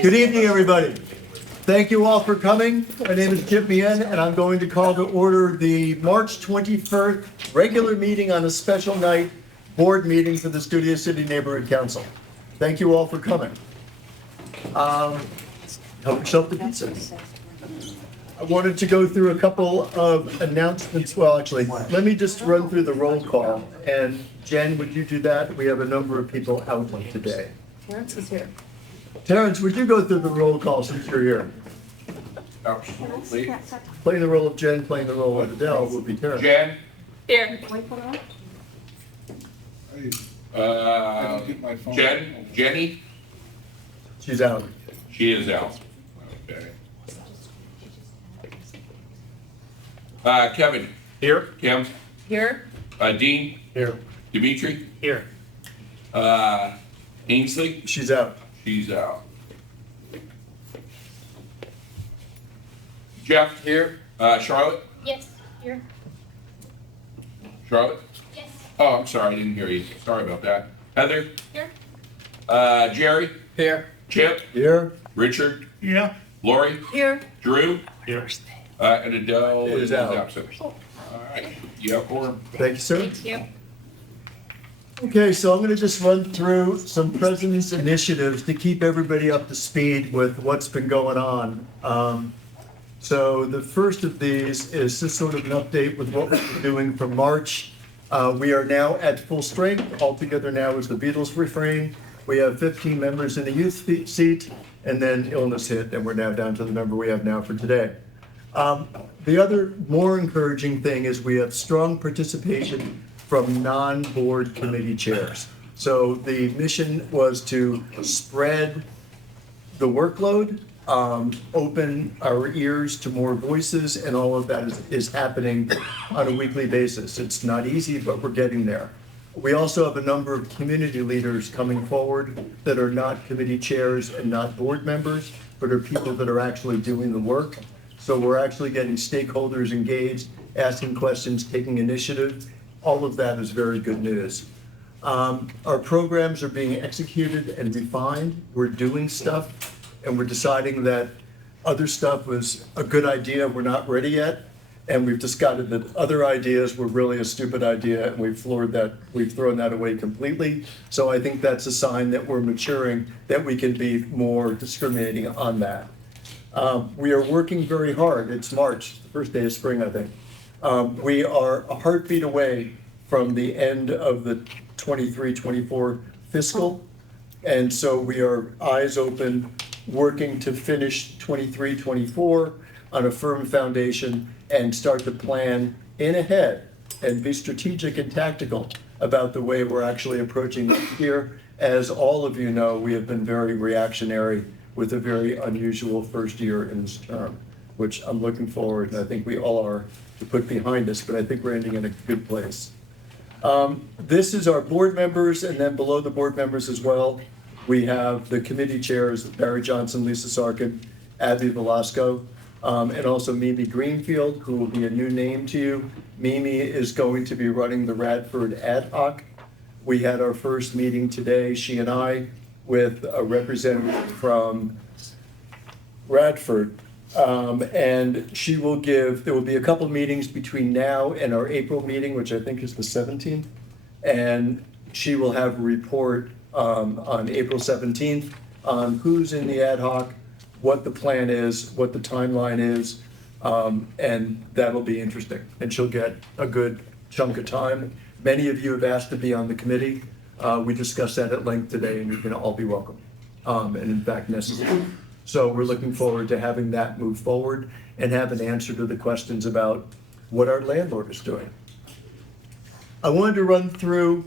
Good evening, everybody. Thank you all for coming. My name is Jim Mien, and I'm going to call to order the March 21st regular meeting on a special night board meeting for the Studio City Neighborhood Council. Thank you all for coming. Help yourself to pizza. I wanted to go through a couple of announcements. Well, actually, let me just run through the roll call. And Jen, would you do that? We have a number of people out today. Terrence is here. Terrence, would you go through the roll call since you're here? Absolutely. Playing the role of Jen, playing the role of Adele will be Terrence. Jen, Here. Jenny, She's out. she is out. Okay. Kevin. Here. Kim. Here. Dean. Here. Dimitri. Here. Ainsley. She's out. She's out. Jeff. Here. Charlotte. Yes, here. Charlotte. Yes. Oh, I'm sorry, I didn't hear you. Sorry about that. Heather. Here. Jerry. Here. Chip. Here. Richard. Yeah. Lori. Here. Drew. Here. And Adele Is is out. absent. All right. You have quorum. Thank you, sir. Thank you. Okay, so I'm going to just run through some president's initiatives to keep everybody up to speed with what's been going on. So the first of these is just sort of an update with what we've been doing for March. We are now at full strength. Altogether now is the Beatles refrain. We have 15 members in the youth seat, and then illness hit, and we're now down to the number we have now for today. The other more encouraging thing is we have strong participation from non-board committee chairs. So the mission was to spread the workload, open our ears to more voices, and all of that is happening on a weekly basis. It's not easy, but we're getting there. We also have a number of community leaders coming forward that are not committee chairs and not board members, but are people that are actually doing the work. So we're actually getting stakeholders engaged, asking questions, taking initiative. All of that is very good news. Our programs are being executed and refined. We're doing stuff, and we're deciding that other stuff was a good idea, we're not ready yet. And we've decided that other ideas were really a stupid idea, and we've thrown that away completely. So I think that's a sign that we're maturing, that we can be more discriminating on that. We are working very hard. It's March, the first day of spring, I think. We are a heartbeat away from the end of the 23-24 fiscal. And so we are eyes open, working to finish 23-24 on a firm foundation and start to plan in ahead and be strategic and tactical about the way we're actually approaching this year. As all of you know, we have been very reactionary with a very unusual first year in this term, which I'm looking forward, and I think we all are, to put behind us, but I think we're ending in a good place. This is our board members, and then below the board members as well, we have the committee chairs, Barry Johnson, Lisa Sarkin, Abby Velasco, and also Mimi Greenfield, who will be a new name to you. Mimi is going to be running the Radford Ad Hoc. We had our first meeting today, she and I, with a representative from Radford. And she will there will be a couple meetings between now and our April meeting, which I think is the 17th. And she will have a report on April 17th on who's in the ad hoc, what the plan is, what the timeline is, and that'll be interesting. And she'll get a good chunk of time. Many of you have asked to be on the committee. We discussed that at length today, and you're going to all be welcome, and in fact necessary. So we're looking forward to having that move forward and have an answer to the questions about what our landlord is doing. I wanted to run through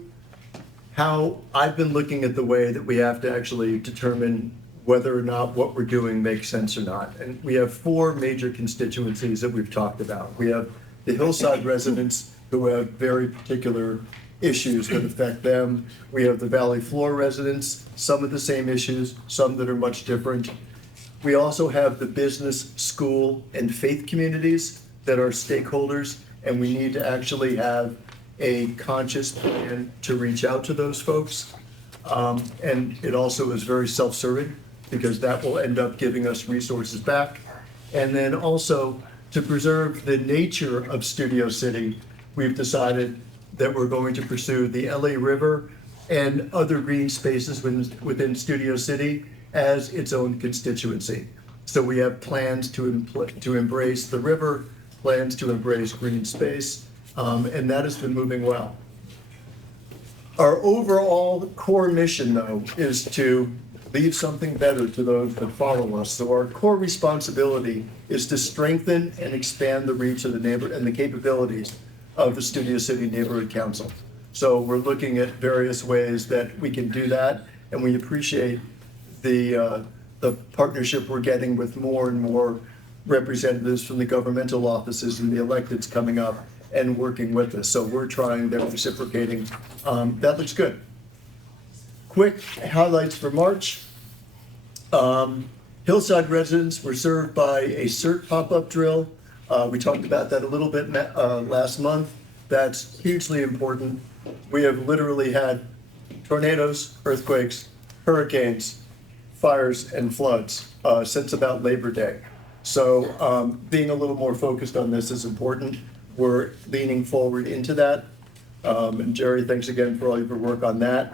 how I've been looking at the way that we have to actually determine whether or not what we're doing makes sense or not. And we have four major constituencies that we've talked about. We have the hillside residents who have very particular issues that affect them. We have the valley floor residents, some of the same issues, some that are much different. We also have the business, school, and faith communities that are stakeholders, and we need to actually have a conscious plan to reach out to those folks. And it also is very self-serving. because that will end up giving us resources back. And then also, to preserve the nature of Studio City, we've decided that we're going to pursue the LA River and other green spaces within Studio City as its own constituency. So we have plans to embrace the river, plans to embrace green space, and that has been moving well. Our overall core mission, though, is to leave something better to those that follow us. So our core responsibility is to strengthen and expand the reach of the neighbor and the capabilities of the Studio City Neighborhood Council. So we're looking at various ways that we can do that, and we appreciate the partnership we're getting with more and more representatives from the governmental offices and the electeds coming up and working with us. So we're trying, they're reciprocating. That looks good. Quick highlights for March. Hillside residents were served by a CERT pop-up drill. We talked about that a little bit last month. That's hugely important. We have literally had tornadoes, earthquakes, hurricanes, fires, and floods since about Labor Day. So being a little more focused on this is important. We're leaning forward into that. And Jerry, thanks again for all your work on that.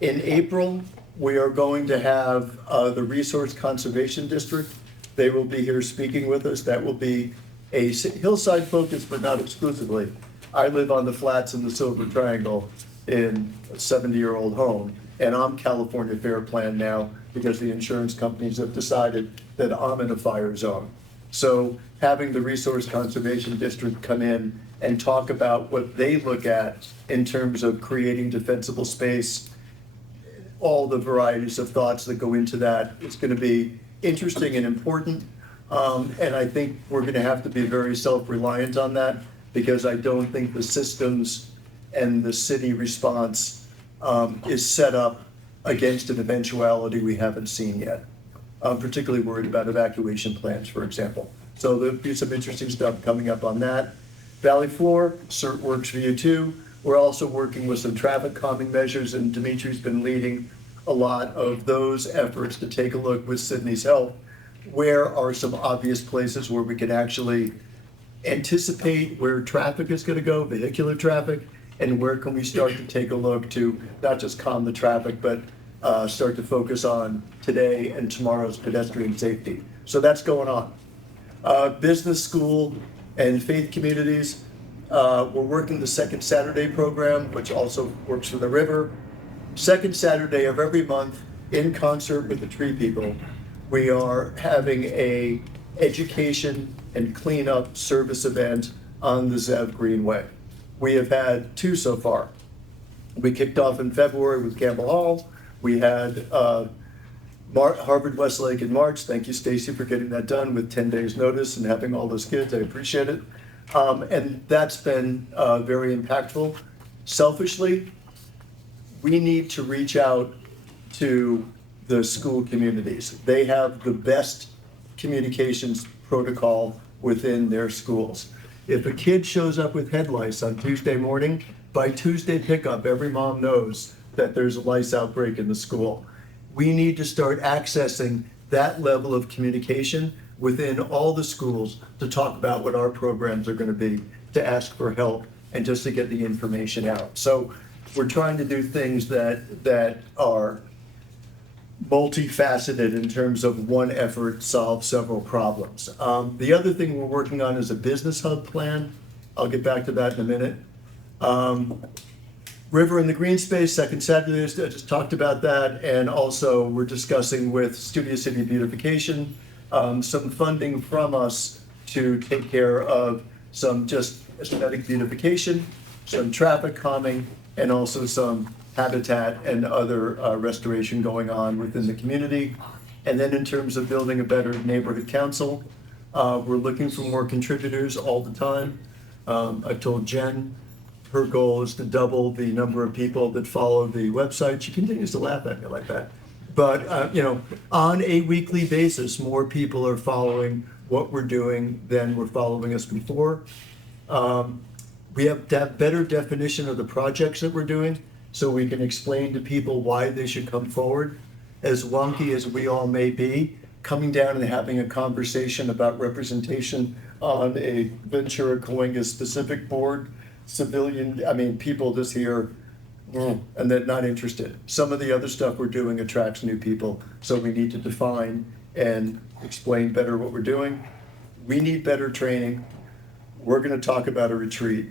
In April, we are going to have the Resource Conservation District. They will be here speaking with us. That will be a hillside focus, but not exclusively. I live on the flats in the Silver Triangle in a 70-year-old home, and I'm California Fair Plan now because the insurance companies have decided that I'm in a fire zone. So having the Resource Conservation District come in and talk about what they look at in terms of creating defensible space, all the varieties of thoughts that go into that, it's going to be interesting and important. And I think we're going to have to be very self-reliant on that because I don't think the systems and the city response is set up against an eventuality we haven't seen yet. I'm particularly worried about evacuation plans, for example. So there'll be some interesting stuff coming up on that. Valley Floor, CERT works for you too. We're also working with some traffic calming measures, and Dimitri's been leading a lot of those efforts to take a look with Sydney's help. Where are some obvious places where we can actually anticipate where traffic is going to go, vehicular traffic, and where can we start to take a look to not just calm the traffic, but start to focus on today and tomorrow's pedestrian safety. So that's going on. Business, school, and faith communities. We're working the Second Saturday program, which also works for the river. Second Saturday of every month, in concert with the Tree People, we are having a education and cleanup service event on the Zev Greenway. We have had 2 so far. We kicked off in February with Campbell Hall. We had Harvard Westlake in March. Thank you, Stacy, for getting that done with 10 days notice and having all those kids. I appreciate it. And that's been very impactful. Selfishly, we need to reach out to the school communities. They have the best communications protocol within their schools. If a kid shows up with head lice on Tuesday morning, by Tuesday pickup, every mom knows that there's a lice outbreak in the school. We need to start accessing that level of communication within all the schools to talk about what our programs are going to be, to ask for help, and just to get the information out. So we're trying to do things that are multifaceted in terms of one effort solve several problems. The other thing we're working on is a business hub plan. I'll get back to that in a minute. River and the Green Space, Second Saturday, I just talked about that. And also we're discussing with Studio City Beautification, some funding from us to take care of some just aesthetic beautification, some traffic calming, and also some habitat and other restoration going on within the community. And then in terms of building a better neighborhood council, we're looking for more contributors all the time. I've told Jen, her goal is to double the number of people that follow the website. She continues to laugh at me like that. But, on a weekly basis, more people are following what we're doing than were following us before. We have better definition of the projects that we're doing, so we can explain to people why they should come forward. as wonky as we all may be, coming down and having a conversation about representation on a Ventura Coalinga specific board, people just here, and they're not interested. Some of the other stuff we're doing attracts new people, so we need to define and explain better what we're doing. We need better training. We're gonna talk about a retreat.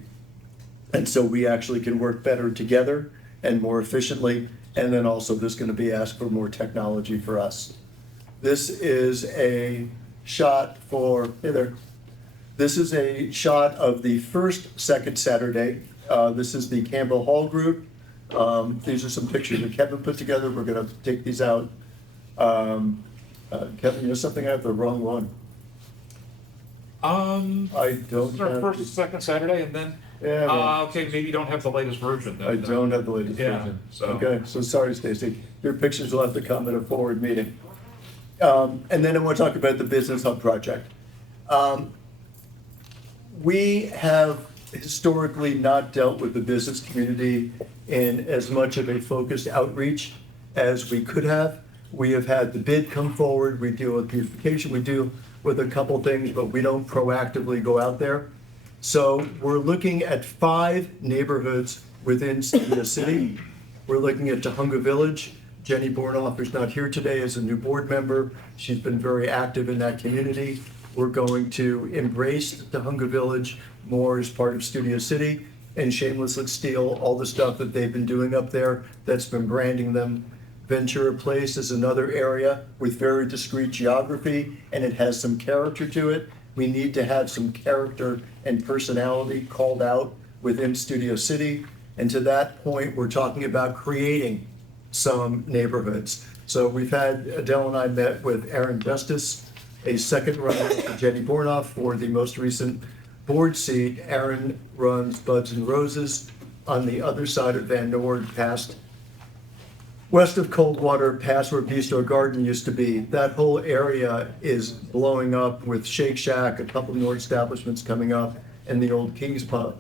And so we actually can work better together and more efficiently. And then also there's gonna be asked for more technology for us. This is a shot This is a shot of the second Saturday. This is the Campbell Hall group. These are some pictures that Kevin put together. We're gonna take these out. Kevin, you know something? I have the wrong one. I don't Our have. first, second Saturday, and then, Yeah, well, okay, maybe you don't have the latest version then. I don't have the latest Yeah, version. so- Okay, so sorry, Stacy. Your pictures will have to come at a forward meeting. And then I want to talk about the Business Hub project. We have historically not dealt with the business community in as much of a focused outreach as we could have. We have had the bid come forward, we deal with beautification, we deal with a couple things, but we don't proactively go out there. So we're looking at 5 neighborhoods within Studio City. We're looking at Tahunga Village. Jenny Bornoff is not here today as a new board member. She's been very active in that community. We're going to embrace Tahunga Village more as part of Studio City and shamelessly steal all the stuff that they've been doing up there that's been branding them. Ventura Place is another area with very discrete geography, and it has some character to it. We need to have some character and personality called out within Studio City. And to that point, we're talking about creating some neighborhoods. So we've had, Adele and I met with Aaron Justice, a second runner for Jenny Bornoff for the most recent board seat. Aaron runs Buds and Roses on the other side of Van Noord, west of Coldwater, past where Bistro Garden used to be. That whole area is blowing up with Shake Shack, a couple more establishments coming up, and the old King's Pub,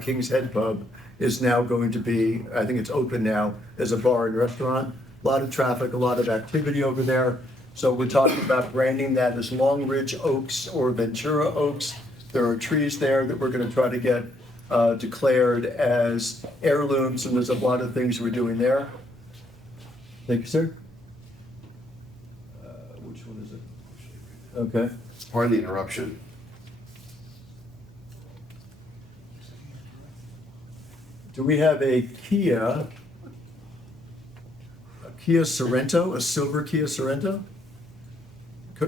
King's Head Pub is now going to be, I think it's open now, as a bar and restaurant. A lot of traffic, a lot of activity over there. So we're talking about branding that as Long Ridge Oaks or Ventura Oaks. There are trees there that we're gonna try to get declared as heirlooms, and there's a lot of things we're doing there. Thank you, sir. Which one is it? Okay. Pardon the interruption. Do we have a Kia Sorento, a silver Kia Sorento?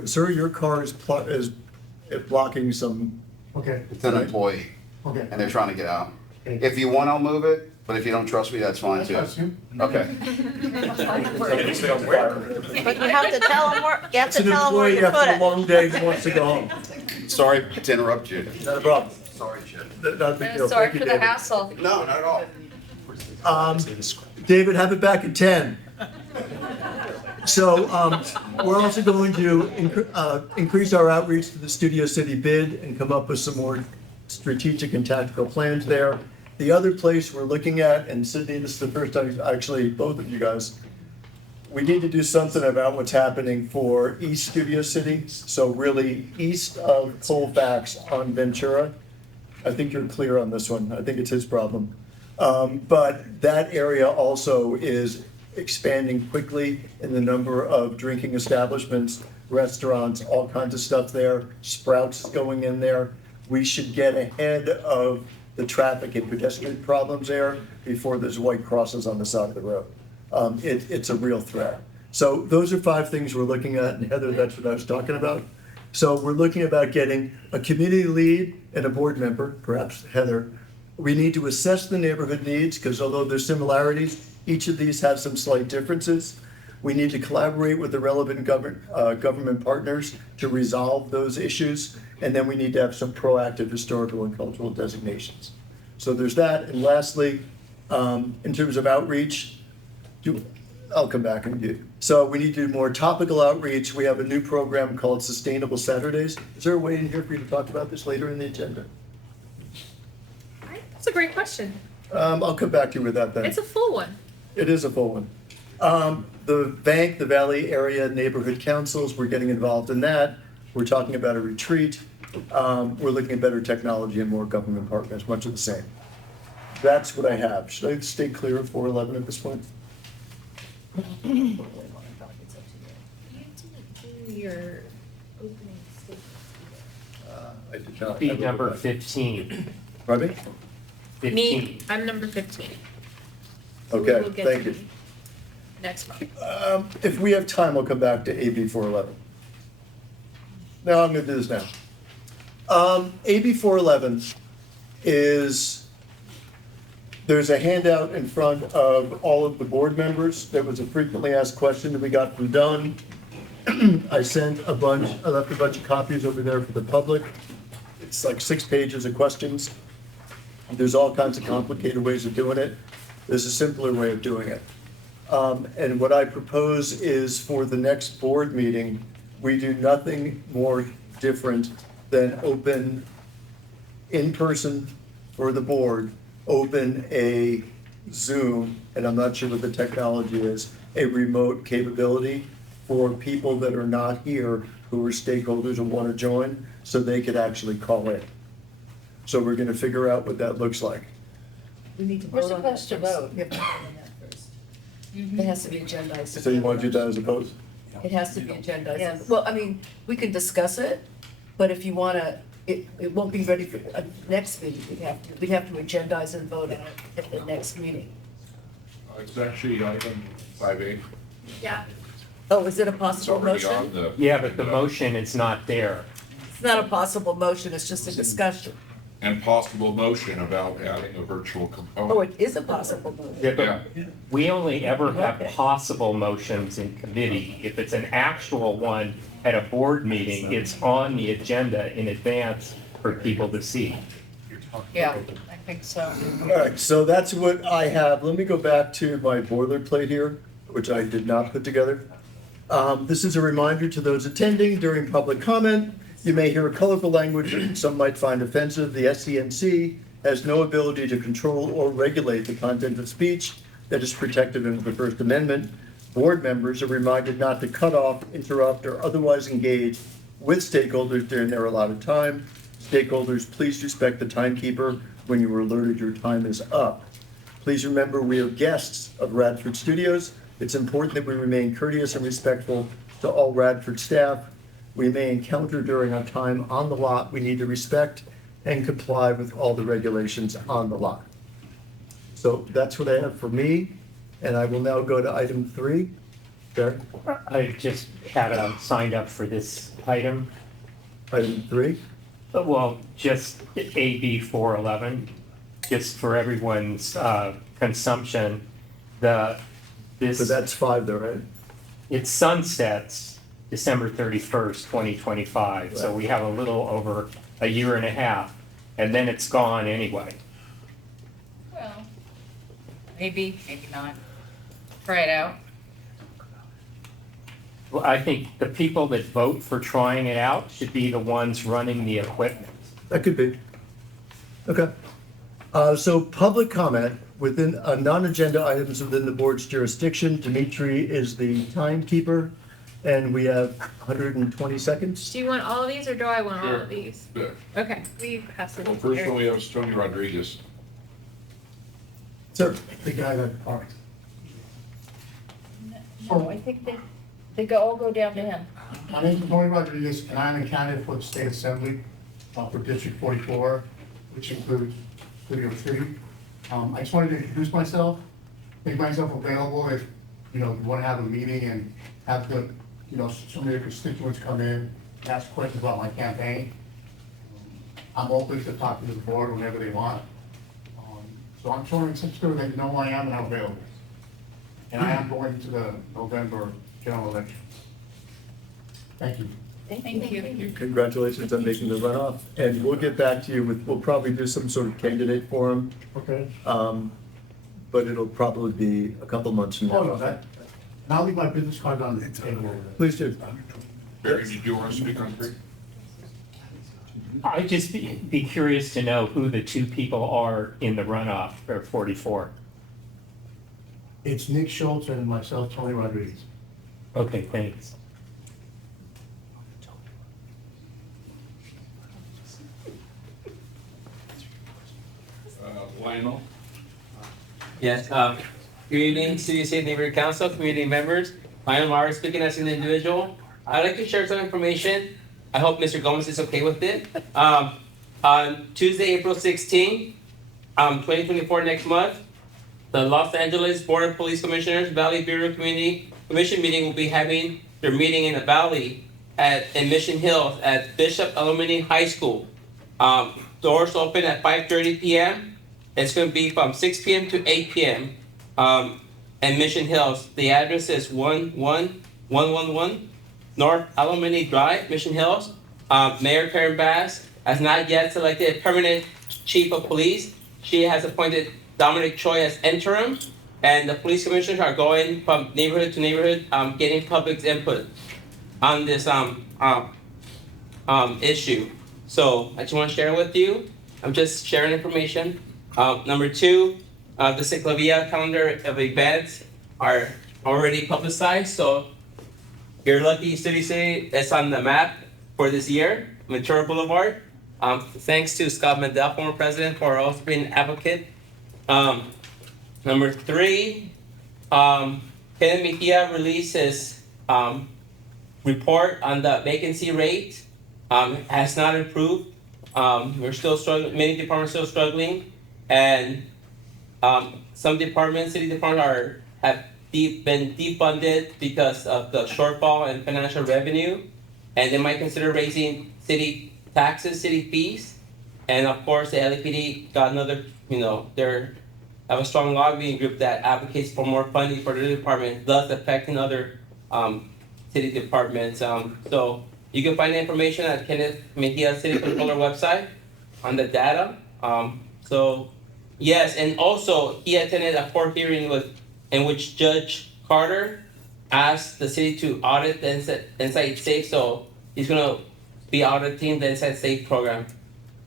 Sir, your car is blocking some. Okay, It's an employee, okay. and they're trying to get out. If you want, I'll move it, but if you don't trust me, that's fine too. Trust you. Okay. But you have to tell them where, you have It's to an tell them where employee you put after a it. long day who wants to go home. Sorry to interrupt you. Not a problem. Sorry, Chip. Not a big deal. Sorry Thank you, for the David. hassle. No, not at all. David, have it back at 10. So we're also going to increase our outreach to the Studio City bid and come up with some more strategic and tactical plans there. The other place we're looking at, and Sydney, this is the first time, actually, both of you guys, we need to do something about what's happening for East Studio City. So really east of Colfax on Ventura. I think you're clear on this one. I think it's his problem. But that area also is expanding quickly in the number of drinking establishments, restaurants, all kinds of stuff there. Sprouts is going in there. We should get ahead of the traffic and pedestrian problems there before there's white crosses on the side of the road. It's a real threat. So those are 5 things we're looking at, and Heather, that's what I was talking about. So we're looking about getting a community lead and a board member, perhaps Heather. We need to assess the neighborhood needs, because although there's similarities, each of these have some slight differences. We need to collaborate with the relevant government partners to resolve those issues. And then we need to have some proactive historical and cultural designations. So there's that. And lastly, in terms of outreach, I'll come back and do. So we need to do more topical outreach. We have a new program called Sustainable Saturdays. Is there a way in here for you to talk about this later in the agenda? That's a great question. I'll come back to you with that then. It's a full one. It is a full one. The bank, the Valley Area Neighborhood Councils, we're getting involved in that. We're talking about a retreat. We're looking at better technology and more government partners, much of the same. That's what I have. Should I stay clear of 411 at this point? You didn't do your opening statements I did not. Be number 15. Pardon me? either. Me, 15. I'm number 15. So we Okay, will get thank to you. me next month. If we have time, I'll come back to AB 411. No, I'm gonna do this now. AB 411 is, there's a handout in front of all of the board members. There was a frequently asked question that we got from Dunn. I left a bunch of copies over there for the public. It's like 6 pages of questions. There's all kinds of complicated ways of doing it. There's a simpler way of doing it. And what I propose is for the next board meeting, we do nothing more different than open in person for the board, open a Zoom, and I'm not sure what the technology is, a remote capability for people that are not here who are stakeholders and want to join, so they could actually call in. So we're gonna figure out what that looks like. We need to We're vote on that supposed to first. vote. We have to vote on that first. It has to be agendized. So you want to do that as opposed? It has to be agendized. Yes. Well, I mean, we can discuss it, but if you wanna, it won't be ready for next meeting. We'd have to agendize and vote on it at the next meeting. It's actually item 5A. Yeah. Oh, is it a It's possible already on motion? the. Yeah, but the motion is not there. It's not a possible motion, it's just a discussion. And possible motion about adding a virtual Oh, component. it is a possible motion. Yeah, Yeah. but we only ever have Okay. possible motions in committee. If it's an actual one at a board meeting, it's on the agenda in advance for people to see. Yeah, I think so. All right, so that's what I have. Let me go back to my boilerplate here, which I did not put together. This is a reminder to those attending during public comment. You may hear colorful language that some might find offensive. The SCNC has no ability to control or regulate the content of speech that is protected under the First Amendment. Board members are reminded not to cut off, interrupt, or otherwise engage with stakeholders during their allotted time. Stakeholders, please respect the timekeeper when you are alerted your time is up. Please remember, we are guests of Radford Studios. It's important that we remain courteous and respectful to all Radford staff we may encounter during our time on the lot. We need to respect and comply with all the regulations on the lot. So that's what I have for me, and I will now go to item 3. Derek, I just had signed up for this item. item 3. Well, just AB 411, just for everyone's consumption. So This, that's 5 though, right? it sunsets December 31st, 2025. So we have a little over a year and a half, and then it's gone anyway. Well, maybe, maybe not. Try it out. Well, I think the people that vote for trying it out should be the ones running the equipment. That could be. Okay. So public comment within non-agenda items within the board's jurisdiction. Dimitri is the timekeeper, and we have 120 seconds. Do you want all of these or do I want all Sure. of these? Yeah. Okay, we pass it. Well, first one we have is Tony Rodriguez. Sir, The guy that parked. No, I think they all go down to him. My name is Tony Rodriguez, and I'm a candidate for the State Assembly for District 44, which includes City of City. I just wanted to introduce myself, make myself available if, you want to have a meeting and have the, some of your constituents come in, ask questions about my campaign. I'm open to talk to the board whenever they want. So I'm showing some sort of that you know who I am and I'm available. And I am going to the November general election. Thank you. Thank you. congratulations on making the runoff, and we'll get back to you with, we'll probably do some sort of candidate forum, Okay. but it'll probably be a couple months from Oh, no, now. that, and I'll leave my business card on the table over there. Please do. Barry, did you want to speak on 3? I'd just be curious to know who the two people are in the runoff for 44. It's Nick Schultz and myself, Tony Rodriguez. Okay, thanks. Lionel? Yes, good evening, City State Neighborhood Council, community members. I am Mara speaking as an individual. I'd like to share some information. I hope Mr. Gomez is okay with it. On Tuesday, April 16, 2024, next month, the Los Angeles Board of Police Commissioners Valley Bureau Community Commission meeting will be having their meeting in the Valley in Mission Hills at Bishop Elementary High School. Doors open at 5:30 p.m. It's going to be from 6 p.m. to 8 p.m. In Mission Hills. The address is 11111 North Alamany Drive, Mission Hills. Mayor Karen Bass has not yet selected permanent chief of police. She has appointed Dominic Choi as interim, and the police commissioners are going from neighborhood to neighborhood, getting public's input on this issue. So I just want to share with you. I'm just sharing information. Number two, the Ciclavia calendar of events are already publicized, so you're lucky City is on the map for this year, Ventura Boulevard. Thanks to Scott Mandel, former president, for also being an advocate. Number three, Kenneth Mejia released his report on the vacancy rate. Has not improved. We're still struggling, many departments still struggling, and some departments, city departments have been defunded because of the shortfall in financial revenue, and they might consider raising city taxes, city fees, and of course the LAPD got another, they have a strong lobbying group that advocates for more funding for the department, thus affecting other city departments. So you can find the information at Kenneth Mejia City Controller website on the data. So yes, and also he attended a court hearing in which Judge Carter asked the city to audit the Inside Safe. So he's gonna be auditing the Inside Safe program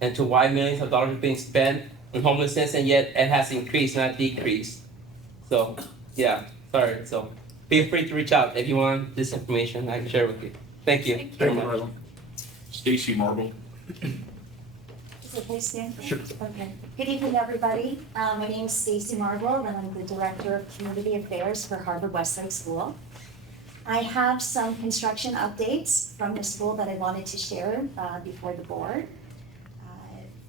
and to why millions of dollars are being spent on homelessness, and yet it has increased, not decreased. So yeah, sorry. So feel free to reach out if you want this information. I can share it with you. Thank you. Thank Thank you, Lionel. Stacy Marble? Is it please stand? Sure. Okay. Good evening, everybody. My name is Stacy Marble, and I'm the Director of Community Affairs for Harvard Westlake School. I have some construction updates from the school that I wanted to share before the board.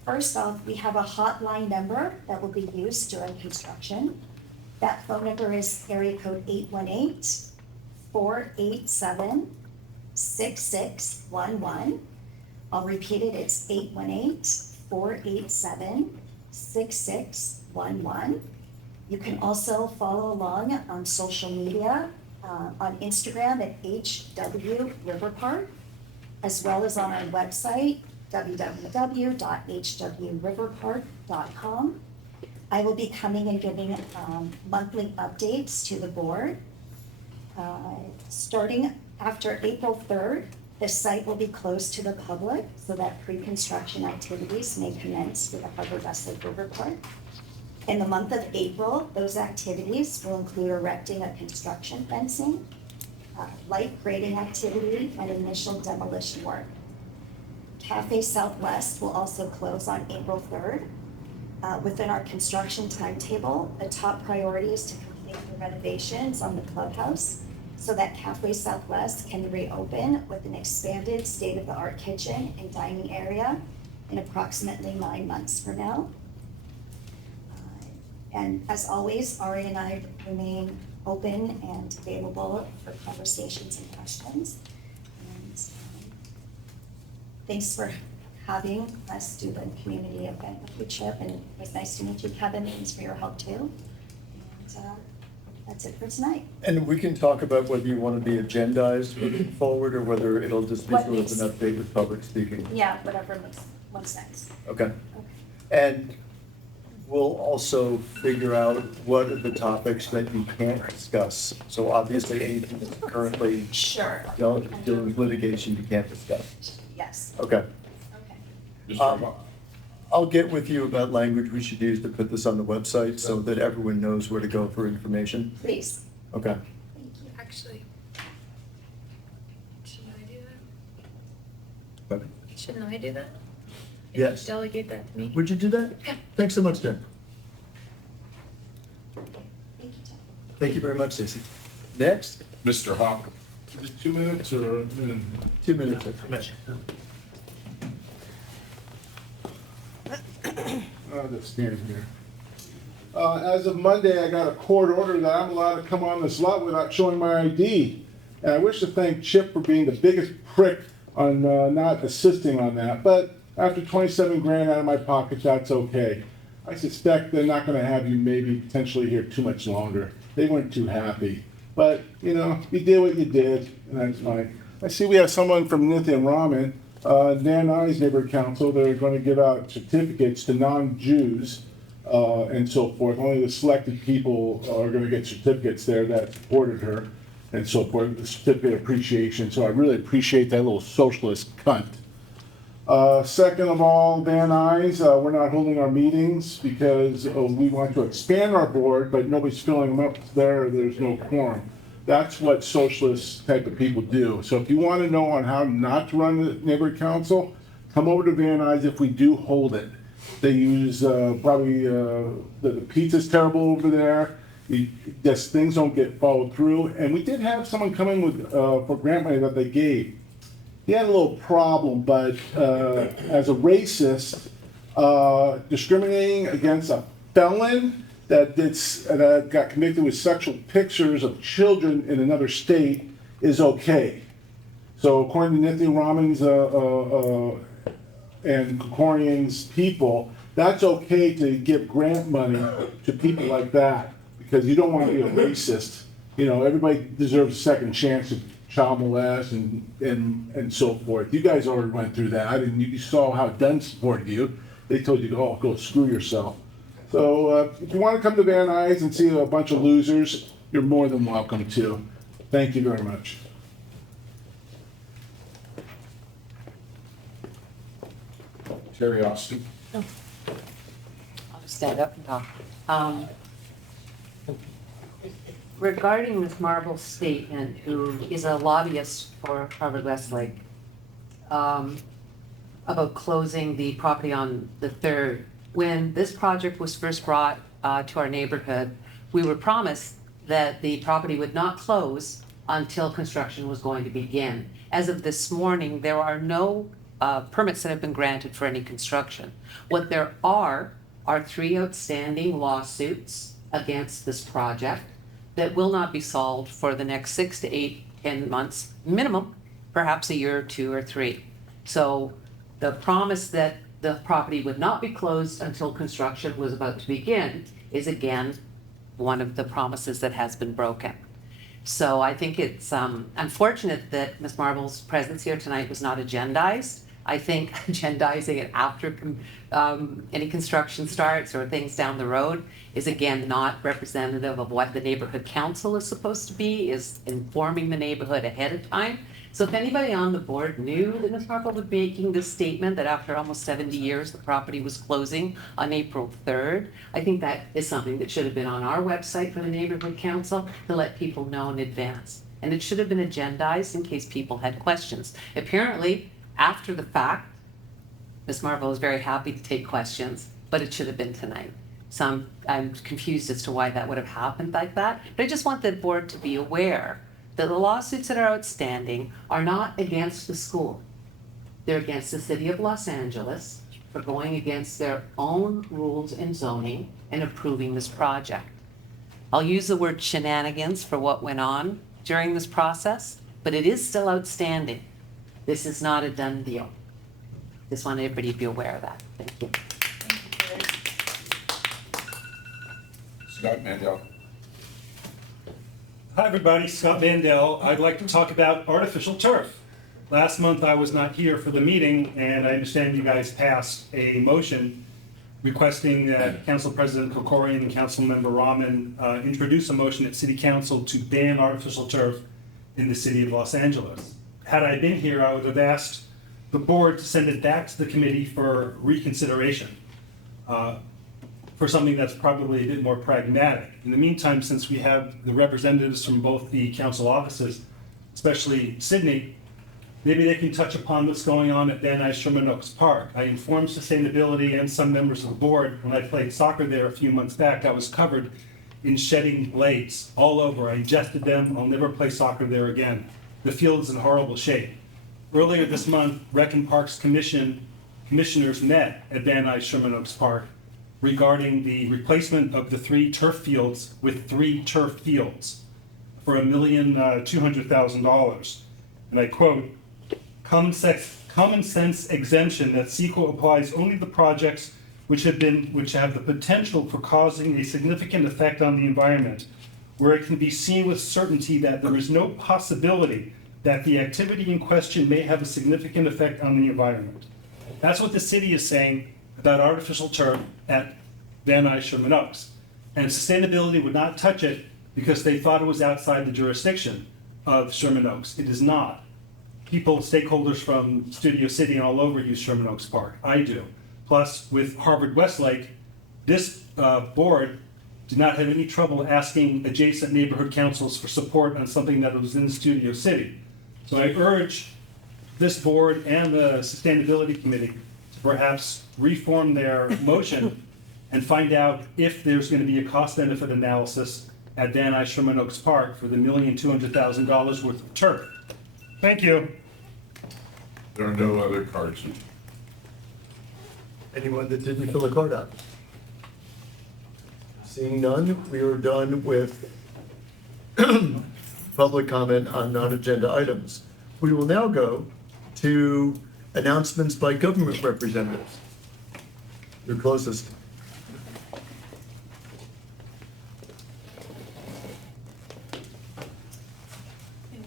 First off, we have a hotline number that will be used during construction. That phone number is area code 818-487-6611. I'll repeat it, it's 818-487-6611. You can also follow along on social media, on Instagram at HW River Park, as well as on our website, www.hwriverpark.com. I will be coming and giving monthly updates to the board. Starting after April 3rd, the site will be closed to the public so that pre-construction activities may commence with the Harvard Westlake River Park. In the month of April, those activities will include erecting a construction fencing, light grading activity, and initial demolition work. Cafe Southwest will also close on April 3rd. Within our construction timetable, the top priority is to complete the renovations on the clubhouse so that Cafe Southwest can reopen with an expanded state-of-the-art kitchen and dining area in approximately 9 months from now. And as always, Ari and I remain open and available for conversations and questions. And thanks for having us do the community event with you, Chip, and it was nice to meet you, Kevin. Thanks for your help too. And that's it for tonight. And we can talk about whether you want to be agendized moving forward or whether it'll just be What sort of makes- an update with public speaking. Yeah, whatever makes sense. Okay. Okay. And we'll also figure out what are the topics that you can't discuss. So obviously anything that's currently Sure. dealing with litigation, you can't discuss. Yes. Okay. Okay. Mr. I'll get with you about language we should use to put this on the website so that everyone knows where to go for information. Please. Okay. Thank you. Actually, shouldn't I do that? Okay. Shouldn't I do that? Yes. Delegate that to me? Would you do that? Yeah. Thanks so much, Jen. Thank you, Tim. Thank you very much, Stacy. Next, Mr. Hawk. Is it 2 minutes or? 2 minutes. I'll just stand here. As of Monday, I got a court order that I'm allowed to come on this lot without showing my ID. And I wish to thank Chip for being the biggest prick on not assisting on that. But after 27 grand out of my pocket, that's okay. I suspect they're not gonna have you maybe potentially here too much longer. They weren't too happy. But, you know, you did what you did, and that's fine. I see we have someone from Nithya Raman, Dan I's neighborhood council. They're gonna give out certificates to non-Jews, and so forth. Only the selected people are gonna get certificates there that supported her, and so forth, the certificate of appreciation. So I really appreciate that little socialist cunt. Second of all, Van Nuys, we're not holding our meetings because we want to expand our board, but nobody's filling them up there, there's no quorum. That's what socialist type of people do. So if you want to know on how not to run the neighborhood council, come over to Van Nuys if we do hold it. They use probably, the pizza's terrible over there. Just things don't get followed through. And we did have someone come in with, for grant money that they gave. He had a little problem, but as a racist, discriminating against a felon that got convicted with sexual pictures of children in another state is okay. So according to Nithya Raman's and Kokorian's people, that's okay to give grant money to people like that because you don't want to be a racist. You know, everybody deserves a second chance to child molest and so forth. You guys already went through that, and you saw how Dunn supported you. They told you, oh, go screw yourself. So if you want to come to Van Nuys and see a bunch of losers, you're more than welcome to. Thank you very much. Terry Austin. I'll just stand up and talk. Regarding Ms. Marble's statement, who is a lobbyist for Harvard Westlake, about closing the property on the 3rd, when this project was first brought to our neighborhood, we were promised that the property would not close until construction was going to begin. As of this morning, there are no permits that have been granted for any construction. What there are 3 outstanding lawsuits against this project that will not be solved for the next 6 to 8, 10 months, minimum, perhaps a year or 2 or 3. So the promise that the property would not be closed until construction was about to begin is again one of the promises that has been broken. So I think it's unfortunate that Ms. Marble's presence here tonight was not agendized. I think agendizing it after any construction starts or things down the road is again not representative of what the neighborhood council is supposed to be, is informing the neighborhood ahead of time. So if anybody on the board knew that Ms. Marple would be making this statement that after almost 70 years the property was closing on April 3rd, I think that is something that should have been on our website for the neighborhood council to let people know in advance. And it should have been agendized in case people had questions. Apparently, after the fact, Ms. Marble is very happy to take questions, but it should have been tonight. So I'm confused as to why that would have happened like that. But I just want the board to be aware that the lawsuits that are outstanding are not against the school. They're against the city of Los Angeles for going against their own rules and zoning and approving this project. I'll use the word shenanigans for what went on during this process, but it is still outstanding. This is not a done deal. Just want everybody to be aware of that. Thank you. Scott Mandel. Hi, everybody. Scott Mandel. I'd like to talk about artificial turf. Last month, I was not here for the meeting, and I understand you guys passed a motion requesting that Council President Kokorian and Councilmember Rahman introduce a motion at City Council to ban artificial turf in the city of Los Angeles. Had I been here, I would have asked the board to send it back to the committee for reconsideration, for something that's probably a bit more pragmatic. In the meantime, since we have the representatives from both the council offices, especially Sydney, maybe they can touch upon what's going on at Van Nuys Sherman Oaks Park. I informed sustainability and some members of the board when I played soccer there a few months back. I was covered in shedding blades all over. I ingested them. I'll never play soccer there again. The field is in horrible shape. Earlier this month, Rec and Parks commissioners met at Van Nuys Sherman Oaks Park regarding the replacement of the 3 turf fields with 3 turf fields for $1,200,000. And I quote, common sense exemption that CEQA applies only to projects which have the potential for causing a significant effect on the environment, where it can be seen with certainty that there is no possibility that the activity in question may have a significant effect on the environment. That's what the city is saying about artificial turf at Van Nuys Sherman Oaks. And sustainability would not touch it because they thought it was outside the jurisdiction of Sherman Oaks. It is not. People, stakeholders from Studio City and all over use Sherman Oaks Park. I do. Plus, with Harvard Westlake, this board did not have any trouble asking adjacent neighborhood councils for support on something that was in Studio City. So I urge this board and the Sustainability Committee to perhaps reform their motion and find out if there's going to be a cost-benefit analysis at Van Nuys Sherman Oaks Park for the $1,200,000 worth of turf. Thank you. There are no other cards. Anyone that didn't fill a card out? Seeing none, we are done with public comment on non-agenda items. We will now go to announcements by government representatives. Your closest. Good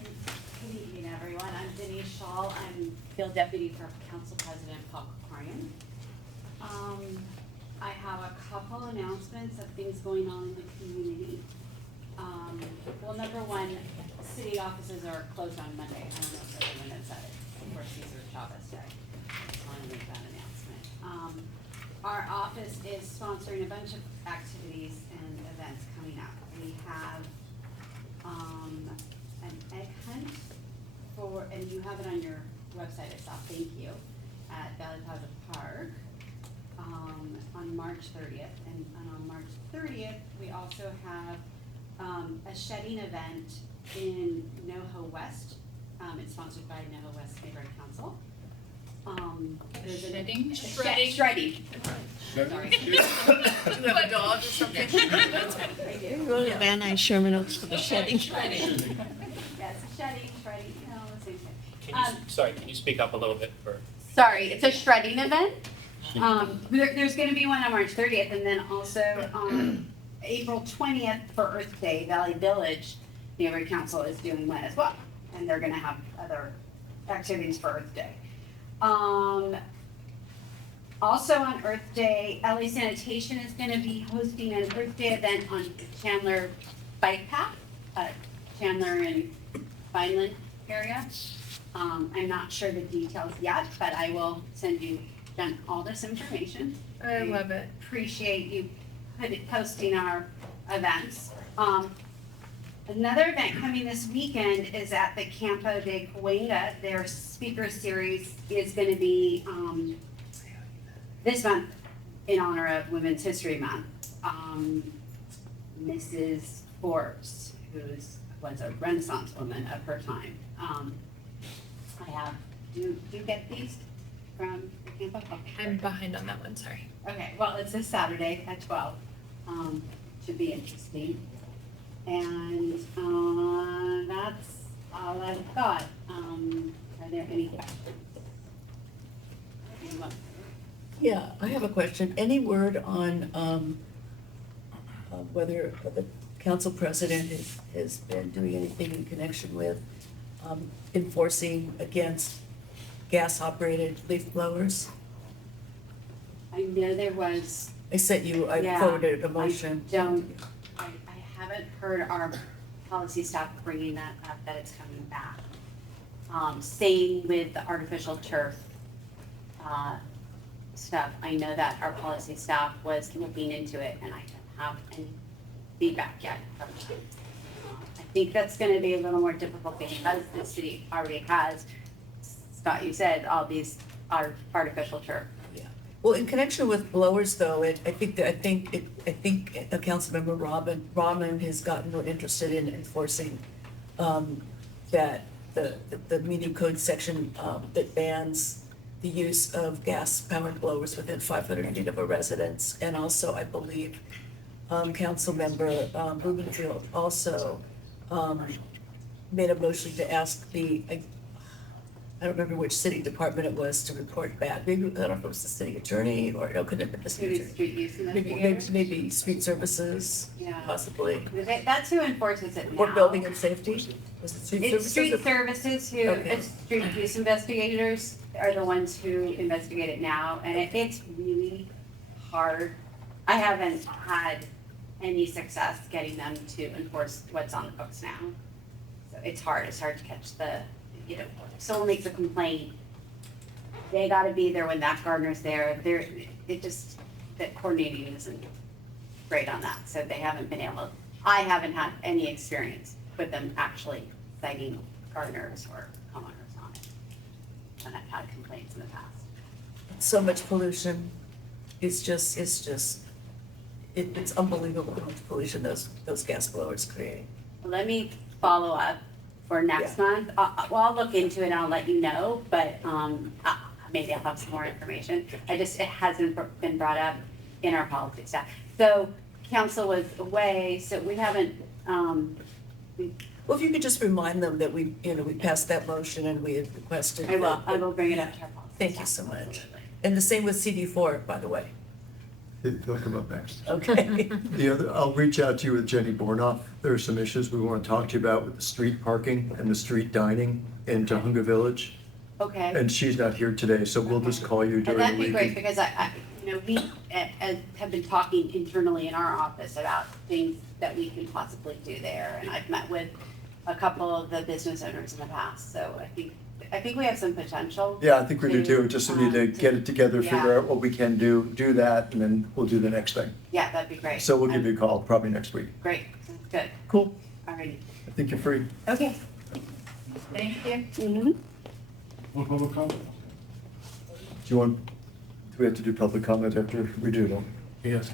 evening, everyone. I'm Denise Shaw. I'm Field Deputy for Council President Paul Kryan. I have a couple announcements of things going on in the community. Well, number one, city offices are closed on Monday. I don't know if everyone knows that. It's for Cesar Chavez Day. Just wanted to make that announcement. Our office is sponsoring a bunch of activities and events coming up. We have an egg hunt for, and you have it on your website, I saw, thank you, at Valley Plaza Park on March 30th. And on March 30th, we also have a shedding event in NoHo West. It's sponsored by NoHo West Neighborhood Council. There's Shedding? Shredding. Sorry. You have a dog or something? I do. Go to Van Nuys Sherman Oaks for the shedding. Yes, shedding, shredding, you know, the same thing. Sorry, can you speak up a little bit for? Sorry, it's a shredding event. There's gonna be one on March 30th, and then also on April 20th for Earth Day, Valley Village Neighborhood Council is doing one as well, and they're gonna have other activities for Earth Day. Also on Earth Day, LA Sanitation is gonna be hosting an Earth Day event on Chandler Bike Path, Chandler and Vineland area. I'm not sure the details yet, but I will send you Jen all this information. I love it. Appreciate you posting our events. Another event coming this weekend is at the Campo de Cahuenga. Their speaker series is gonna be, this month in honor of Women's History Month. Mrs. Forbes, was a Renaissance woman of her time. I have, do you get these from the Campo? Okay. I'm behind on that one, sorry. Okay, well, it's this Saturday at 12. Should be interesting. And that's all I've got. Are there any questions? Yeah, I have a question. Any word on whether the council president has been doing anything in connection with enforcing against gas-operated leaf blowers? I know there was. I Yeah, forwarded a motion. I haven't heard our policy staff bringing that up, that it's coming back. Same with the artificial turf. stuff, I know that our policy staff was looking into it, and I don't have any feedback yet from them. I think that's gonna be a little more difficult because the city already has, Scott, you said, all these are artificial turf. Yeah. Well, in connection with blowers though, I think Councilmember Rahman has gotten more interested in enforcing, that the media code section, that bans the use of gas-powered blowers within 500 feet of a residence. And also, I believe, Councilmember Rubenfield also made a motion to ask I don't remember which city department it was to report back. Maybe, I don't know if it was the city attorney or it could have been the city Maybe attorney. street use investigators. Maybe street services, Yeah. possibly. That's who enforces it now. Or building and safety? Was it street It's services? street services who, Okay. it's street use investigators are the ones who investigate it now, and it's really hard. I haven't had any success getting them to enforce what's on the books now. So it's hard to catch if someone makes a complaint, they gotta be there when that gardener's there. That coordinating isn't great on that, so they haven't been able, I haven't had any experience with them actually citing gardeners or homeowners on it when I've had complaints in the past. So much pollution. It's unbelievable how much pollution those gas blowers create. Let me follow up for next month. I'll look into it and I'll let you know, but maybe I'll have some more information. It hasn't been brought up in our policy staff. So council was away, so we haven't, Well, if you could just remind them that we passed that motion and we had requested. I will bring it up to our policy. Thank you so much. And the same with CD4, by the way. He'll come up next. Okay. I'll reach out to you with Jenny Bornoff. There are some issues we want to talk to you about with the street parking and the street dining in Tahunga Village. Okay. And she's not here today, so we'll just call you during the That'd week. be great, because we have been talking internally in our office about things that we can possibly do there, and I've met with a couple of the business owners in the past, so I think we have some potential. Yeah, I think we do too. Just need to get it together, figure yeah. out what we can do that, and then we'll do the next thing. Yeah, that'd be great. So we'll give you a call probably next week. Great, sounds good. Cool. Alrighty. I think you're free. Okay. Thank you. Mm-hmm. One public comment? Do we have to do public comment after we do them? Yes.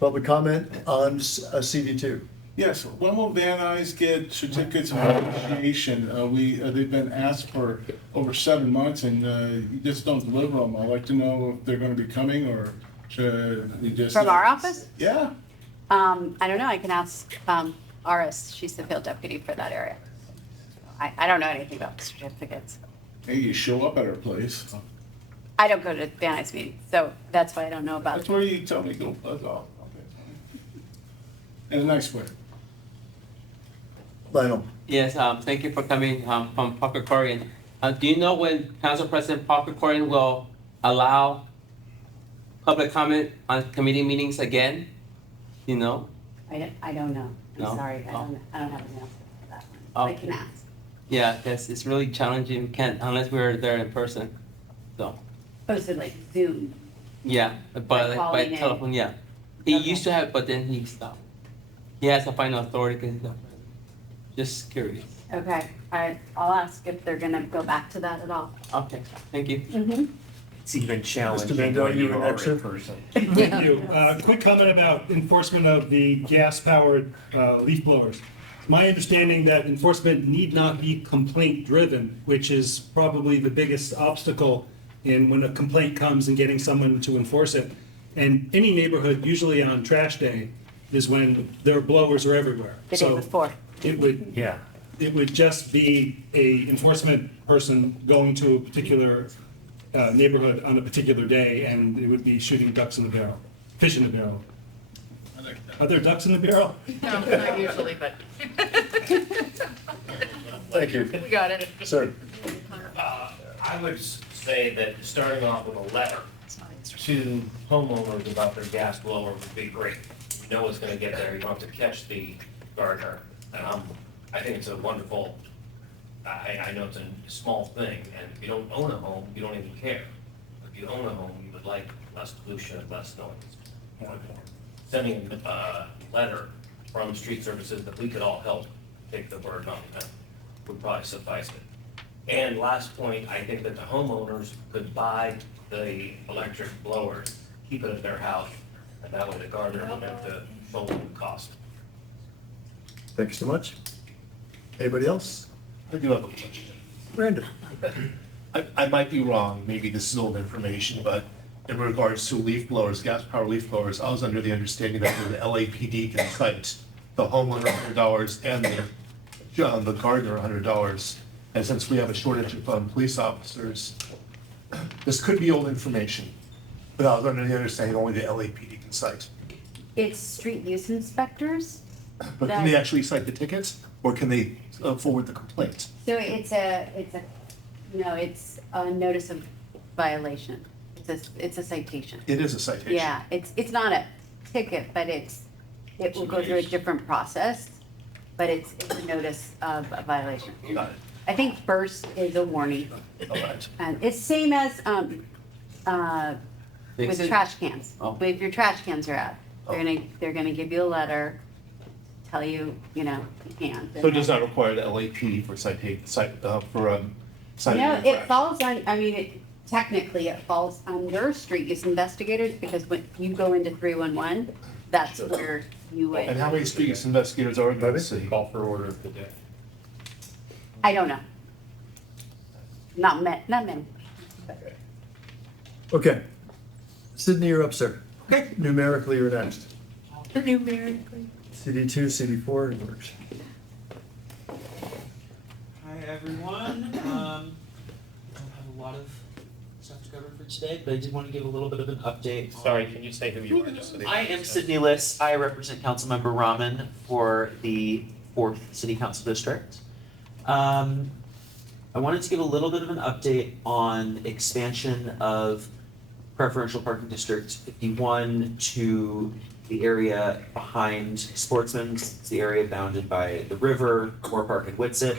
Public comment on CD2. Yes, when will Van Nuys get certificates of appreciation? They've been asked for over 7 months and you just don't deliver them. I'd like to know if they're gonna be coming or should we just? From our office? Yeah, I don't know, I can ask Aris, she's the field deputy for that area. I don't know anything about the certificates. maybe you show up at our place. I don't go to Van Nuys meetings, so that's why I don't know about That's it. where you tell me go buzz off. Okay. And the next one. Lionel. Yes, thank you for coming from Parker Corrigan. Do you know when Council President Parker Corrigan will allow public comment on committee meetings again? You know? I don't know. No? I'm sorry, I Oh. don't have an answer for that one. I Okay. can ask. Yeah, because it's really challenging. We can't unless we're there in person. So, Posted like Zoom. yeah, but by calling in. telephone, yeah. He Okay. used to have, but then he stopped. He has the final authority because he's not president. Just curious. Okay, I'll ask if they're gonna go back to that at all. Okay, thank you. Mm-hmm. It's even challenging Mandel, when you you an are extra? in person. Thank you. Quick comment about enforcement of the gas-powered leaf blowers. My understanding that enforcement need not be complaint-driven, which is probably the biggest obstacle in when a complaint comes and getting someone to enforce it. And any neighborhood, usually on trash day, is when their blowers are everywhere. The day before. It would, Yeah. it would just be a enforcement person going to a particular neighborhood on a particular day, and it would be shooting ducks in the barrel, fish in the barrel. Are there ducks in the barrel? No, not usually, but. Thank you. We got it. Sir. I would say that starting off with a letter to homeowners about their gas blower would be great. You know it's gonna get there, you don't have to catch the gardener. I think it's a wonderful, I know it's a small thing, and if you don't own a home, you don't even care. you own a home, you would like less pollution and less noise. Sending a letter from street services that we could all help take the burden on them would probably suffice it. And last point, I think that the homeowners could buy the electric blowers, keep it at their house, and that way the gardener wouldn't have to shoulder the cost. Thanks so much. Anybody else? I do have a question. Brandon? I might be wrong, maybe this is old information, but in regards to leaf blowers, gas power leaf blowers, I was under the understanding that the LAPD can cite the homeowner $100 and the gardener $100. And since we have a shortage of police officers, this could be old information, but I was under the understanding only the LAPD can cite. It's street use inspectors. But can they actually cite the tickets, or can they forward the complaint? So it's a notice of violation. It's a citation. It is a citation. Yeah, it's not a ticket, but it will go through a different process, but it's a notice of a violation. Got it. I think first is a warning. All right. And it's same as, with trash cans. Oh. If your trash cans are out, they're gonna give you a letter, tell you, you can't. So it does not require the LAPD for citing No, it falls on, technically it falls under street use investigators, because when you go into 311, that's where you would. And how many street use investigators are in the city? Call for order of the day. I don't know. Not many. Okay. Sydney, you're up, sir. Okay. Numerically, you're next. Numerically. CD2, CD4, it works. Hi, everyone. I don't have a lot of stuff to cover for today, but I did want to give a little bit of an update. Sorry, can you say who you are? Just so they I am Sydney Liss. I represent Councilmember Rahman for the 4th City Council District. I wanted to give a little bit of an update on expansion of preferential parking district 51 to the area behind Sportsman's. It's the area bounded by the river, Moore Park and Whitsett.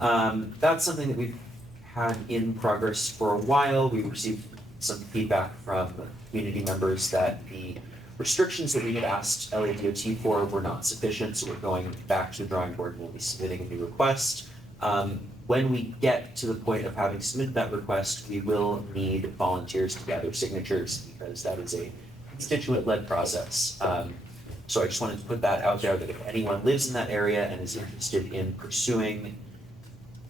That's something that we've had in progress for a while. We received some feedback from community members that the restrictions that we had asked LADOT for were not sufficient, so we're going back to the drawing board and we'll be submitting a new request. When we get to the point of having submitted that request, we will need volunteers to gather signatures because that is a constituent-led process. So I just wanted to put that out there that if anyone lives in that area and is interested in pursuing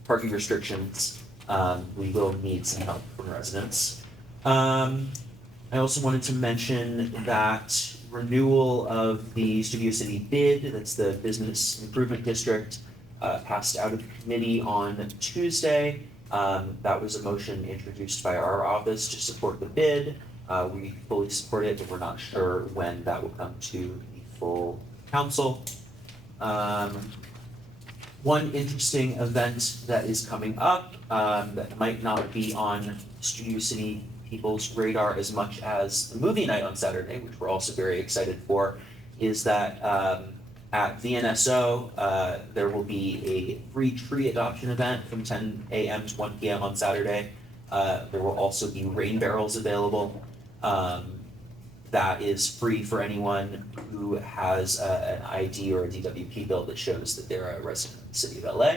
parking restrictions, we will need some help from residents. I also wanted to mention that renewal of the Studio City bid, that's the Business Improvement District, passed out of committee on Tuesday. That was a motion introduced by our office to support the bid. We fully support it, but we're not sure when that will come to the full council. One interesting event that is coming up that might not be on Studio City people's radar as much as the movie night on Saturday, which we're also very excited for, is that at VNSO, there will be a free tree adoption event from 10 a.m. to 1 p.m. on Saturday. There will also be rain barrels available. That is free for anyone who has an ID or a DWP bill that shows that they're a resident of the city of LA.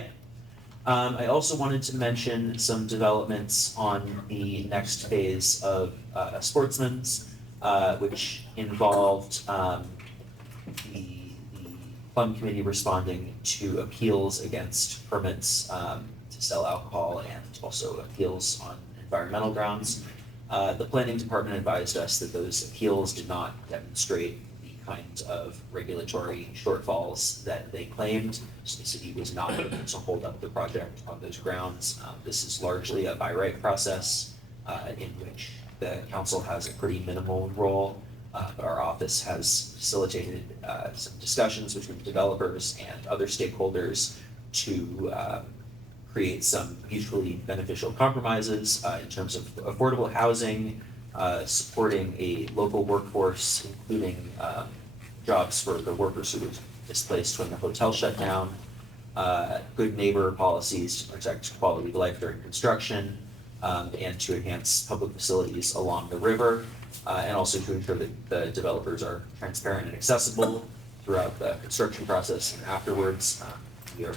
I also wanted to mention some developments on the next phase of Sportsman's, which involved the Fund Committee responding to appeals against permits to sell alcohol and also appeals on environmental grounds. The planning department advised us that those appeals did not demonstrate the kind of regulatory shortfalls that they claimed, so the city was not able to hold up the project on those grounds. This is largely a by right process in which the council has a pretty minimal role. Our office has facilitated some discussions between developers and other stakeholders to create some mutually beneficial compromises in terms of affordable housing, supporting a local workforce, including jobs for the workers who were displaced when the hotel shut down, good neighbor policies to protect quality of life during construction, and to enhance public facilities along the river, and also to ensure that the developers are transparent and accessible throughout the construction process and afterwards. We are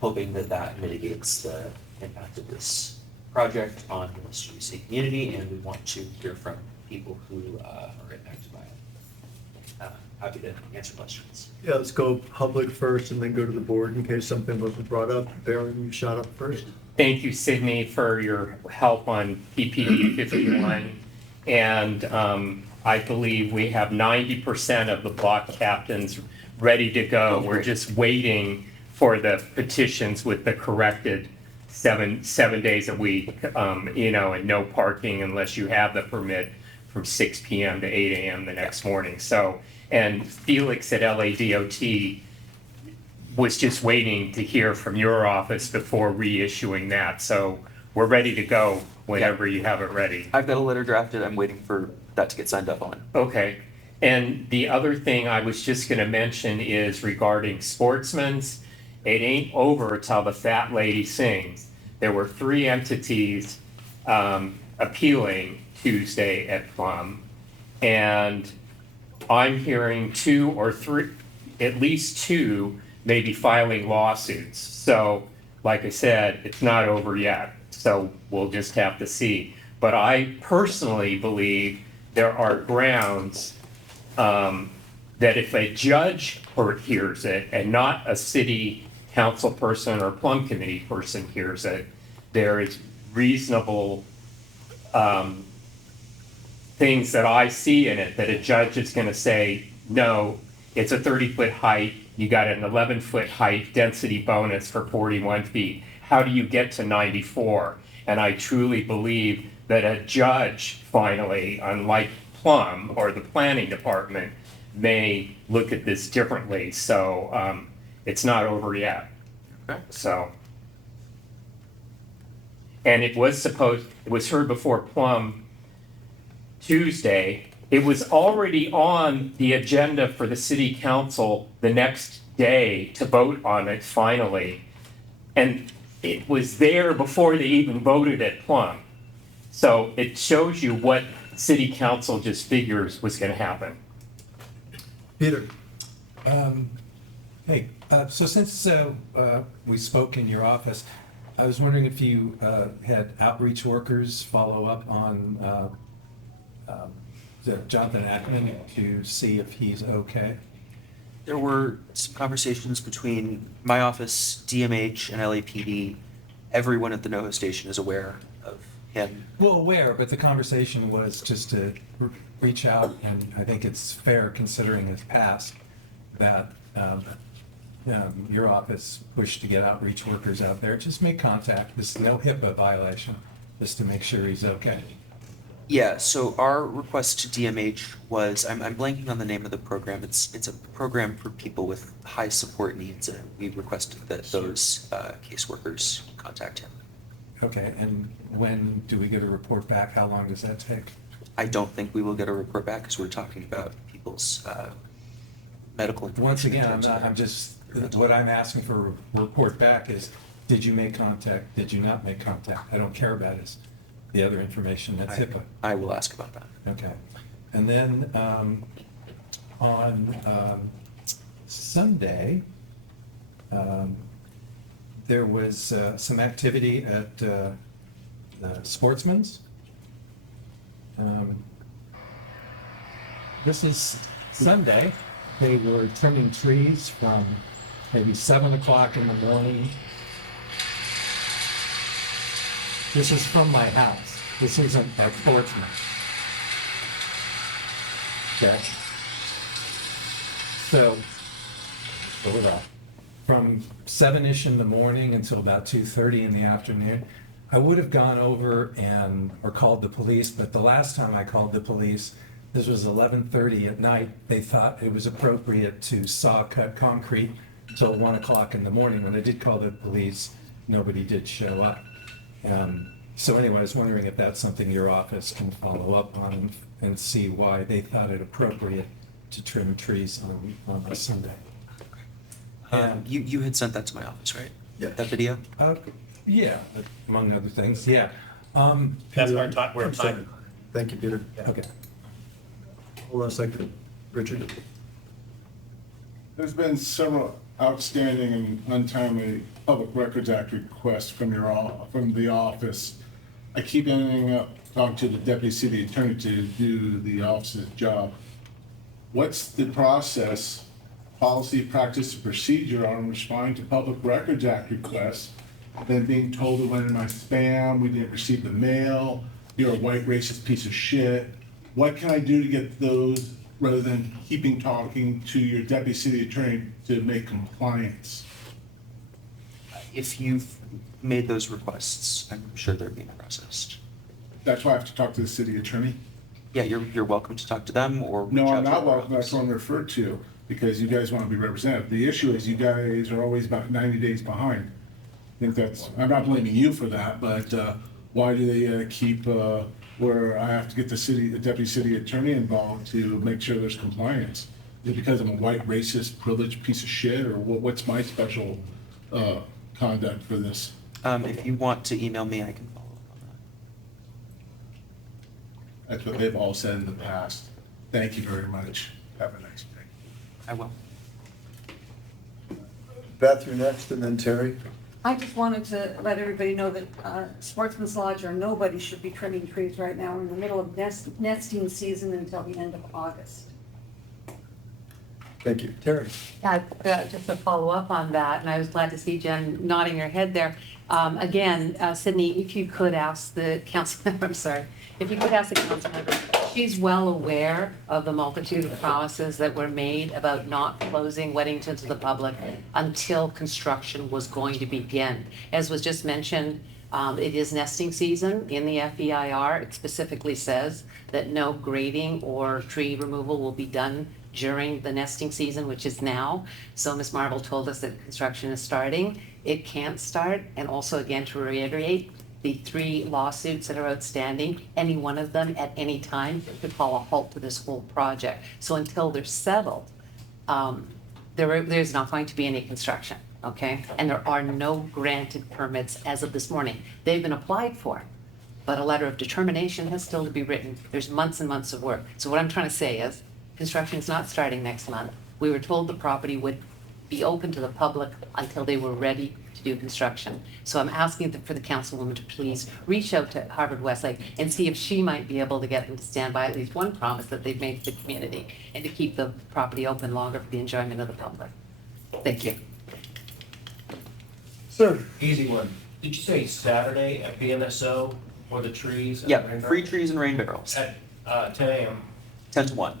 hoping that that mitigates the impact of this project on the Studio City community, and we want to hear from people who are impacted by it. Happy to answer questions. Yeah, let's go public first and then go to the board in case something wasn't brought up. Baron, you shot up first. Thank you, Sydney, for your help on PPD 51. And I believe we have 90% of the block captains ready to go. We're just waiting for the petitions with the corrected seven days a week, and no parking unless you have the permit from 6 p.m. to 8 a.m. the next morning. So, and Felix at LADOT was just waiting to hear from your office before reissuing that. So we're ready to go whenever you have it ready. I've got a letter drafted. I'm waiting for that to get signed up on. Okay. And the other thing I was just going to mention is regarding Sportsman's. It ain't over till the fat lady sings. There were 3 entities appealing Tuesday at Plum, and I'm hearing 2 or 3, at least 2, maybe filing lawsuits. So, like I said, it's not over yet. So we'll just have to see. But I personally believe there are grounds that if a judge hears it and not a city council person or plum committee person hears it, there is reasonable things that I see in it that a judge is going to say, no, it's a 30-foot height, you got an 11-foot height density bonus for 41 feet. How do you get to 94? And I truly believe that a judge finally, unlike Plum or the planning department, may look at this differently. So it's not over yet. Okay. So, and it was heard before Plum Tuesday. It was already on the agenda for the city council the next day to vote on it finally. And it was there before they even voted at Plum. So it shows you what city council just figures was going to happen. Peter. Hey, so since we spoke in your office, I was wondering if you had outreach workers follow up on Jonathan Ackman to see if he's okay. There were some conversations between my office, DMH, and LAPD. Everyone at the NoHo station is aware of him. Well, aware, but the conversation was just to reach out, and I think it's fair considering his past that your office pushed to get outreach workers out there. Just make contact. This is no HIPAA violation, just to make sure he's okay. Yeah, so our request to DMH was, I'm blanking on the name of the program. It's a program for people with high support needs, and we requested that those caseworkers contact him. Okay, and when do we get a report back? How long does that take? I don't think we will get a report back because we're talking about people's medical information. Once again, what I'm asking for a report back is, did you make contact? Did you not make contact? I don't care about the other information that's HIPAA. I will ask about that. Okay. And then on Sunday, there was some activity at Sportsman's. This is Sunday. They were trimming trees from maybe 7 o'clock in the morning. This is from my house. This isn't at Sportsman's. Okay. So, over that. From 7-ish in the morning until about 2:30 in the afternoon, I would have gone over or called the police, but the last time I called the police, this was 11:30 at night, they thought it was appropriate to saw cut concrete until 1 o'clock in the morning. When I did call the police, nobody did show up. So anyway, I was wondering if that's something your office can follow up on and see why they thought it appropriate to trim trees on a Sunday. You had sent that to my office, right? Yeah. That video? Yeah, among other things, yeah. That's Peter, our time, we're I'm sorry. time. Thank you, Peter. Yeah. Okay. Hold on a second, Richard. There's been several outstanding and untimely Public Records Act requests from from the office. I keep ending up talking to the deputy city attorney to do the office's job. What's the process, policy, practice, and procedure on responding to Public Records Act requests, then being told it went in my spam, we didn't receive the mail, you're a white racist piece of shit? What can I do to get those, rather than keeping talking to your deputy city attorney to make compliance? If you've made those requests, I'm sure they're being processed. That's why I have to talk to the city attorney? Yeah, you're welcome to talk to them or. No, reach I'm out to not our welcome, that's office. what I'm referred to, because you guys want to be represented. The issue is you guys are always about 90 days behind. I think that's, I'm not blaming you for that, but why do they keep, where I have to get the deputy city attorney involved to make sure there's compliance? Is it because I'm a white racist privileged piece of shit, or what's my special conduct for this? If you want to email me, I can follow up on that. That's what they've all said in the past. Thank you very much. Have a nice day. I will. Beth, you're next, and then Terry. I just wanted to let everybody know that Sportsman's Lodge or nobody should be trimming trees right now. We're in the middle of nesting season until the end of August. Thank you. Terry. Yeah, just to follow up on that, and I was glad to see Jen nodding her head there. Again, Sydney, if you could ask the council member, I'm sorry, if you could ask the council member, she's well aware of the multitude of promises that were made about not closing Weddington to the public until construction was going to begin. As was just mentioned, it is nesting season in the FEIR. It specifically says that no grading or tree removal will be done during the nesting season, which is now. So Ms. Marvel told us that construction is starting. It can't start. And also, again, to reiterate, the 3 lawsuits that are outstanding, any one of them at any time could call a halt to this whole project. So until they're settled, there's not going to be any construction, okay? And there are no granted permits as of this morning. They've been applied for, but a letter of determination has still to be written. There's months and months of work. So what I'm trying to say is, construction is not starting next month. We were told the property would be open to the public until they were ready to do construction. So I'm asking for the councilwoman to please reach out to Harvard Westlake and see if she might be able to get them to stand by at least one promise that they've made to the community and to keep the property open longer for the enjoyment of the public. Thank you. Sir. Easy one. Did you say Saturday at BNSO for the trees? and Yeah, rain free barrels? trees and rain barrels, At 10 a.m. 10 to 1.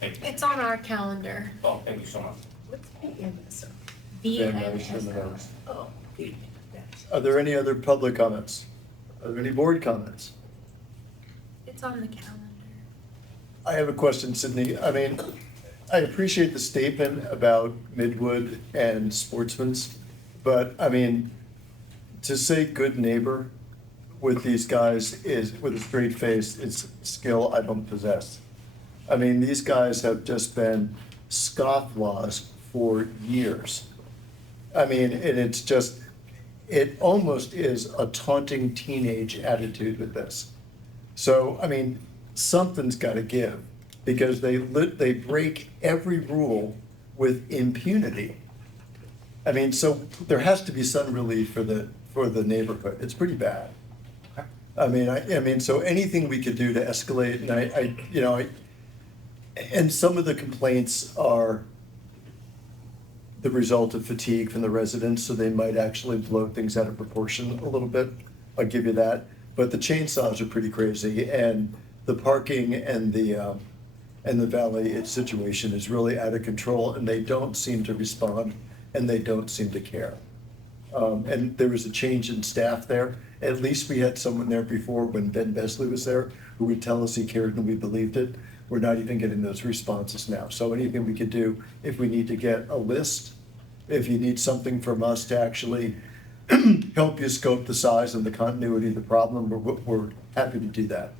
Thank you. It's on our calendar. Oh, thank you so much. What's BMSO? BNSO. Oh. Are there any other public comments? Are there any board comments? It's on the calendar. I have a question, Sydney. I mean, I appreciate the statement about Midwood and Sportsman's, but I mean, to say good neighbor with these guys is, with a straight face, it's a skill I don't possess. I mean, these guys have just been scofflaws for years. I mean, and it's just, it almost is a taunting teenage attitude with this. So, I mean, something's gotta give, because they break every rule with impunity. I mean, so there has to be some relief for the neighborhood. It's pretty bad. I mean, so anything we could do to escalate, and and some of the complaints are the result of fatigue from the residents, so they might actually blow things out of proportion a little bit. I'll give you that. But the chainsaws are pretty crazy, and the parking and the valet situation is really out of control, and they don't seem to respond, and they don't seem to care. And there was a change in staff there. At least we had someone there before when Ben Besley was there, who would tell us he cared and we believed it. We're not even getting those responses now. So anything we could do, if we need to get a list, if you need something from us to actually help you scope the size and the continuity of the problem, we're happy to do that.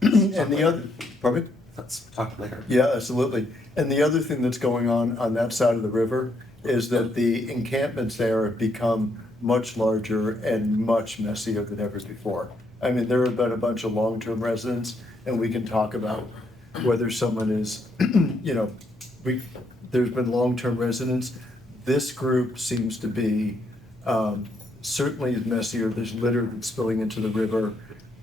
And the other, pardon me? Let's talk later. Yeah, absolutely. And the other thing that's going on that side of the river is that the encampments there have become much larger and much messier than ever before. I mean, there have been a bunch of long-term residents, and we can talk about whether someone is, there's been long-term residents. This group seems to be certainly messier. There's litter that's spilling into the river.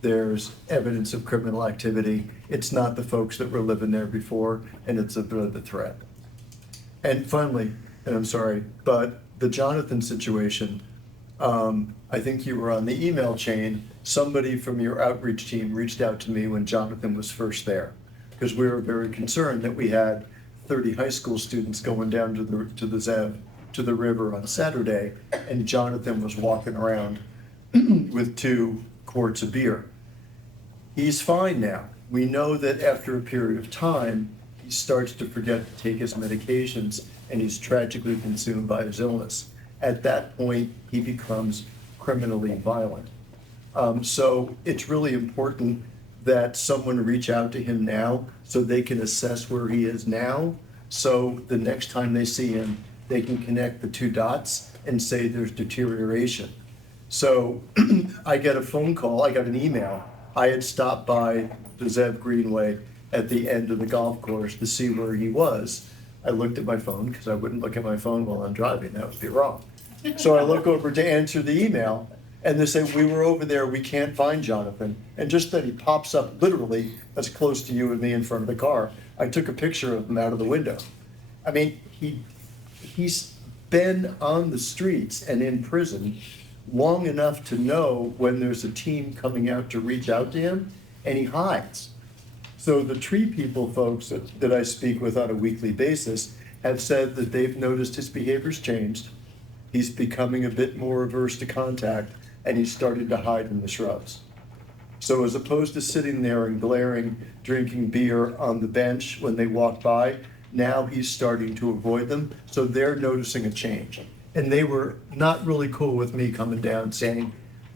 There's evidence of criminal activity. It's not the folks that were living there before, and it's a bit of a threat. And finally, and I'm sorry, but the Jonathan situation, I think you were on the email chain. Somebody from your outreach team reached out to me when Jonathan was first there, because we were very concerned that we had 30 high school students going down to the Zev, to the river on Saturday, and Jonathan was walking around with 2 quarts of beer. He's fine now. We know that after a period of time, he starts to forget to take his medications, and he's tragically consumed by his illness. At that point, he becomes criminally violent. So it's really important that someone reach out to him now so they can assess where he is now. So the next time they see him, they can connect the 2 dots and say there's deterioration. So I get a phone call, I got an email. I had stopped by the Zev Greenway at the end of the golf course to see where he was. I looked at my phone because I wouldn't look at my phone while I'm driving, that would be wrong. So I look over to answer the email, and they say, we were over there, we can't find Jonathan. And just then he pops up literally as close to you and me in front of the car. I took a picture of him out of the window. I mean, he's been on the streets and in prison long enough to know when there's a team coming out to reach out to him, and he hides. So the tree people folks that I speak with on a weekly basis have said that they've noticed his behavior's changed. He's becoming a bit more averse to contact, and he's started to hide in the shrubs. So as opposed to sitting there and glaring, drinking beer on the bench when they walk by, now he's starting to avoid them, so they're noticing a change. And they were not really cool with me coming down saying,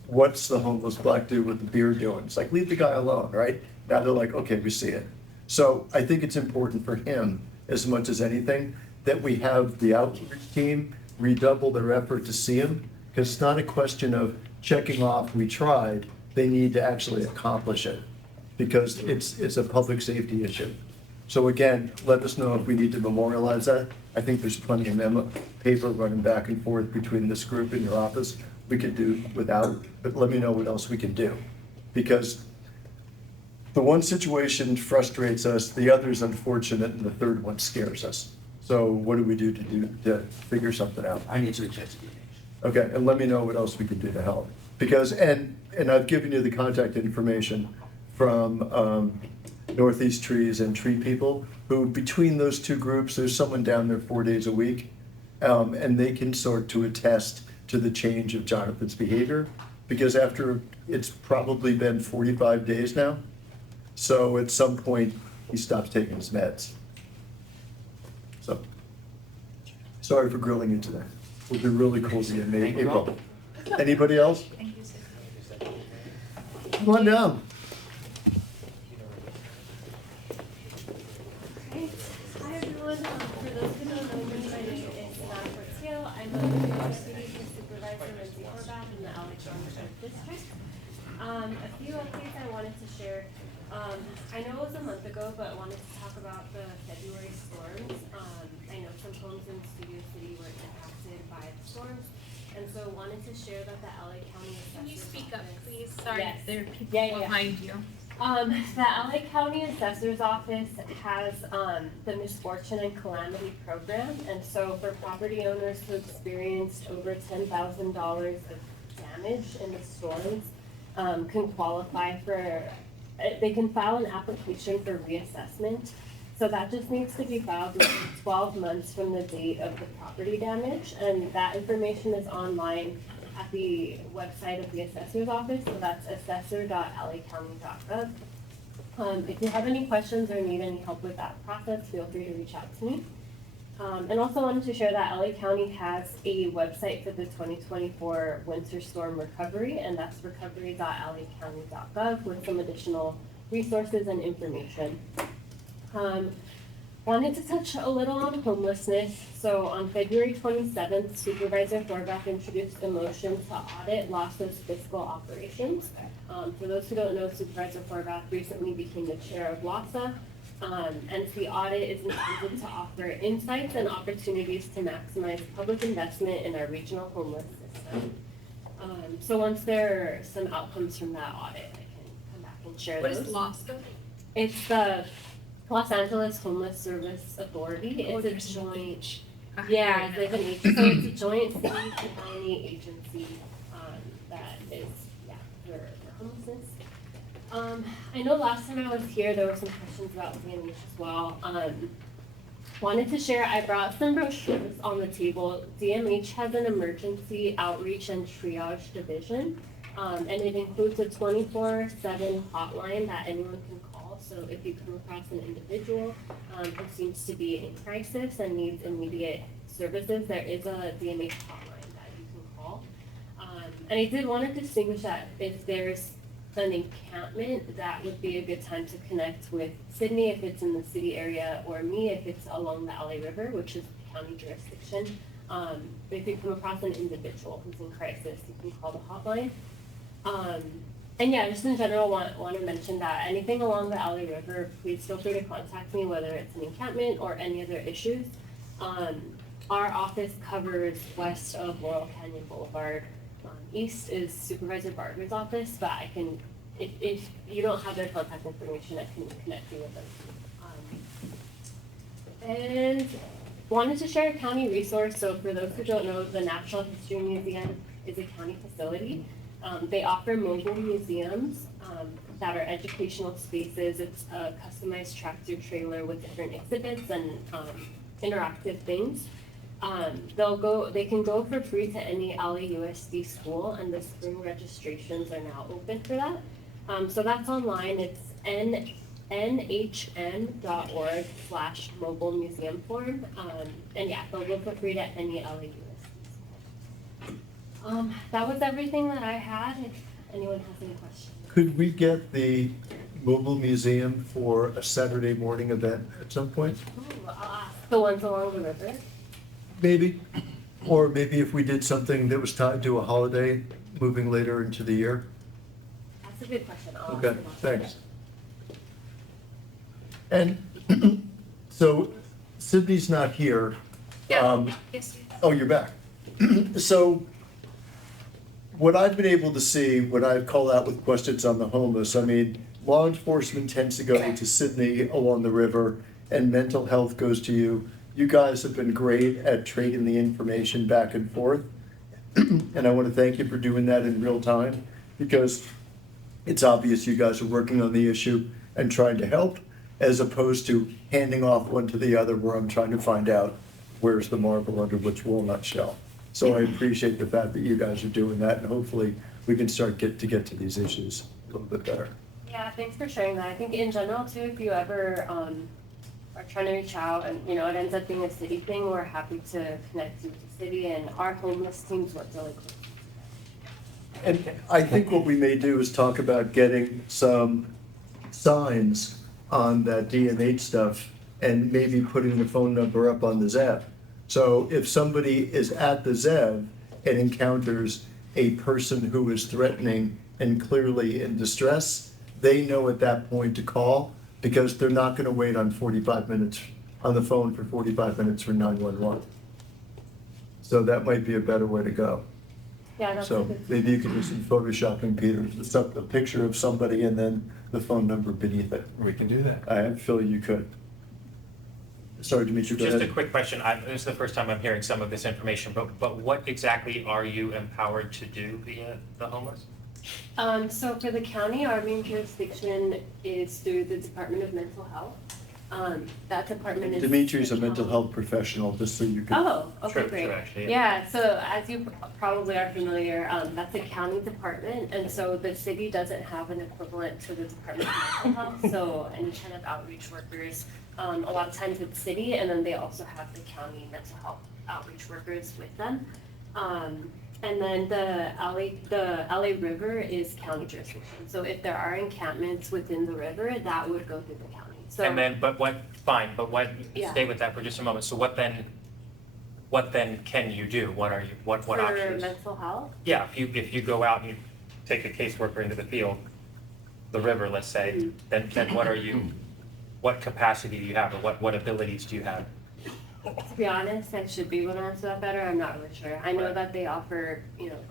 what's the homeless black dude with the beer doing? It's like, leave the guy alone, right? Now they're like, okay, we see it. So I think it's important for him, as much as anything, that we have the outreach team redouble their effort to see him, because it's not a question of checking off, we tried. They need to actually accomplish it, because it's a public safety issue. So again, let us know if we need to memorialize that. I think there's plenty of memo paper running back and forth between this group and your office. We could do without, but let me know what else we can do. Because the one situation frustrates us, the other's unfortunate, and the third one scares us. So what do we do to figure something out? I need to reach out to you. Okay, and let me know what else we can do to help. Because, and I've given you the contact information from Northeast Trees and Tree People, who between those 2 groups, there's someone down there 4 days a week, and they can sort to attest to the change of Jonathan's behavior, because after, it's probably been 45 days now, so at some point, he stops taking his meds. So, sorry for grilling you today. We'll be really cool to you in April. Anybody else? Come on down. Hi everyone, for those who don't know me, my name is Savannah Portillo. I'm a deputy supervisor in Horvath in the Alexander District. A few updates I wanted to share. I know it was a month ago, but I wanted to talk about the February storms. I know some homes in Studio City were impacted by the storms, and so wanted to share that the LA County Assessor's Can you speak up, Office- please? Sorry, Yes. there are people behind you. The LA County Assessor's Office has the Misfortune and Calamity Program, and so for property owners who experienced over $10,000 of damage in the storms, can qualify for, they can file an application for reassessment. So that just needs to be filed within 12 months from the date of the property damage, and that information is online at the website of the assessor's office, so that's assessor.lacounty.gov. If you have any questions or need any help with that process, feel free to reach out to me. And also wanted to share that LA County has a website for the 2024 winter storm recovery, and that's recovery.lacounty.gov with some additional resources and information. Wanted to touch a little on homelessness. So on February 27th, Supervisor Horvath introduced a motion to audit LASA's fiscal operations. For those who don't know, Supervisor Horvath recently became the chair of LASA. And the audit is intended to offer insights and opportunities to maximize public investment in our regional homeless system. So once there are some outcomes from that audit, I can come back and share What those. is LASA? It's the Los Angeles Homeless Service Authority. Oh, It's there's a joint, Ah, yeah, there it's you like an agency, so it's a joint city county agency, that is, yeah, for homelessness. I know last time I was here, there were some questions about DMH as well. Wanted to share, I brought some brochures on the table. DMH has an emergency outreach and triage division, and it includes a 24/7 hotline that anyone can call. So if you come across an individual who seems to be in crisis and needs immediate services, there is a DMH hotline that you can call. And I did want to distinguish that if there's an encampment, that would be a good time to connect with Sydney if it's in the city area, or me if it's along the LA River, which is county jurisdiction. If you come across an individual who's in crisis, you can call the hotline. And yeah, just in general, want to mention that anything along the LA River, please feel free to contact me, whether it's an encampment or any other issues. Our office covers west of Laurel Canyon Boulevard. East is Supervisor Barber's office, but I can, if you don't have their contact information, I can connect you with them. And wanted to share a county resource. So for those who don't know, the Natural History Museum is a county facility. They offer mobile museums that are educational spaces. It's a customized tractor trailer with different exhibits and interactive things. They can go for free to any LAUSD school, and the spring registrations are now open for that. So that's online. It's nhm.org/mobile museum form. And yeah, they'll go for free to any LAUSD school. That was everything that I had. If anyone has any questions. Could we get the mobile museum for a Saturday morning event at some point? Ooh, I'll ask the ones along the river. Maybe, or maybe if we did something that was tied to a holiday moving later into the year. That's a good question. I'll ask Okay, them about that. thanks. And so Sydney's not here. Yeah. Yes. Oh, you're back. So what I've been able to see, what I've called out with questions on the homeless, I mean, law enforcement tends to go to Sydney along the river, and mental health goes to you. You guys have been great at trading the information back and forth. And I want to thank you for doing that in real time, because it's obvious you guys are working on the issue and trying to help, as opposed to handing off one to the other where I'm trying to find out where's the marble under which walnut shell. So I appreciate the fact that you guys are doing that, and hopefully we can start to get to these issues a little bit better. Yeah, thanks for sharing that. I think in general too, if you ever are trying to reach out and it ends up being a city thing, we're happy to connect you with the city, and our homeless teams work really close. And I think what we may do is talk about getting some signs on that DMH stuff and maybe putting the phone number up on the Zev. So if somebody is at the Zev and encounters a person who is threatening and clearly in distress, they know at that point to call, because they're not gonna wait on 45 minutes, on the phone for 45 minutes for 911. So that might be a better way to go. Yeah, that's a So good. maybe you can do some photoshopping, Peter, a picture of somebody and then the phone number beneath it. We can do that. I feel you could. Sorry, Dimitri, go Just a ahead. quick question. This is the first time I'm hearing some of this information, but what exactly are you empowered to do via the homeless? So for the county, our main jurisdiction is through the Department of Mental Health. That department is. Dimitri's a mental health professional, just so you can. Oh, okay, True, great. actually, Yeah, so as you probably are familiar, that's a county department, and so the city doesn't have an equivalent to the Department of Mental Health, so any kind of outreach workers, a lot of times it's city, and then they also have the county mental health outreach workers with them. And then the LA River is county jurisdiction. So if there are encampments within the river, that would go through the county. So And then, but what, fine, but what, Yeah. stay with that for just a moment. So what then can you do? What are you, what for options? mental health, Yeah, if you go out and you take a caseworker into the field, the river, let's say, then what are you, what capacity do you have, or what abilities do you have? to be honest, I should be able to answer that better. I'm not really sure. I know that they offer,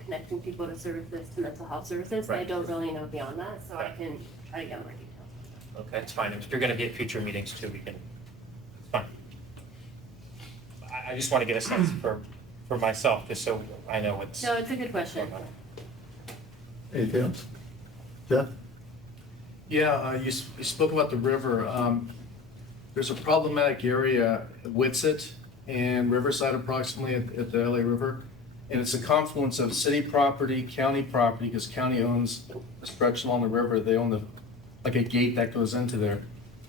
connecting people to services, to mental health services. I Right. don't really know beyond that, so I can try to get more details. Okay, it's fine. If you're gonna be at future meetings too, we can, it's fine. I just wanna get a sense for myself, just so I know what's. No, it's a good question. Anything else? Jeff? Yeah, you spoke about the river. There's a problematic area at Witsit and Riverside approximately at the LA River. And it's a confluence of city property, county property, because county owns a stretch along the river. They own like a gate that goes into there.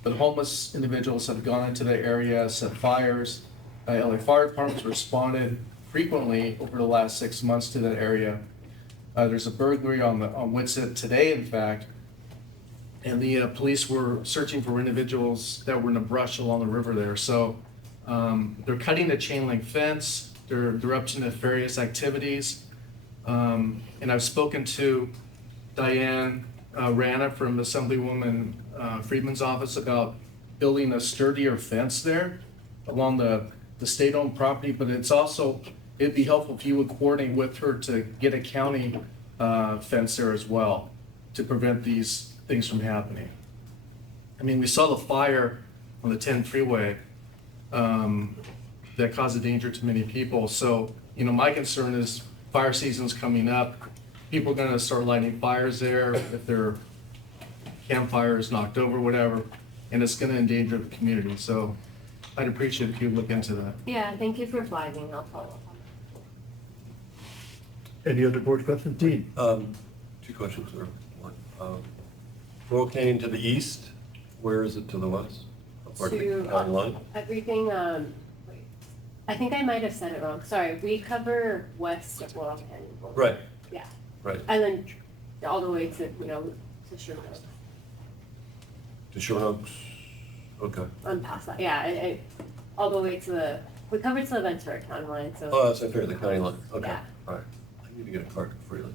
But homeless individuals have gone into the area, set fires. LA Fire Department's responded frequently over the last 6 months to that area. There's a burglary on Witsit today, in fact. And the police were searching for individuals that were in the brush along the river there. So they're cutting the chain link fence. They're up to nefarious activities. And I've spoken to Diane Rana from Assemblywoman Friedman's office about building a sturdier fence there along the state-owned property. But it'd be helpful if you would coordinate with her to get a county fence there as well to prevent these things from happening. I mean, we saw the fire on the 10 freeway that caused a danger to many people. So, my concern is fire season's coming up. People are gonna start lighting fires there if their campfire is knocked over, whatever, and it's gonna endanger the community. So I'd appreciate if you look into that. Yeah, thank you for flagging. I'll follow up on Any other board questions? Dean? Two questions, or one. Royal Canyon to the east, where is it to the west? Or the To, county line? everything, wait, I think I might have said it wrong. Sorry, we cover west of Laurel Canyon. Right, Yeah, right. and then all the way to, to Sherwood, To Short Oaks, okay. on past that, yeah, all the way to we covered to the Ventura County line, so. Oh, that's fair, the county line, okay, Yeah. all right. I need to get a card freely.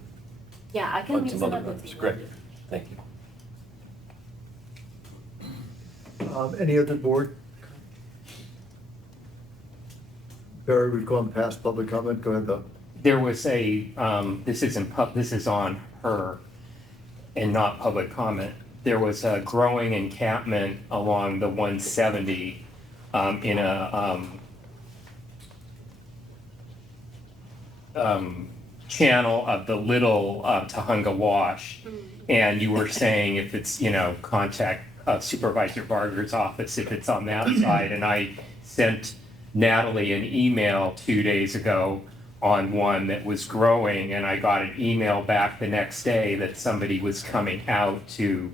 Yeah, I can mix Some it other up with numbers, you. great, thank you. Any other board? Barry, we've gone past public comment. Go ahead, though. There was this is on her and not public comment. There was a growing encampment along the 170 in a channel of the Little Tahunga Wash. And you were saying if it's, contact Supervisor Barger's office if it's on that side. And I sent Natalie an email 2 days ago on one that was growing, and I got an email back the next day that somebody was coming out to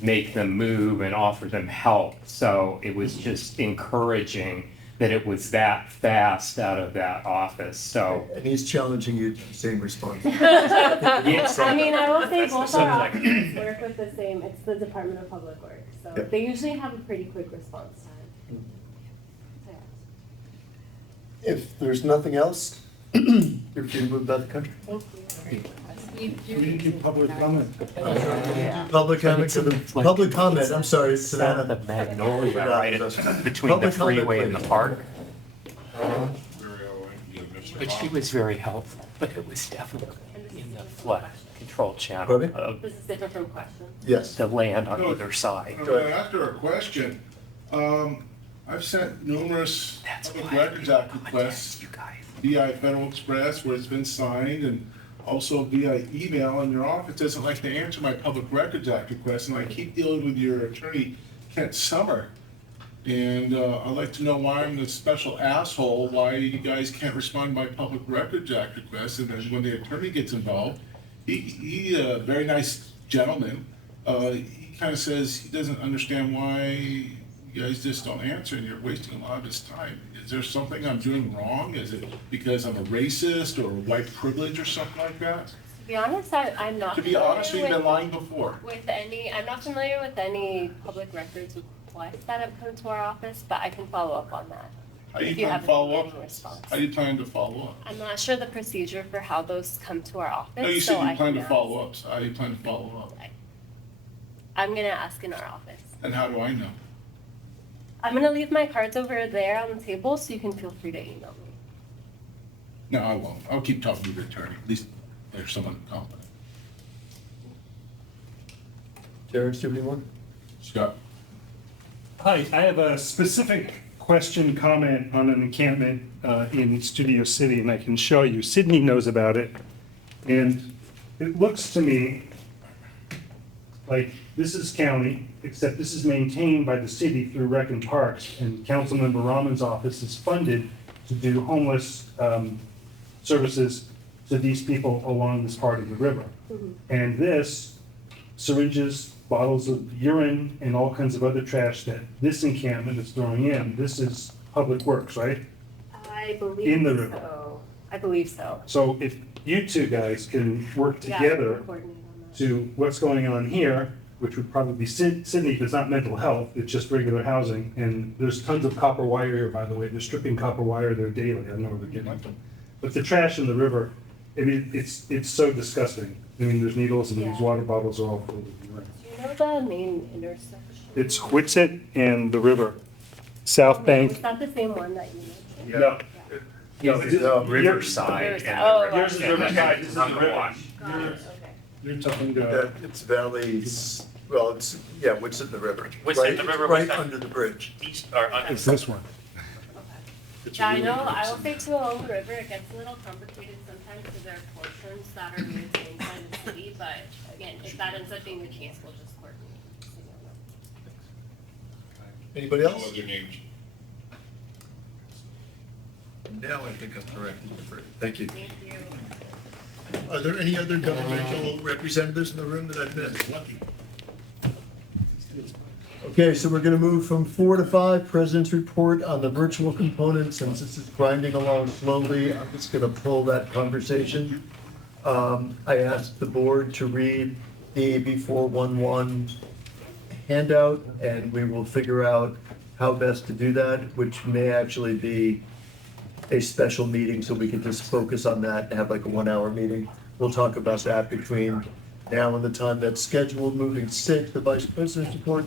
make them move and offer them help. So it was just encouraging that it was that fast out of that office, so. And he's challenging you to the same response. Yes. I mean, I will say That's the both our subject. offices work with the same, it's the Department of Public Works, so Yeah. they usually have a pretty quick response time. So, yeah. If there's nothing else, you're free to move about the country. Thank you. We didn't do public comment. Public comment to the, public comment, I'm sorry, Savannah. The magnolia right between the Public comment, freeway and the please. park. Mr. But she was very helpful, but it was definitely in the flood control channel Pardon me? of This is different from questions. Yes. the land on either side. After a question, I've sent numerous Public Records Act requests via Federal Express where it's been signed, and also via email, and your office doesn't like to answer my Public Records Act requests, and I keep dealing with your attorney, Kent Summer. And I'd like to know why I'm the special asshole, why you guys can't respond to my Public Records Act requests, and then when the attorney gets involved, he a very nice gentleman, he kind of says he doesn't understand why you guys just don't answer and you're wasting a lot of his time. Is there something I'm doing wrong? Is it because I'm a racist or white privilege or something like that? To be honest, I'm not. To be honest, we've been lying before. I'm not familiar with any public records requests that have come to our office, but I can follow up on that. How do if you plan to haven't follow seen up? any response. How do you plan to follow up? I'm not sure the procedure for how those come to our office. No, you so said you I plan can to ask. follow up, so how do you plan to follow up? I'm gonna ask in our office. And how do I know? I'm gonna leave my cards over there on the table, so you can feel free to email me. No, I won't. I'll keep talking to the attorney. At least there's someone competent. Terrence, do you have any more? Scott? Hi, I have a specific question, comment on an encampment in Studio City, and I can show you. Sydney knows about it. And it looks to me like this is county, except this is maintained by the city through Rec and Parks, and Councilmember Rahman's office is funded to do homeless services to these people along this part of the river. And this, syringes, bottles of urine, and all kinds of other trash that this encampment is throwing in, this is Public Works, right? I believe In the river. so. I believe so. So if you two guys can work Yeah, together coordinate on that. to what's going on here, which would probably be Sydney, because it's not mental health, it's just regular housing, and there's tons of copper wire here, by the way, they're stripping copper wire there daily, I don't know where they're getting it from. But the trash in the river, I mean, it's so disgusting. I mean, there's needles and these Yeah. water bottles are all filled with urine. Do you know the main intersection? It's Whitsett and the river, South Is Bank. that the same one that you mentioned? No. No, it's Riverside. Oh, Yours is Riverside, this is the river. Got it, okay. You're talking It's valleys, well, it's, yeah, what's in the river? What's Right- in the river, Right what's that? under the bridge. East, or, It's this one. Yeah, I know, I will say too, along the river, it gets a little complicated sometimes because there are portions that are maintained by the city, but again, if that ends up being the case, we'll just coordinate. Anybody No else? other names. Now I think I'm correct. Thank you. Thank you. Are there any other governmental representatives in the room that I've missed? Lucky. Okay, so we're gonna move from 4 to 5, President's report on the virtual component. Since this is grinding along slowly, I'm just gonna pull that conversation. I asked the board to read the AB 411 handout, and we will figure out how best to do that, which may actually be a special meeting, so we can just focus on that and have like a 1-hour meeting. We'll talk about that between now and the time that's scheduled. Moving 6, the Vice President's report.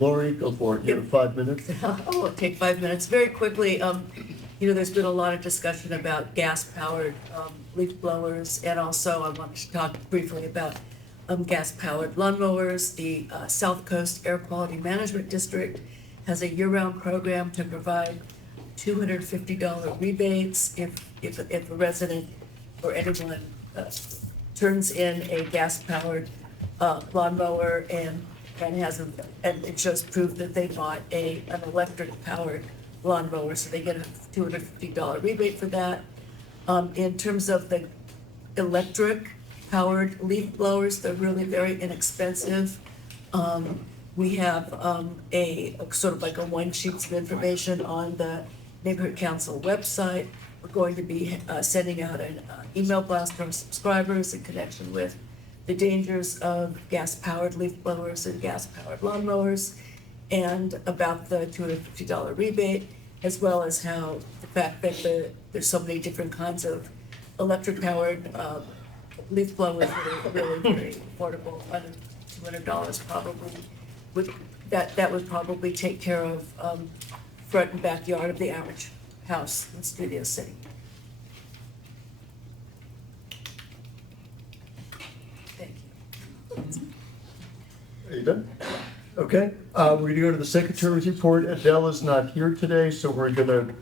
Lori, go for it. You have 5 minutes. Oh, it'll take 5 minutes. Very quickly, you know, there's been a lot of discussion about gas-powered leaf blowers, and also I wanted to talk briefly about gas-powered lawnmowers. The South Coast Air Quality Management District has a year-round program to provide $250 rebates if a resident or anyone turns in a gas-powered lawnmower and and it shows proof that they bought an electric-powered lawnmower, so they get a $250 rebate for that. In terms of the electric-powered leaf blowers, they're really very inexpensive. We have a sort of like a one sheet of information on the Neighborhood Council website. We're going to be sending out an email blast to our subscribers in connection with the dangers of gas-powered leaf blowers and gas-powered lawnmowers, and about the $250 rebate, as well as how the fact that there's so many different kinds of electric-powered leaf blowers that are really very affordable, under $200 probably. That would probably take care of front and backyard of the average house in Studio City. Thank you. Are you done? Okay, we're gonna go to the Secretary's report. Adele is not here today, so we're gonna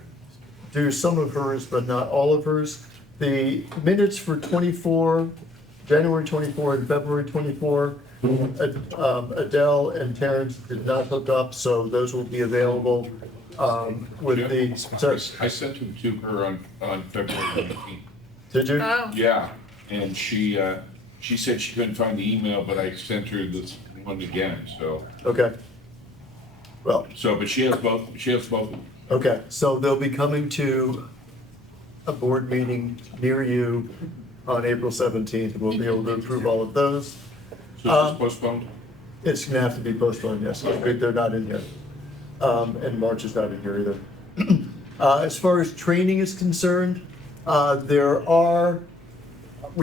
do some of hers, but not all of hers. The minutes for January 24 and February 24, Adele and Terrence did not hook up, so those will be available with the, sorry. I sent them to her on February 19th. Did you? Yeah, and she said she couldn't find the email, but I sent her this one again, so. Okay. Well, So, but she has both. okay, so they'll be coming to a board meeting near you on April 17th. We'll be able to approve all of those. So it's postponed? It's gonna have to be postponed, yes. They're not in here. And March is not in here either. As far as training is concerned, we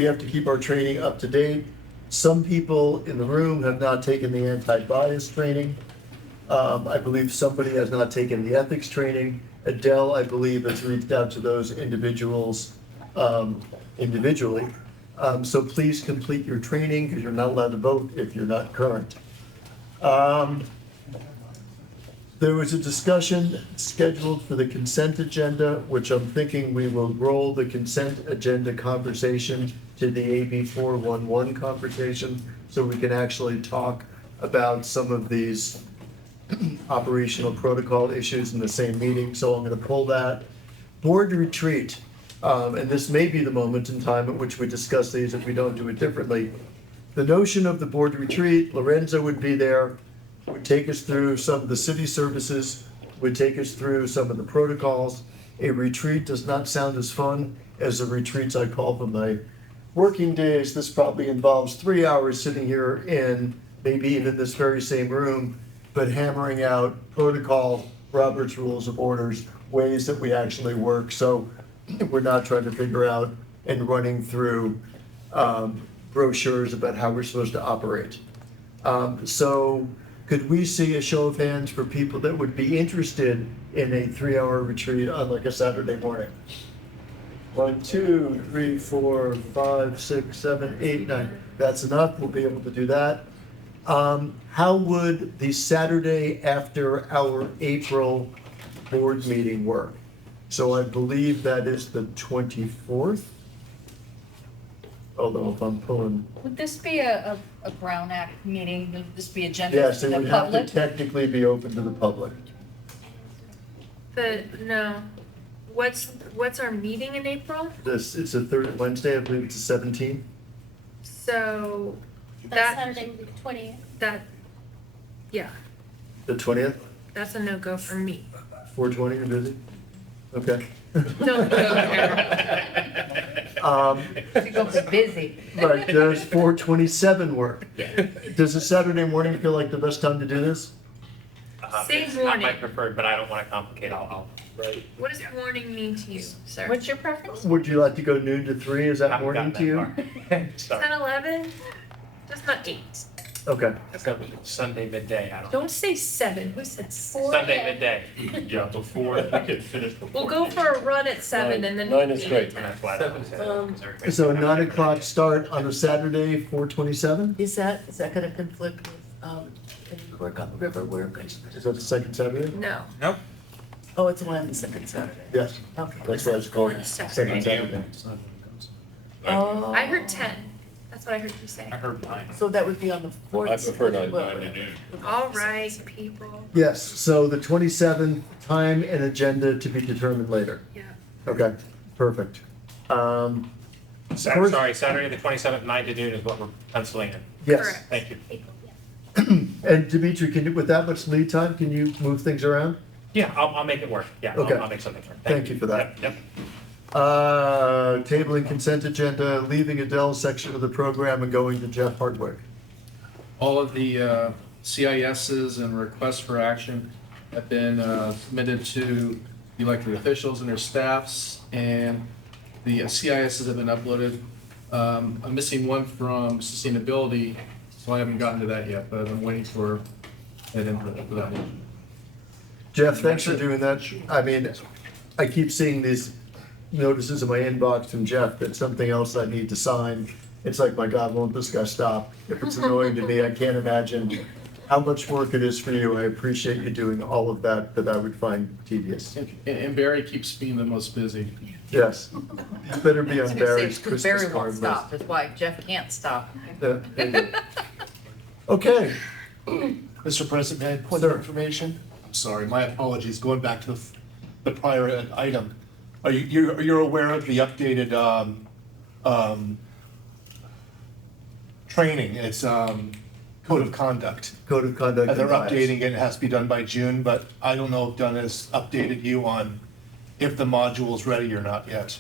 have to keep our training up to date. Some people in the room have not taken the anti-bias training. I believe somebody has not taken the ethics training. Adele, I believe, has reached out to those individuals individually. So please complete your training because you're not allowed to vote if you're not current. There was a discussion scheduled for the consent agenda, which I'm thinking we will roll the consent agenda conversation to the AB 411 conversation so we can actually talk about some of these operational protocol issues in the same meeting. So I'm going to pull that. Board retreat, and this may be the moment in time at which we discuss these if we don't do it differently. The notion of the board retreat, Lorenzo would be there, would take us through some of the city services, would take us through some of the protocols. A retreat does not sound as fun as the retreats I call from my working days. This probably involves 3 hours sitting here in maybe even this very same room, but hammering out protocol, Robert's Rules of Orders, ways that we actually work. So we're not trying to figure out and running through brochures about how we're supposed to operate. So could we see a show of hands for people that would be interested in a 3-hour retreat on like a Saturday morning? 1, 2, 3, 4, 5, 6, 7, 8, 9. That's enough. We'll be able to do that. How would the Saturday after our April board meeting work? So I believe that is the 24th. Although if I'm pulling, Would this be a Brown Act meeting? Would this be agenda yes, for it the would have to public? technically be open to the public. No. What's our meeting in April? This, it's a third Wednesday, I believe it's the 17th. So That's Saturday, the 20th. Yeah, The 20th, that's a no-go for me. 4:20, you're busy? Okay. Don't go there. You go for busy. Right, does 4:27 work? Does a Saturday morning feel like the best time to do this? Say It's not my morning. preferred, but I don't want to complicate, I'll. What does morning mean to you, sir? What's your preference? Would you like to go noon to 3? Is that Haven't morning gotten to that you? far. 10, 11? Just not 8. Okay. Sunday midday, I don't. Don't say 7. Who said 4? Sunday midday. Yeah, before we can finish. We'll go for a run at 7 and then. Nine is great. And that's why I don't say. So 9 o'clock start on a Saturday, 4:27? Is that gonna conflict with, any work on the river work? Is that the second Saturday? No. Nope. Oh, it's only on the second Saturday. Yes, Okay. that's why it's called second Saturday. Oh. I heard 10. That's what I heard you say. I heard 9. So that would be on the fourth. I prefer 9 well, to noon. All right, people. Yes, so the 27th, time and agenda to be determined later. Yeah. Okay, perfect. Sorry, Saturday the 27th, 9 to noon is what we're penciling in. Yes, Correct. Thank you. and Dimitri, can you, with that much lead time, can you move things around? Yeah, I'll make it work. Yeah, Okay. I'll make something work. Thank you for that. Yep. Tabling consent agenda, leaving Adele's section of the program and going to Jeff Hardwick. All of the CISs and requests for action have been submitted to the elected officials and their staffs, and the CISs have been uploaded. I'm missing one from sustainability, so I haven't gotten to that yet, but I'm waiting for that input for that one. Jeff, thanks for doing that. I mean, I keep seeing these notices in my inbox from Jeff that something else I need to sign. It's like, my God, won't this guy stop? If it's annoying to me, I can't imagine how much work it is for you. I appreciate you doing all of that I would find tedious. And Barry keeps being the most busy. Yes. You better be I was on gonna say, Barry's 'cause Christmas Barry card won't list. stop. That's why Jeff can't stop. Okay. Mr. President, may I point Sir. of information? I'm sorry, my apologies, going back to the prior item. Are you're aware of the updated, training? It's, code of conduct. Code of conduct. And they're and bias. updating it, it has to be done by June, but I don't know if Dunn has updated you on if the module's ready or not yet.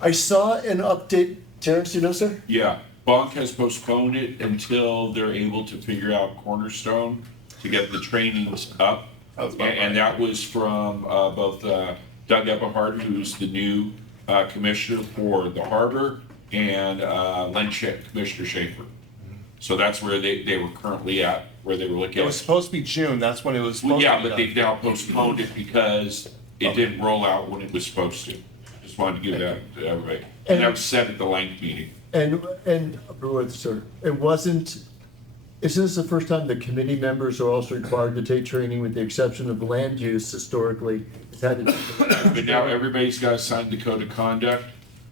I saw an update, Terrence, you know, sir? Yeah, Bonk has postponed it until they're able to figure out Cornerstone to get the trainings up. And that was from both Doug Eberhard, who's the new commissioner for the harbor, and Len Commissioner Schaefer. So that's where they were currently at, where they were looking It at. was supposed to be June, that's when it was supposed to be Yeah, done. but they've now postponed it because it didn't roll out when it was supposed to. Just wanted to give that to everybody. And that was said at the length meeting. And, sir, isn't this the first time the committee members are also required to take training with the exception of land use historically? It's had to- But now everybody's got to sign the code of conduct,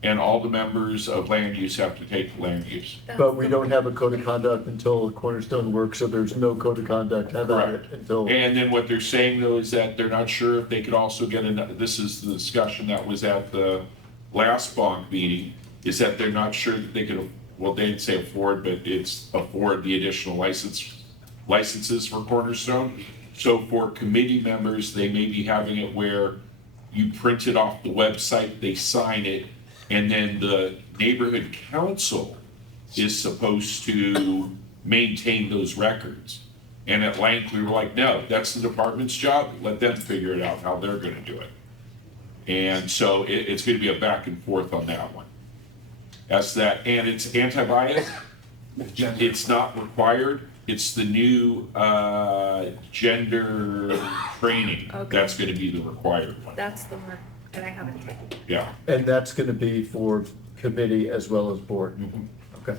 and all the members of land use have to take land use. But we don't have a code of conduct until Cornerstone works, so there's no code of conduct about it until. And then what they're saying though is that they're not sure if they could also get this is the discussion that was at the last bond meeting, is that they're not sure that they could, well, they didn't say afford, but it's afford the additional licenses for Cornerstone. So for committee members, they may be having it where you print it off the website, they sign it, and then the neighborhood council is supposed to maintain those records. And at length, we were like, no, that's the department's job, let them figure it out how they're gonna do it. And so it's gonna be a back and forth on that one. That's that, and it's anti-bias, it's not required, it's the new, gender training, Okay. that's gonna be the required one, That's the one that I haven't taken. yeah. And that's gonna be for committee as well as board? Okay.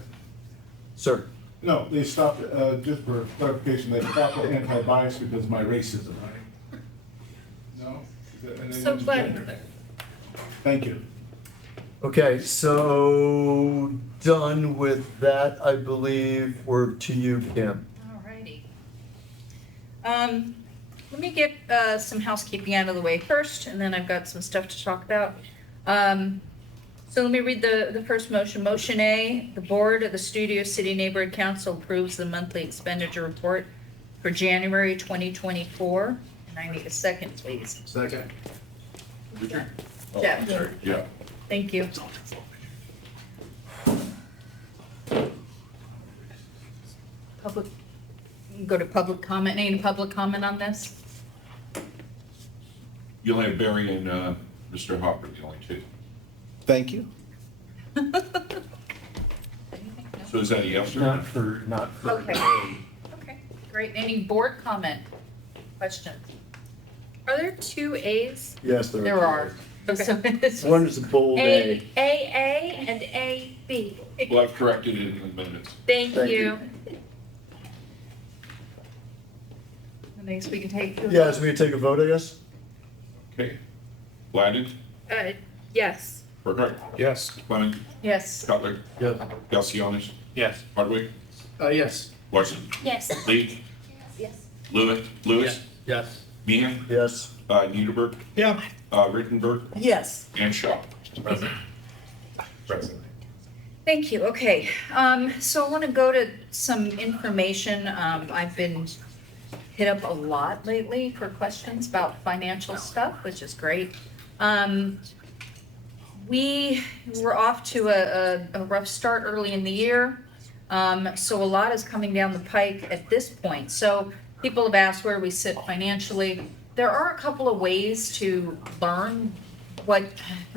Sir? No, they stopped, just for clarification, they stopped at anti-bias because of my racism, right? No? And they So went to glad. gender. Thank you. Okay, so done with that, I believe we're to you, Kim. Alrighty. Let me get some housekeeping out of the way first, and then I've got some stuff to talk about. So let me read the first motion. Motion A, the Board of the Studio City Neighborhood Council approves the monthly expenditure report for January 2024. And I need a second, please. Second. Jeff. Sorry, yeah. Thank you. Public, go to public comment. Any public comment on this? You'll have Barry and, Mr. Hopper, the only two. Thank you. So is that a yes or? Not for Okay. Okay, great. Any board comment, questions? Are there two A's? Yes, There are. So it's One is a bold A. A and A B. Well, I've corrected it in the minutes. Thank Thank you. Next we can take. Yeah, so we can take a vote, I guess? Okay. Gladden, Yes. Burkhart. Yes. Fleming, Yes. Cutler. Yes. Galsionis. Yes. Hardwick, Yes. Larson, Yes. Lee, Yes. Lewis, Yes. Meehan, Yes. Niederberg, Yeah. Rittenberg, Yes. and Shaw. President. Thank you. Okay. So I want to go to some information. I've been hit up a lot lately for questions about financial stuff, which is great. We were off to a rough start early in the year. So a lot is coming down the pike at this point. So people have asked where we sit financially. There are a couple of ways to learn but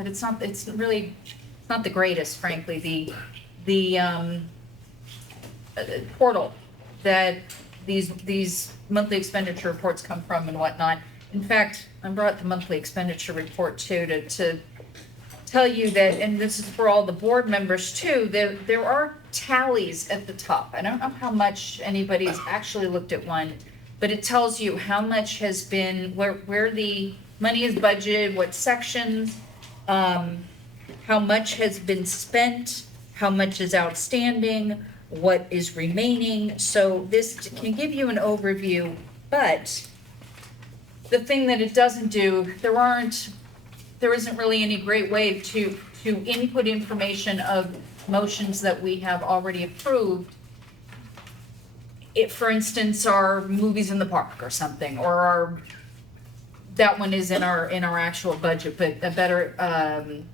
it's not the greatest, frankly. The portal that these monthly expenditure reports come from and whatnot. In fact, I brought the monthly expenditure report too to tell you that, and this is for all the board members too, there are tallies at the top. I don't know how much anybody's actually looked at one, but it tells you how much has been, where the money is budgeted, what sections, how much has been spent, how much is outstanding, what is remaining. So this can give you an overview, but the thing that it doesn't do, there isn't really any great way to input information of motions that we have already approved for instance, our movies in the park or something, or that one is in our actual budget, but a better,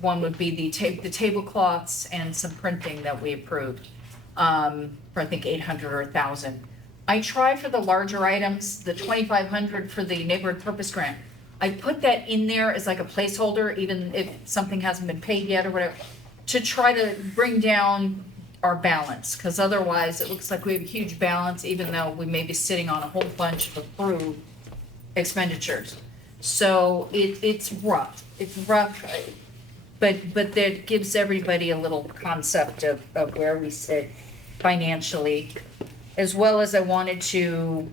one would be the tablecloths and some printing that we approved, for I think 800 or 1,000. I try for the larger items, the 2,500 for the neighborhood purpose grant. I put that in there as like a placeholder, even if something hasn't been paid yet or whatever, to try to bring down our balance, because otherwise it looks like we have a huge balance, even though we may be sitting on a whole bunch of approved expenditures. So it's rough, but that gives everybody a little concept of where we sit financially, as well as I wanted to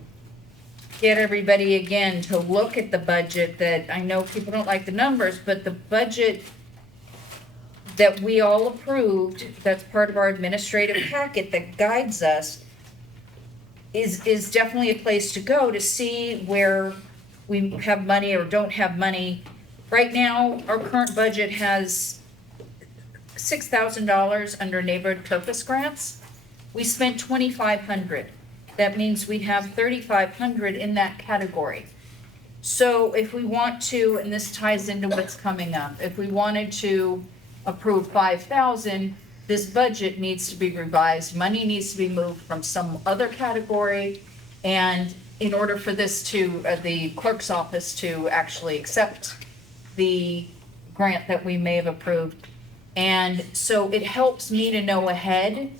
get everybody again to look at the budget. That I know people don't like the numbers, but the budget that we all approved, that's part of our administrative packet that guides us, is definitely a place to go to see where we have money or don't have money. Right now, our current budget has $6,000 under neighborhood purpose grants. We spent $2,500. That means we have $3,500 in that category. So if we want to, and this ties into what's coming up, if we wanted to approve 5,000, this budget needs to be revised. Money needs to be moved from some other category, and in order for this to, the clerk's office to actually accept the grant that we may have approved. And so it helps me to know ahead,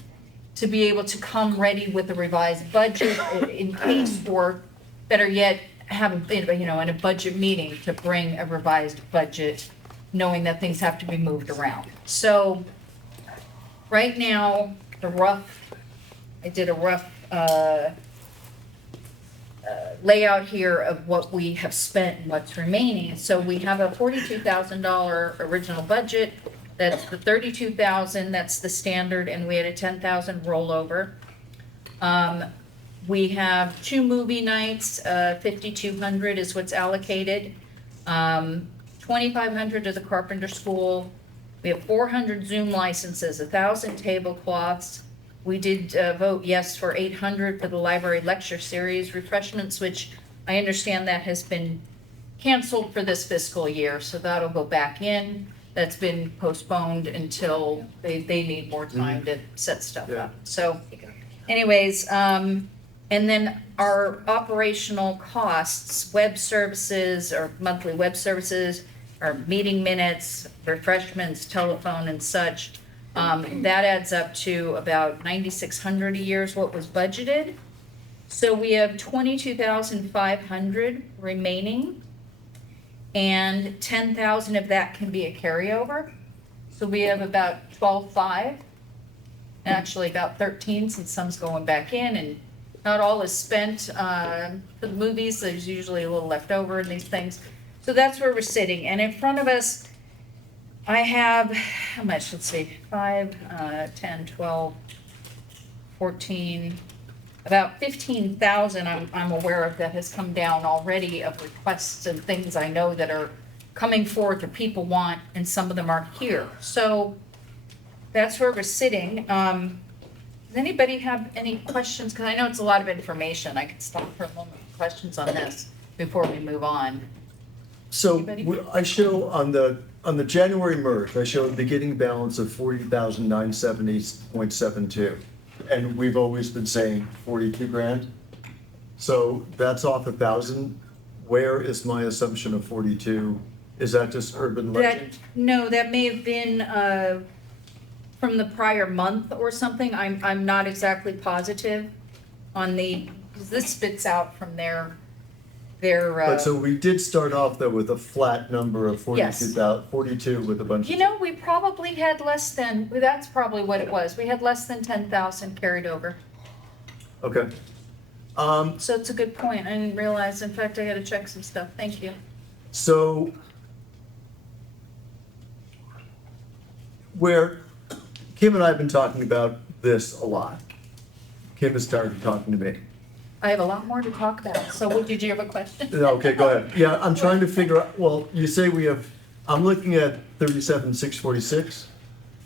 to be able to come ready with a revised budget in case, or better yet, have a, in a budget meeting to bring a revised budget, knowing that things have to be moved around. So right now, I did a rough layout here of what we have spent and what's remaining. So we have a $42,000 original budget. That's the 32,000, that's the standard, and we had a 10,000 rollover. We have 2 movie nights, 5,200 is what's allocated. 2,500 to the Carpenter School. We have 400 Zoom licenses, 1,000 tablecloths. We did vote yes for 800 for the library lecture series refreshments, which I understand that has been canceled for this fiscal year, so that'll go back in. That's been postponed until they need more time to set stuff up. So anyways, and then our operational costs, web services or monthly web services, our meeting minutes, refreshments, telephone and such, that adds up to about 9,600 a year is what was budgeted. So we have 22,500 remaining, and 10,000 of that can be a carryover. So we have about 12,500, actually about 13 since some's going back in, and not all is spent for the movies. There's usually a little left over in these things. So that's where we're sitting. And in front of us, I have, how much, let's see, 5, 10, 12, 14, about 15,000 I'm aware of that has come down already of requests and things I know that are coming forward that people want, and some of them aren't here. So that's where we're sitting. Does anybody have any questions? Because I know it's a lot of information. I could stop for a moment with questions on this before we move on. So I show on the January merge, I show a beginning balance of 40,970.72. And we've always been saying 42 grand. So that's off 1,000. Where is my assumption of 42? Is that just urban legend? No, that may have been from the prior month or something. I'm not exactly positive on because this spits out from their. But so we did start off though with a flat number of 42 with a bunch. You know, we probably had less than, that's probably what it was. We had less than 10,000 carried over. Okay. So it's a good point. I didn't realize, in fact, I gotta check some stuff. Thank you. So where Kim and I have been talking about this a lot. Kim has started talking to me. I have a lot more to talk about. So did you have a question? Okay, go ahead. Yeah, I'm trying to figure out, well, you say we have, I'm looking at 37,646.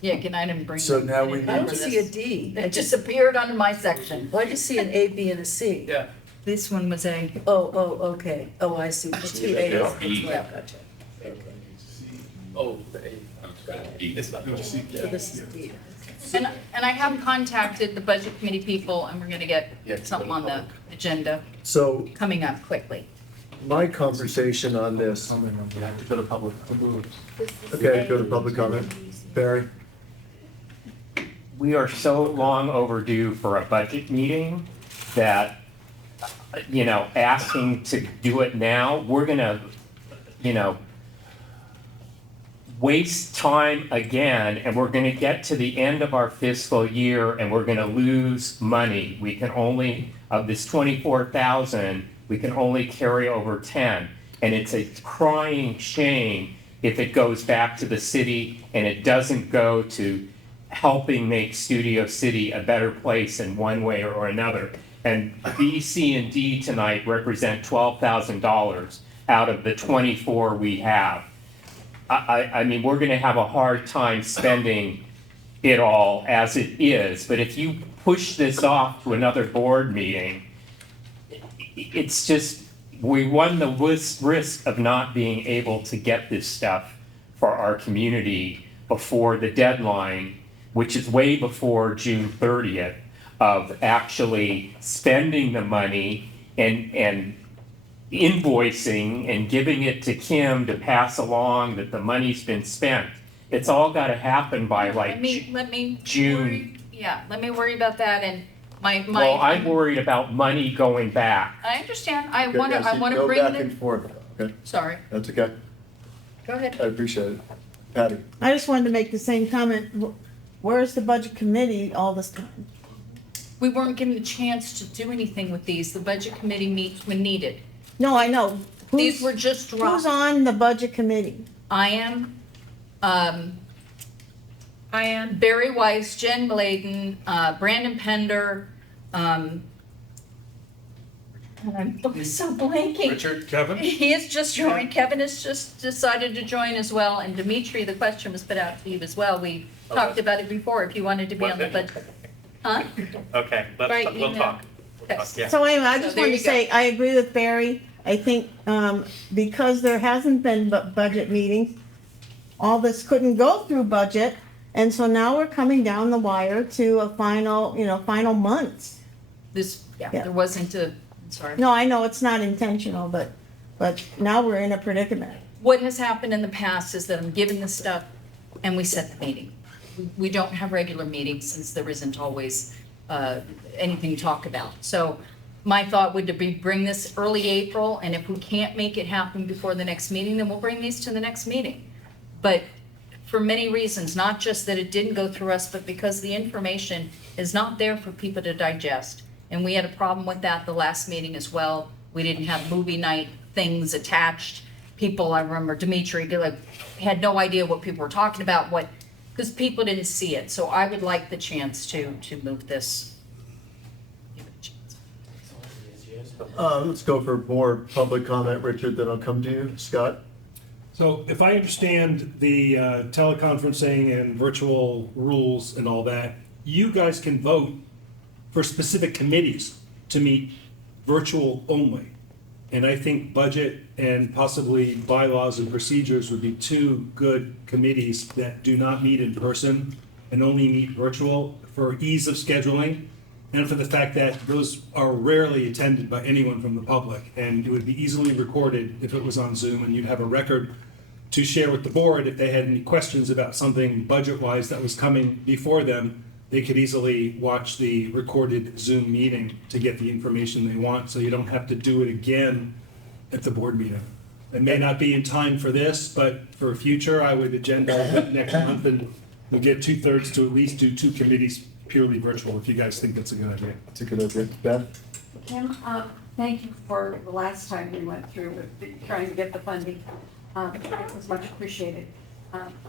Yeah, can I didn't bring. So now I we didn't need I don't remember see a this. D. It disappeared under my section. Well, I just see an A, B, and a C. Yeah. This one was a, Oh, okay. Oh, I see. The two A's. Yeah. That's what I Yeah. gotcha. Oh, the A. It's not. So this is D. and I have contacted the budget committee people, and we're gonna get something on the agenda So coming up quickly. my conversation on this, You have to go to public. okay, go to public comment. Barry? We are so long overdue for a budget meeting that, asking to do it now, we're gonna, waste time again, and we're gonna get to the end of our fiscal year and we're gonna lose money. We can only, of this 24,000, we can only carry over 10. And it's a crying shame if it goes back to the city and it doesn't go to helping make Studio City a better place in one way or another. And B, C, and D tonight represent $12,000 out of the 24 we have. I mean, we're gonna have a hard time spending it all as it is, but if you push this off to another board meeting, it's just, we run the risk of not being able to get this stuff for our community before the deadline, which is way before June 30th, of actually spending the money and invoicing and giving it to Kim to pass along that the money's been spent. It's all gotta happen by Let me June. worry- Yeah, let me worry about that, and my. Well, I'm worried about money going back. I understand, I Okay, wanna yeah, so bring Go back the, and forth, okay? sorry, That's okay. go ahead. I appreciate it. Patty? I just wanted to make the same comment. Where's the budget committee all this time? We weren't given a chance to do anything with these, the budget committee meets when needed. No, I know. These were just Who's dropped. on the budget committee? I am Barry Weiss, Jen Bladen, Brandon Pender, and I'm so blanking. Richard, Kevin? He has just joined, Kevin has just decided to join as well, and Dimitri, the question was put out to you as well. We talked about it before, if you wanted to be on the budget. Huh? Okay, Right, we'll email. talk. Text. Yeah. So anyway, I So just there wanted you to say, I agree with Barry. I think, because there hasn't been budget meetings, all this couldn't go through budget. And so now we're coming down the wire to a final months. This, Yeah. there wasn't a, I'm sorry. No, I know it's not intentional, but now we're in a predicament. What has happened in the past is that I'm given this stuff and we set the meeting. We don't have regular meetings since there isn't always anything to talk about. So my thought would be bring this early April, and if we can't make it happen before the next meeting, then we'll bring these to the next meeting. But for many reasons, not just that it didn't go through us, but because the information is not there for people to digest. And we had a problem with that the last meeting as well. We didn't have movie night things attached. People, I remember Dimitri, had no idea what people were talking about, because people didn't see it. So I would like the chance to move this. Let's go for more public comment, Richard, then I'll come to you. Scott? So if I understand the teleconferencing and virtual rules and all that, you guys can vote for specific committees to meet virtual only. And I think budget and possibly bylaws and procedures would be two good committees that do not meet in person and only meet virtual for ease of scheduling and for the fact that those are rarely attended by anyone from the public. And it would be easily recorded if it was on Zoom, and you'd have a record to share with the board if they had any questions about something budget-wise that was coming before them. They could easily watch the recorded Zoom meeting to get the information they want, so you don't have to do it again at the board meeting. It may not be in time for this, but for future, I would agenda it next month, and we'll get 2/3 to at least do two committees purely virtual, if you guys think that's a good idea. That's a good idea. Beth? Kim, thank you for the last time we went through with trying to get the funding. It was much appreciated.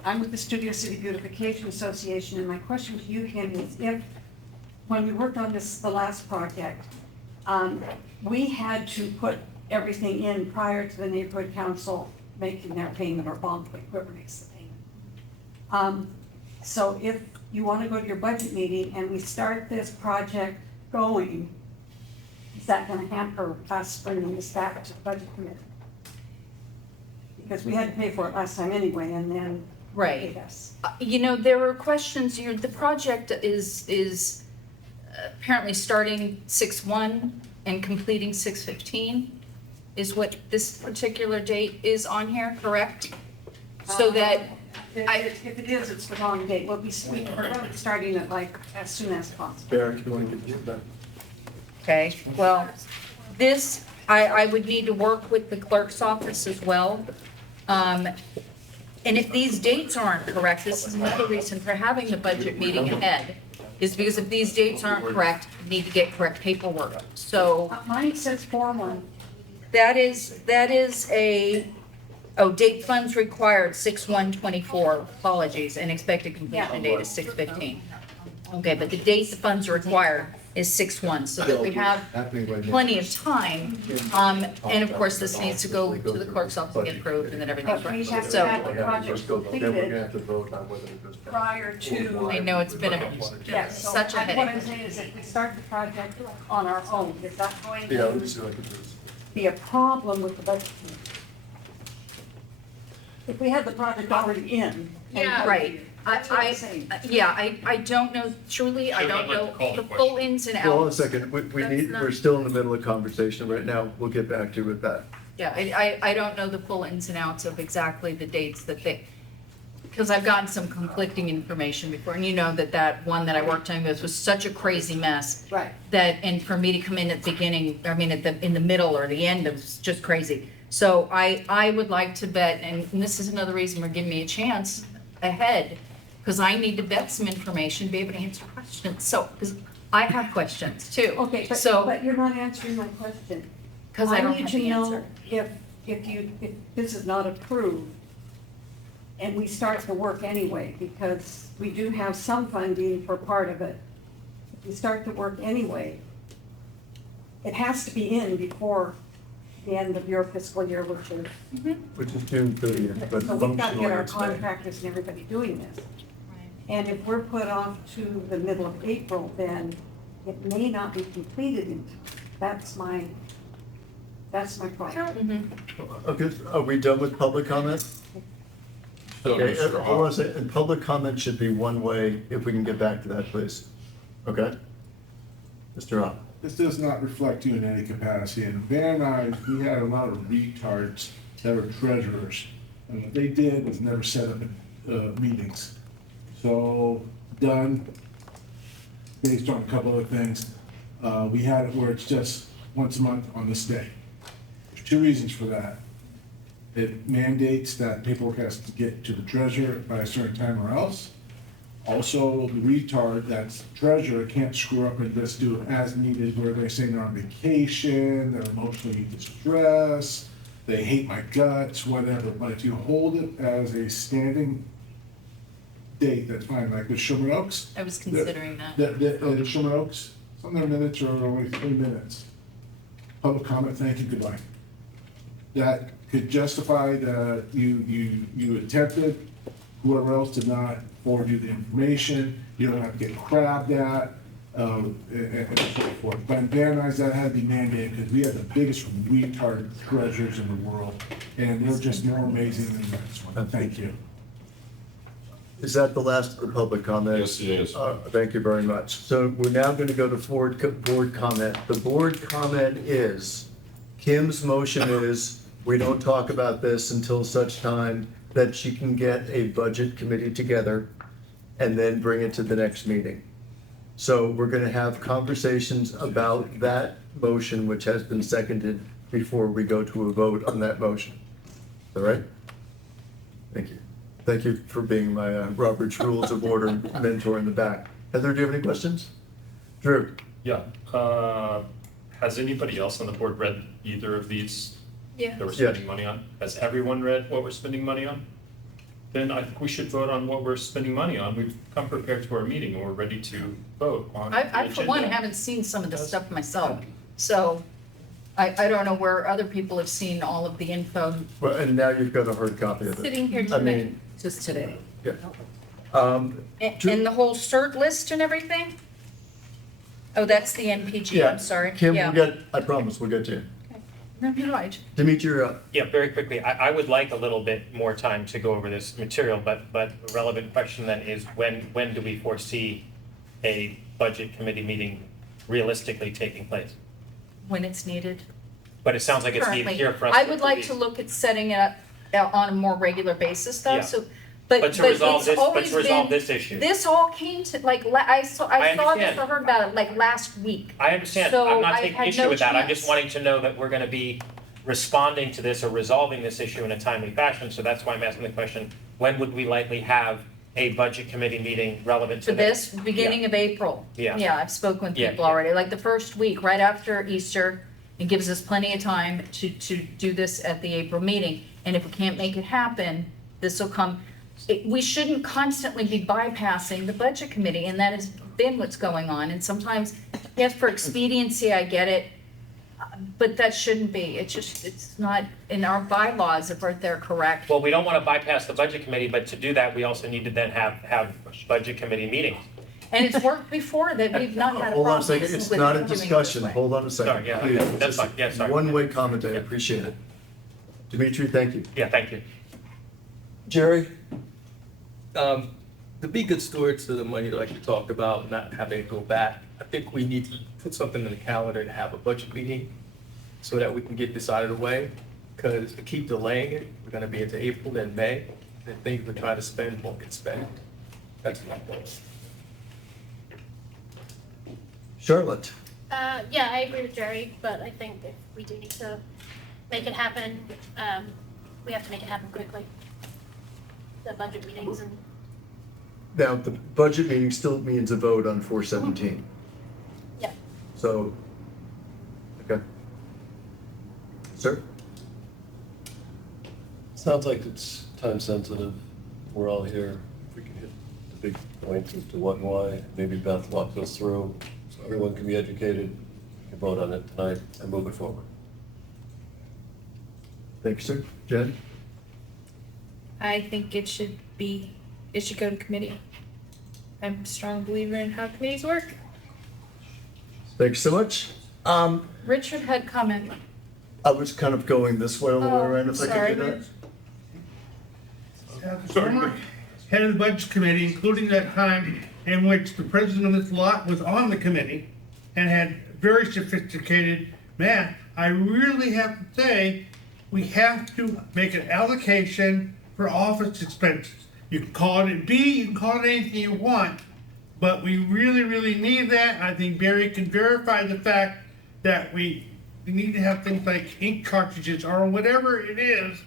I'm with the Studio City Beautification Association, and my question to you, Kim, is when we worked on the last project, we had to put everything in prior to the neighborhood council making their payment, or bond, whoever makes the payment. So if you want to go to your budget meeting and we start this project going, is that going to hamper us bringing this back to the budget committee? Because we had to pay for it last time anyway, and then Right. paid us. You know, there were questions, the project is apparently starting 6/1 and completing 6/15 is what this particular date is on here, correct? So that, If it is, it's the wrong date. We're really starting it like as soon as possible. Barrett, you want to give that? okay, well, this, I would need to work with the clerk's office as well. And if these dates aren't correct, this is another reason for having the budget meeting ahead, is because if these dates aren't correct, you need to get correct paperwork. So Mine says 4/1. that is date funds required, 6/1/24, apologies, and expected completion date is 6/15. Okay, but the date the funds are required is 6/1, so that we have plenty of time. And of course, this needs to go to the clerk's office and get approved, and then everything's But we right. have to So, have the project Then we're gonna completed have to vote on whether it goes back. prior to. I know it's been Yes, so such a what I'm headache. saying is if we start the project on our own, is that going Yeah, let me to see what I can do. be a problem with the budget committee? If we had the project already in. Yeah. Right. That's what I'm saying. I don't know, truly, I Sure, don't I'd like know to call the the full ins and Hold on a outs. second, we That's need, not- we're still in the middle of conversation right now. We'll get back to you with that. Yeah, I don't know the full ins and outs of exactly the dates that they, because I've gotten some conflicting information before, and you know that one that I worked on with was such a crazy mess. Right. That, and for me to come in at the beginning, I mean, in the middle or the end, it was just crazy. So I would like to bet, and this is another reason we're giving me a chance ahead, because I need to vet some information, be able to answer questions, so, because I have questions too. Okay, So, but you're not answering my question. because I don't need have to the know answer. if this is not approved and we start the work anyway, because we do have some funding for part of it. If we start the work anyway, it has to be in before the end of your fiscal year, which is, Which is June 30th, but so we've got to get functionally our it's May. contractors and everybody doing this. And if we're put off to the middle of April, then it may not be completed in, that's my problem. Okay, are we done with public comment? So, Okay, Mr. hold on a second. And public comment should be one way, if we can get back to that, please. Okay? Mr. Hop. This does not reflect you in any capacity. And Van and I, we had a lot of retards that were treasurers. And what they did was never set up meetings. So, done, based on a couple of things, we had it where it's just once a month on this day. There's two reasons for that. It mandates that paperwork has to get to the treasurer by a certain time or else. Also, the retard that's treasurer can't screw up and just do it as needed, where they say they're on vacation, they're emotionally distressed, they hate my guts, whatever. But if you hold it as a standing date, that's fine, like the Sherman Oaks. I was considering that. The Sherman Oaks, some of their minutes are only 3 minutes. Public comment, thank you, goodbye. That could justify that you attempted, whoever else did not forward you the information, you don't have to get crabbed at, and so forth. But in Van Nuys, that had to be mandated, because we have the biggest retard treasures in the world, and they're just more amazing than the next one. Thank you. Is that the last of the public comment? Yes, it is. Thank you very much. So we're now going to go to board comment. The board comment is, Kim's motion is, we don't talk about this until such time that she can get a budget committee together and then bring it to the next meeting. So we're going to have conversations about that motion, which has been seconded, before we go to a vote on that motion. All right? Thank you. Thank you for being my Robert's Rules of Order mentor in the back. Heather, do you have any questions? Drew? Yeah, has anybody else on the board read either of these Yeah. that we're spending money on? Has everyone read what we're spending money on? Then I think we should vote on what we're spending money on. We've come prepared to our meeting and we're ready to vote on the I for one, agenda. haven't seen some of this stuff myself, so I don't know where other people have seen all of the info Well, and now you've got a hard copy of it. Sitting here I tonight. mean, just today. yeah. And the whole cert list and everything? Oh, that's the NPG, Yeah, I'm sorry. Kim, Yeah. we'll get, I promise, we'll get to you. No, you're right. Dimitri, you're up. Yeah, very quickly, I would like a little bit more time to go over this material, but a relevant question then is when do we foresee a budget committee meeting realistically taking place? When it's needed. But it sounds like it's needed Currently. here for us. I would like to look at setting it up on a more regular basis though, Yeah. so, But to resolve it's this, but always to resolve been- this issue. This all came to, like, I saw this understand. or heard about it like last week. I understand, So I'm not I taking had issue no with that, I'm chance. just wanting to know that we're gonna be responding to this or resolving this issue in a timely fashion, so that's why I'm asking the question, when would we likely have a budget committee meeting relevant to To this, beginning of April. Yeah. Yeah, I've spoken with Yeah, people already, like the first week, right after Easter. It gives us plenty of time to do this at the April meeting. And if we can't make it happen, this will come. We shouldn't constantly be bypassing the budget committee, and that has been what's going on. And sometimes, yes, for expediency, I get it, but that shouldn't be. It's not in our bylaws if they're correct. Well, we don't wanna bypass the budget committee, but to do that, we also need to then have budget committee meetings. And it's worked before that we've not had a Hold on a problem second, with it's not a doing it this discussion, way. hold on a second. Sorry, yeah, please. okay, that's Just fine. Yeah, sorry. One-way comment, I appreciate it. Dimitri, thank you. Yeah, thank you. Jerry, to be good stewards of the money like you talked about, not having it go back, I think we need to put something in the calendar to have a budget meeting so that we can get this out of the way. Because if we keep delaying it, we're gonna be into April and May, and things we're trying to spend won't get spent. That's my point. Charlotte, Yeah, I agree with Jerry, but I think if we do need to make it happen, we have to make it happen quickly. The budget meetings and now, the budget meeting still means a vote on 417. Yeah. So, okay. Sir? Sounds like it's time sensitive. We're all here. If we can hit the big points as to what and why, maybe Beth walks us through so everyone can be educated, we can vote on it tonight and move it forward. Thank you, sir. Jen? I think it should go to committee. I'm a strong believer in how committees work. Thank you so much. Richard had comment. I was kind of going this way all the way around, if I could do sorry. that. Former head of the budget committee, including that time in which the president of this lot was on the committee and had very sophisticated math, I really have to say, we have to make an allocation for office expenses. You can call it B, you can call it anything you want, but we really, really need that. I think Barry can verify the fact that we need to have things like ink cartridges or whatever it is.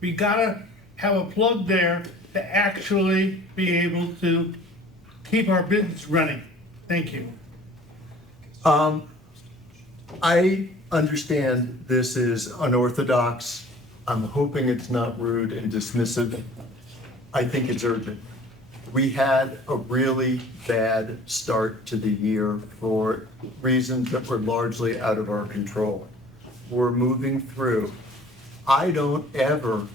We gotta have a plug there to actually be able to keep our business running. Thank you. I understand this is unorthodox. I'm hoping it's not rude and dismissive. I think it's urgent. We had a really bad start to the year for reasons that were largely out of our control. We're moving through. I don't ever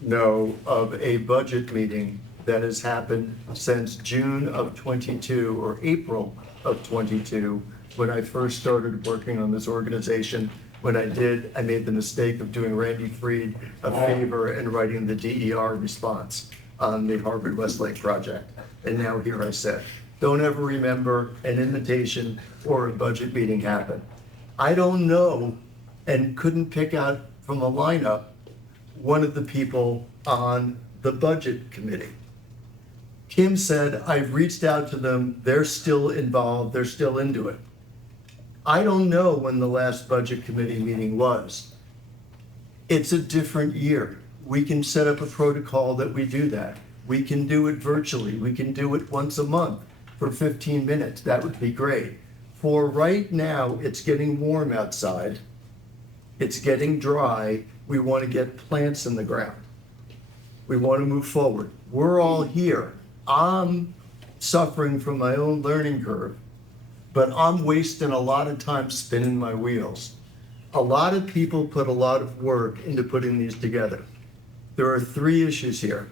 know of a budget meeting that has happened since June of '22 or April of '22, when I first started working on this organization. When I did, I made the mistake of doing Randy Freed a favor and writing the DER response on the Harvard Westlake project. And now here I sit. Don't ever remember an invitation or a budget meeting happen. I don't know and couldn't pick out from a lineup one of the people on the budget committee. Kim said, I've reached out to them, they're still involved, they're still into it. I don't know when the last budget committee meeting was. It's a different year. We can set up a protocol that we do that. We can do it virtually. We can do it once a month for 15 minutes. That would be great. For right now, it's getting warm outside. It's getting dry. We want to get plants in the ground. We want to move forward. We're all here. I'm suffering from my own learning curve, but I'm wasting a lot of time spinning my wheels. A lot of people put a lot of work into putting these together. There are three issues here.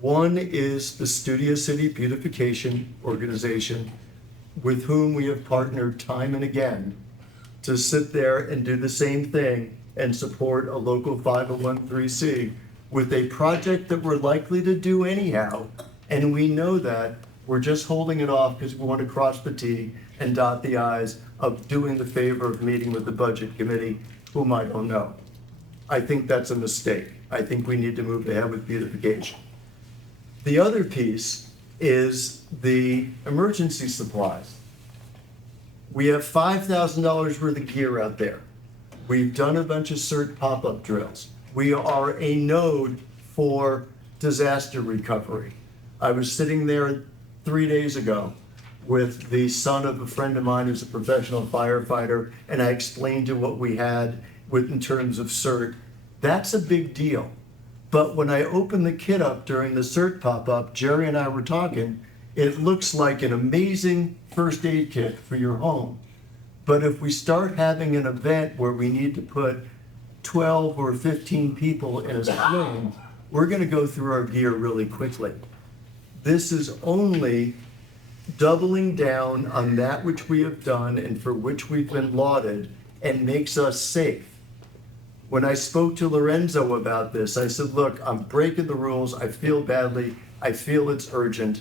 One is the Studio City Beautification Organization, with whom we have partnered time and again to sit there and do the same thing and support a local 501(c) with a project that we're likely to do anyhow. And we know that we're just holding it off because we want to cross the T and dot the I's of doing the favor of meeting with the budget committee, whom I don't know. I think that's a mistake. I think we need to move ahead with beautification. The other piece is the emergency supplies. We have $5,000 worth of gear out there. We've done a bunch of CERT pop-up drills. We are a node for disaster recovery. I was sitting there 3 days ago with the son of a friend of mine who's a professional firefighter, and I explained to what we had in terms of CERT. That's a big deal. But when I opened the kit up during the CERT pop-up, Jerry and I were talking, it looks like an amazing first aid kit for your home. But if we start having an event where we need to put 12 or 15 people in a sling, we're gonna go through our gear really quickly. This is only doubling down on that which we have done and for which we've been lauded and makes us safe. When I spoke to Lorenzo about this, I said, look, I'm breaking the rules. I feel badly. I feel it's urgent.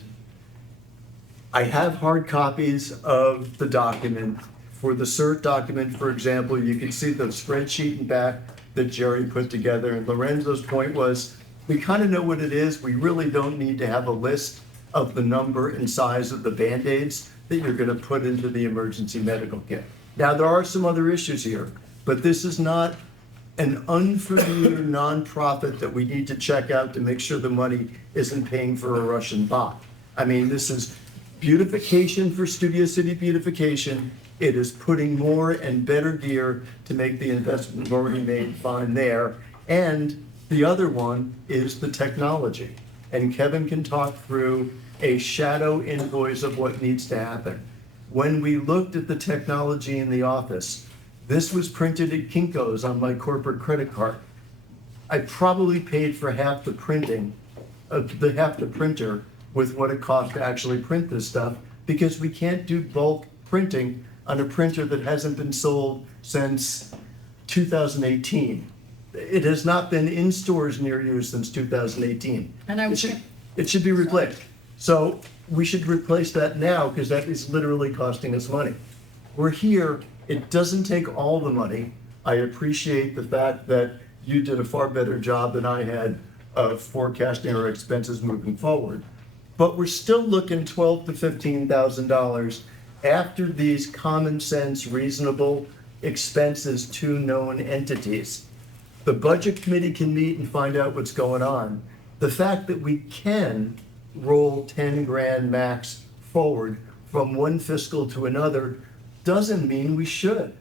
I have hard copies of the document. For the CERT document, for example, you can see the spreadsheet in back that Jerry put together. And Lorenzo's point was, we kind of know what it is. We really don't need to have a list of the number and size of the Band-Aids that you're going to put into the emergency medical kit. Now, there are some other issues here, but this is not an unfamiliar nonprofit that we need to check out to make sure the money isn't paying for a Russian bot. I mean, this is beautification for Studio City Beautification. It is putting more and better gear to make the investment we've already made fine there. And the other one is the technology. And Kevin can talk through a shadow invoice of what needs to happen. When we looked at the technology in the office, this was printed at Kinko's on my corporate credit card. I probably paid for half the printing, half the printer with what it cost to actually print this stuff, because we can't do bulk printing on a printer that hasn't been sold since 2018. It has not been in stores near you since 2018. And I was It should be replaced. So we should replace that now, because that is literally costing us money. We're here. It doesn't take all the money. I appreciate the fact that you did a far better job than I had of forecasting our expenses moving forward. But we're still looking $12,000 to $15,000 after these common sense, reasonable expenses to known entities. The budget committee can meet and find out what's going on. The fact that we can roll 10 grand max forward from one fiscal to another doesn't mean we should.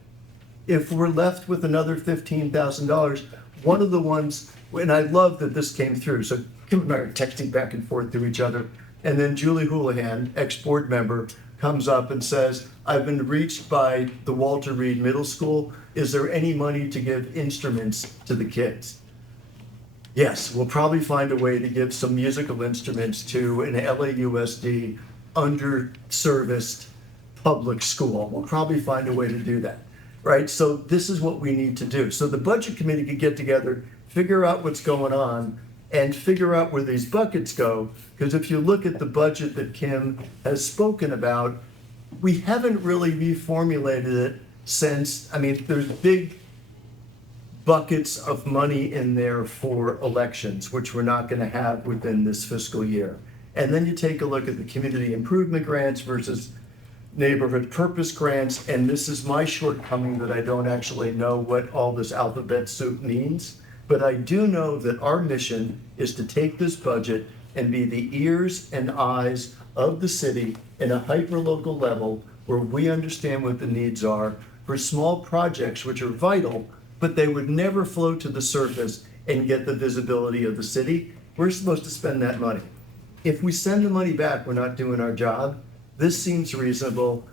If we're left with another $15,000, one of the ones, and I love that this came through, so Kim and I are texting back and forth to each other, and then Julie Houlihan, ex-board member, comes up and says, I've been reached by the Walter Reed Middle School. Is there any money to give instruments to the kids? Yes, we'll probably find a way to give some musical instruments to an LAUSD underserviced public school. We'll probably find a way to do that, right? So this is what we need to do. So the budget committee could get together, figure out what's going on, and figure out where these buckets go. Because if you look at the budget that Kim has spoken about, we haven't really reformulated it since, I mean, there's big buckets of money in there for elections, which we're not going to have within this fiscal year. And then you take a look at the community improvement grants versus neighborhood purpose grants, and this is my shortcoming that I don't actually know what all this alphabet soup means. But I do know that our mission is to take this budget and be the ears and eyes of the city in a hyper-local level where we understand what the needs are for small projects which are vital, but they would never float to the surface and get the visibility of the city. We're supposed to spend that money. If we send the money back, we're not doing our job. This seems reasonable.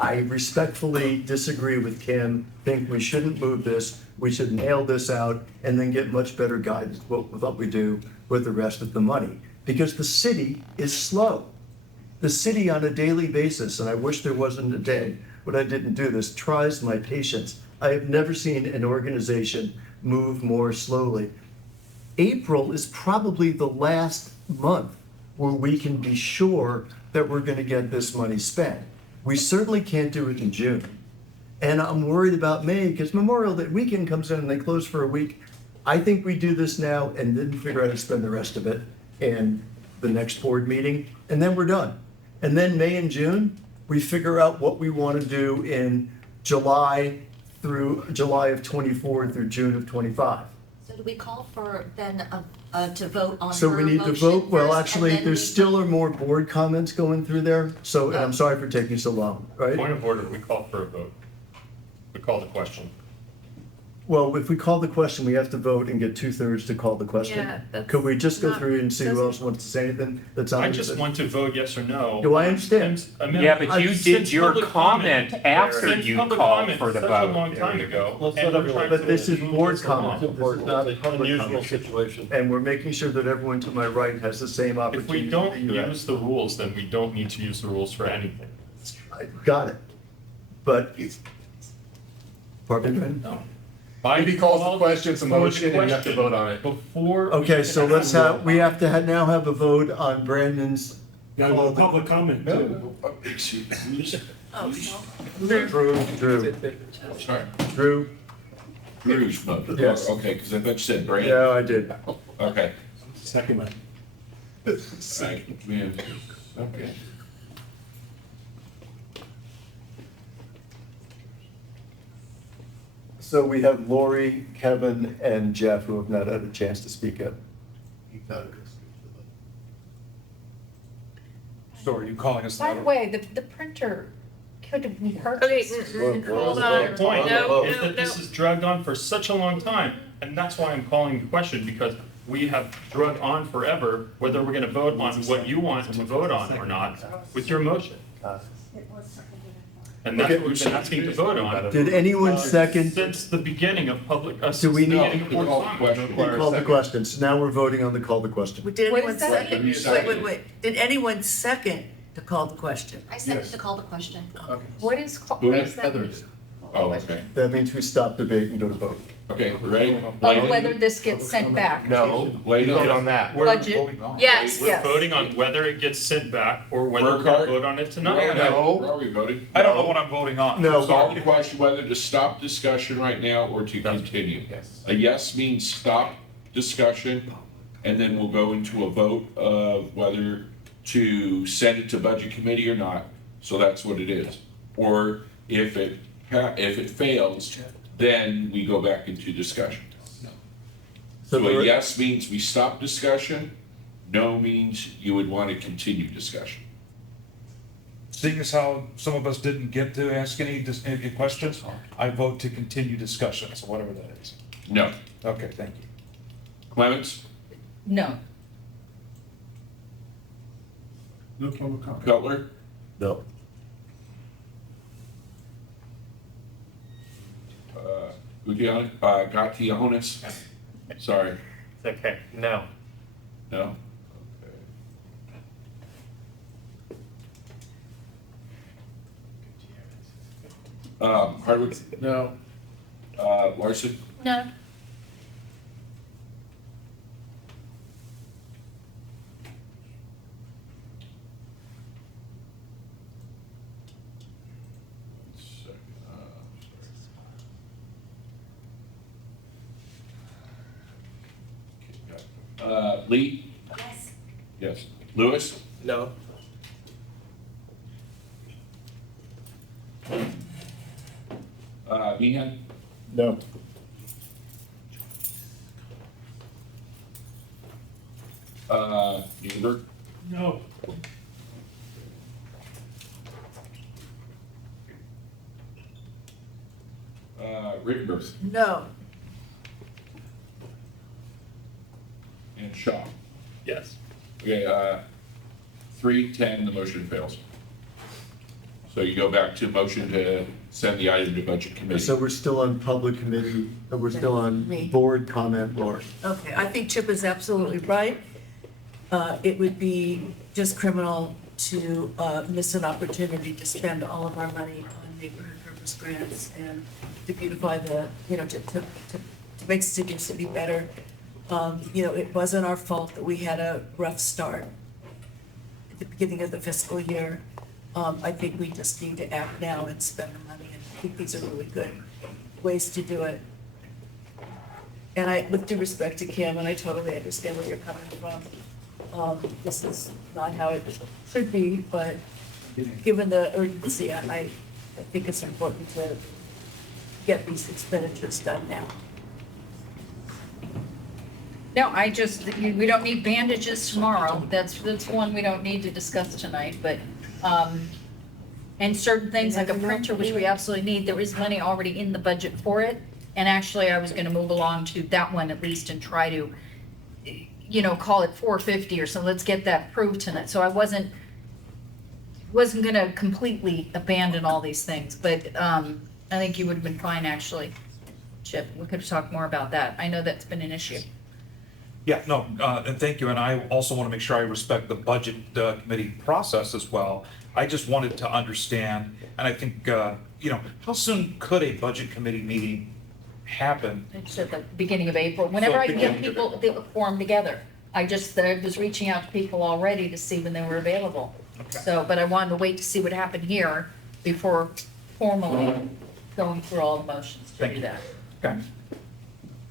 I respectfully disagree with Kim, think we shouldn't move this, we should nail this out and then get much better guidance with what we do with the rest of the money. Because the city is slow. The city on a daily basis, and I wish there wasn't a day when I didn't do this, tries my patience. I have never seen an organization move more slowly. April is probably the last month where we can be sure that we're gonna get this money spent. We certainly can't do it in June. And I'm worried about May, because Memorial Day weekend comes in and they close for a week. I think we do this now and then figure out how to spend the rest of it in the next board meeting, and then we're done. And then May and June, we figure out what we want to do in July of 24 through June of 25. So do we call for then, to vote on So we her need to motion vote, well, first, and actually, then there's we- still are more board comments going through there, so, and I'm sorry for taking so long, right? Point of order, we call for a vote. We call the question. Well, if we call the question, we have to vote and get 2/3 to call the question. Yeah, that's Could we just go not- through and see who doesn't- else wants to say anything that's on? I just want to vote yes or no. Do I understand? Yeah, but you did your Public comment after Since you public called comment for the such vote. a long time ago. Let's and let we're everyone- trying But to this is move board this along. comment, this is not public comment. situation. And we're making sure that everyone to my right has the same If opportunity. we don't that you have. use the rules, then we don't need to use the rules for anything. I got it. But, pardon? No. If he calls the question, it's a motion, and you have to vote on it. Before. Okay, so let's have, we have to now have a vote on Brandon's. Now, call the- public comment too. Oh, Drew. Sorry. Drew? Drew's motion. Yes. Okay, because I thought you said Brandon. Yeah, I did. Okay. Second. Okay. So we have Lori, Kevin, and Jeff who have not had a chance to speak yet. So are you calling us? By the way, the printer could have been purchased. Hold The on. point No, is no, that this no. has dragged on for such a long time, and that's why I'm calling the question, because we have drug on forever, whether we're gonna vote on what you want to vote on or not, with your motion. And that's what we've been asking to vote on. Did anyone second? Since the beginning of public, Do we since the need- beginning of public comment. We called the question, so now we're voting on the call the question. Did What anyone is that? second? Wait. Did anyone second to call the question? I second to call the question. What is, Who what has is that? others? Oh, okay. That means we stop debate and go to vote. Okay, ready? Of whether this gets sent back. No, we vote on that. Budget. Yes. We're voting on whether it gets sent back or whether we're gonna vote on it tonight. Where are we voting? I don't know what I'm voting on. No. Call the question whether to stop discussion right now or to continue. Yes. A yes means stop discussion, and then we'll go into a vote of whether to send it to budget committee or not. So that's what it is. Or if it fails, then we go back into discussion. So a yes means we stop discussion, no means you would want to continue discussion. Seeing as how some of us didn't get to ask any questions, I vote to continue discussion, so whatever that is. No. Okay, thank you. Clements? No. No public comment. Cutler? No. Gatiahonis? Sorry. It's okay, no. No? Okay. Hardwick? No. Larson? No. Lee? Yes. Yes. Lewis? No. Meehan? No. Newberg? No. Rittenberg? No. And Shaw? Yes. Okay, 3-10, the motion fails. So So you go back to motion to send the item to budget committee. So we're still on public committee, we're still on board comment, Laura. Okay, I think Chip is absolutely right. It would be just criminal to miss an opportunity to spend all of our money on neighborhood purpose grants and to beautify the, to make Studio City better. It wasn't our fault that we had a rough start at the beginning of the fiscal year. I think we just need to act now and spend the money, and I think these are really good ways to do it. And with due respect to Kim, and I totally understand where you're coming from, this is not how it should be, but given the urgency, I think it's important to get these expenditures done now. No, we don't need bandages tomorrow. That's one we don't need to discuss tonight, but, and certain things like a printer, which we absolutely need, there is money already in the budget for it. And actually, I was gonna move along to that one at least and try to, call it 450 or so. Let's get that approved tonight. So I wasn't gonna completely abandon all these things, but, I think you would have been fine, actually, Chip. We could have talked more about that. I know that's been an issue. Yeah, no, and thank you, and I also want to make sure I respect the budget committee process as well. I just wanted to understand, and I think, how soon could a budget committee meeting happen? It's at the beginning of April, whenever I can get beginning of people to form together. I was reaching out to people already to see when they were available. Okay. So, but I wanted to wait to see what happened here before formally going through all the motions to Thank do you. that. Okay.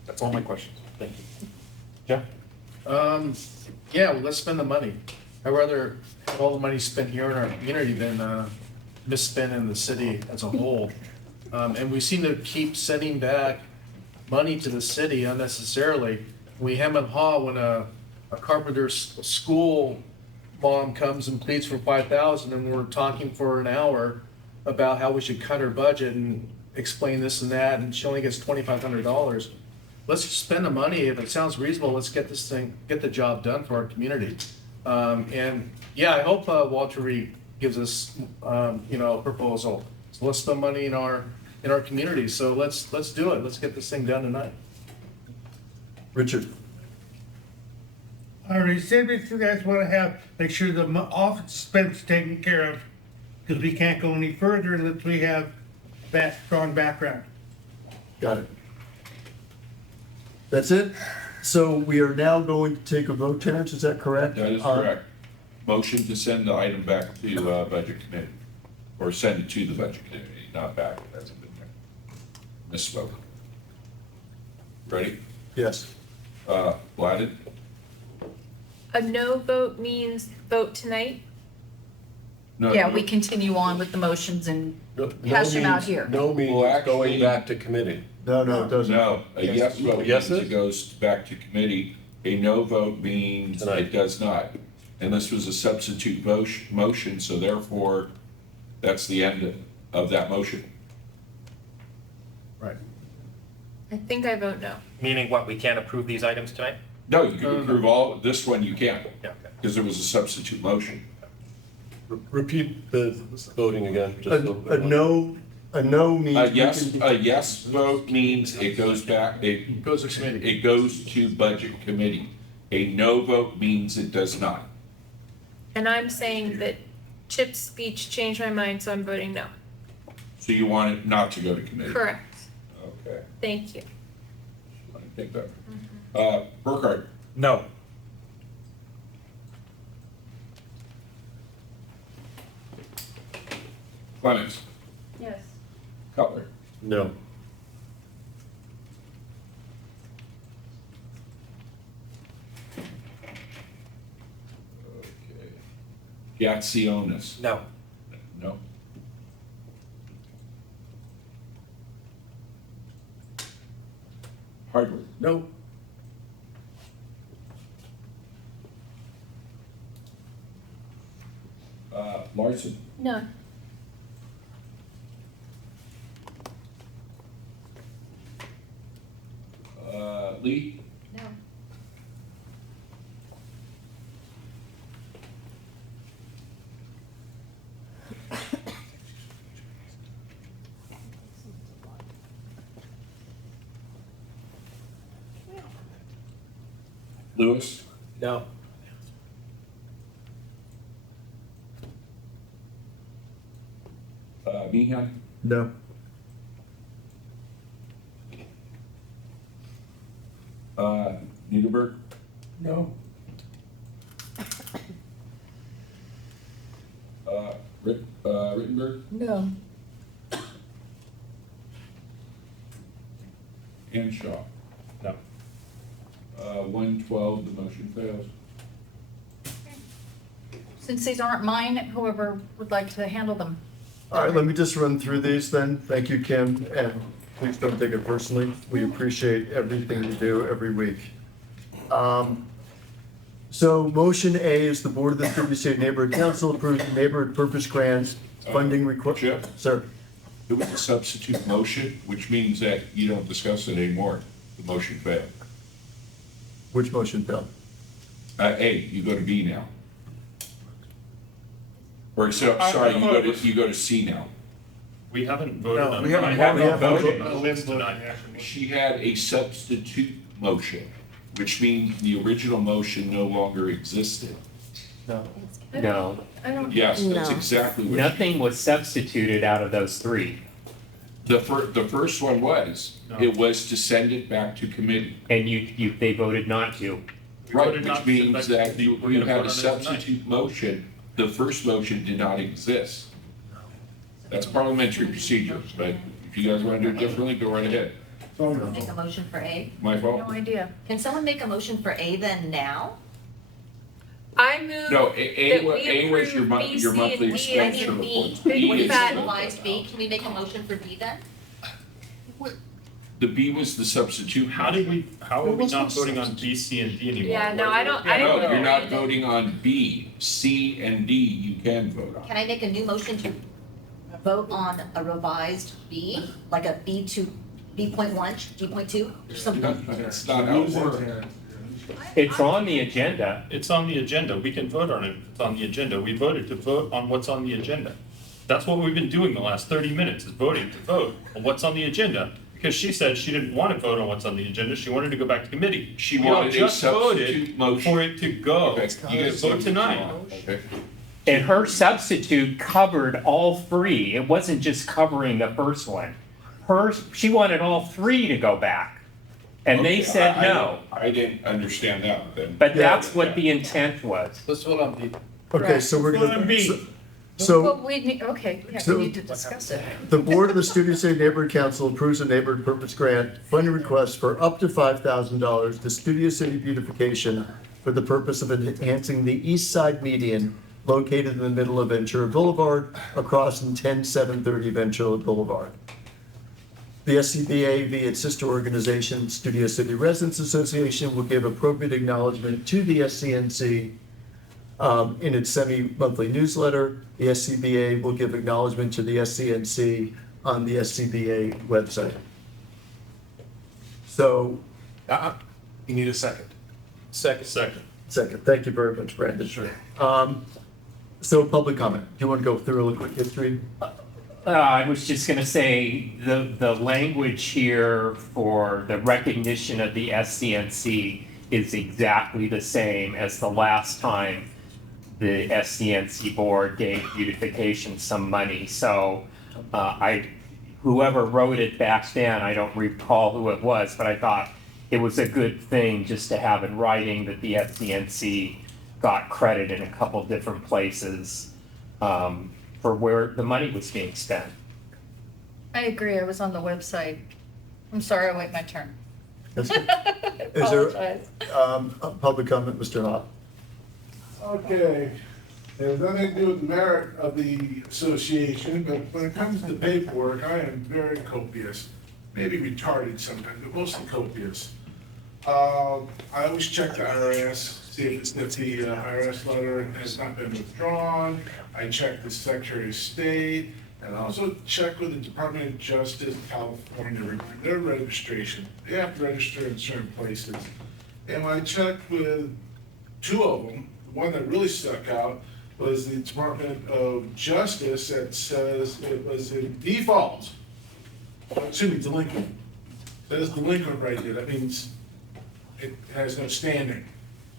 That's all my questions. Thank you. Jeff? Yeah, well, let's spend the money. I'd rather have all the money spent here in our community than misspent in the city as a whole. And we seem to keep sending back money to the city unnecessarily. We hem and haw when a carpenter's school mom comes and pleads for 5,000, and we're talking for an hour about how we should cut her budget and explain this and that, and she only gets $2,500. Let's just spend the money. If it sounds reasonable, let's get the job done for our community. And yeah, I hope Walter Reed gives us, a proposal. So let's spend money in our community. So let's do it. Let's get this thing done tonight. Richard? I already said this, you guys want to make sure the office expense taken care of, because we can't go any further unless we have that strong background. Got it. That's it? So we are now going to take a vote, Terrence, is that correct? That is correct. Motion to send the item back to budget committee, or send it to the budget committee, not back, that's a good thing. Misspoke. Ready? Yes. Gladden? A no vote means vote tonight? No, Yeah, no. we continue on with the motions and hash them out here. No means Well, actually- going back to committee. No, it doesn't. No, a yes vote Yes means is? it goes back to committee. A no vote means Tonight. it does not. And this was a substitute motion, so therefore, that's the end of that motion. Right. I think I vote no. Meaning what, we can't approve these items tonight? No, you can approve this one you can't, Yeah, okay. because there was a substitute motion. Repeat the voting again. just so- A no means. A yes vote means it goes back, it Goes to committee. It goes to budget committee. A no vote means it does not. And I'm saying that Chip's speech changed my mind, so I'm voting no. So you want it not to go to committee? Correct. Okay, Thank you. I think that. Burkhardt? No. Clemens? Yes. Cutler? No. Okay. Gatsionis? No. No. Hardwick? No. Larson? No. Lee? No. Lewis? No. Meehan? No. Niederberg? No. Rittenberg? No. And Shaw? No. 112, the motion fails. Since these aren't mine, whoever would like to handle them. All right, let me just run through these then. Thank you, Kim, and please don't take it personally. We appreciate everything you do every week. So motion A is the Board of the Trinity State Neighborhood Council approves the neighborhood purpose grants funding request. Chip? Sir, It was a substitute motion, which means that you don't discuss it anymore. The motion failed. which motion failed? A, you go to B now. Or, so, I sorry, thought it you go to C now. We haven't voted on. we haven't voted. voted. She had a substitute motion, which means the original motion no longer existed. No, I don't. Yes, that's No. exactly what. nothing was substituted out of those three. The first one was, No. it was to send it back to committee. And they voted not to. We Right, voted not which to send means back to that committee. you We're gonna had vote a on it tonight. substitute motion. The first motion did not exist. That's parliamentary procedure, but if you guys want to do it differently, go right ahead. Make a motion for A. My fault? No idea. Can someone make a motion for A then now? I move. No, that A we was your approve B, your C, monthly and D as expenditure in B. reports. B With is that- the- Revised B, can we make a motion for B then? The B was the substitute. How are we not voting on B, C, and D anymore? Yeah, no, I don't. I No, didn't. you're not voting on B. C and D you can vote on. Can I make a new motion to vote on a revised B, like a B.1, B.2, or something? That's not how it works. It's on the agenda. It's on the agenda. We can vote on it. It's on the agenda. We voted to vote on what's on the agenda. That's what we've been doing the last 30 minutes, is voting to vote on what's on the agenda. Because she said she didn't want to vote on what's on the agenda. She wanted to go back to committee. She We all wanted a just voted substitute motion. for it to go. Okay, You can vote tonight. Okay. And her substitute covered all three. It wasn't just covering the first one. She wanted all three to go back. And they Okay, said no. I didn't understand that then. But that's what the intent was. Let's vote on B. Okay, so we're Vote on gonna, B. so Well, we need, okay, yeah, So- we need to discuss it. the Board of the Studio City Neighborhood Council approves a neighborhood purpose grant funding request for up to $5,000 to Studio City beautification for the purpose of enhancing the east side median located in the middle of Ventura Boulevard across from 10730 Ventura Boulevard. The SCBA, via its sister organization, Studio City Residents Association, will give appropriate acknowledgement to the SCNC in its semi-monthly newsletter. The SCBA will give acknowledgement to the SCNC on the SCBA website. So, You need a second. Second. thank you very much, Brandon. Sure. So public comment. Do you want to go through a quick history? I was just gonna say, the language here for the recognition of the SCNC is exactly the same as the last time the SCNC board gave beautification some money. So, whoever wrote it back then, I don't recall who it was, but I thought it was a good thing just to have in writing that the SCNC got credit in a couple different places, for where the money was being spent. I agree, I was on the website. I'm sorry, I wait my turn. Is there, Apologize. a public comment, Mr. Hop? Okay, it has nothing to do with the merit of the association, but when it comes to paperwork, I am very copious. Maybe retarded sometimes, but mostly copious. I always check the IRS, see if the IRS letter has not been withdrawn. I check the Secretary of State, and I also check with the Department of Justice, California, regarding their registration. They have to register in certain places. And when I checked with two of them, the one that really stuck out was the Department of Justice that says it was in default. Excuse me, delinquent. That is delinquent right there. That means it has no standing.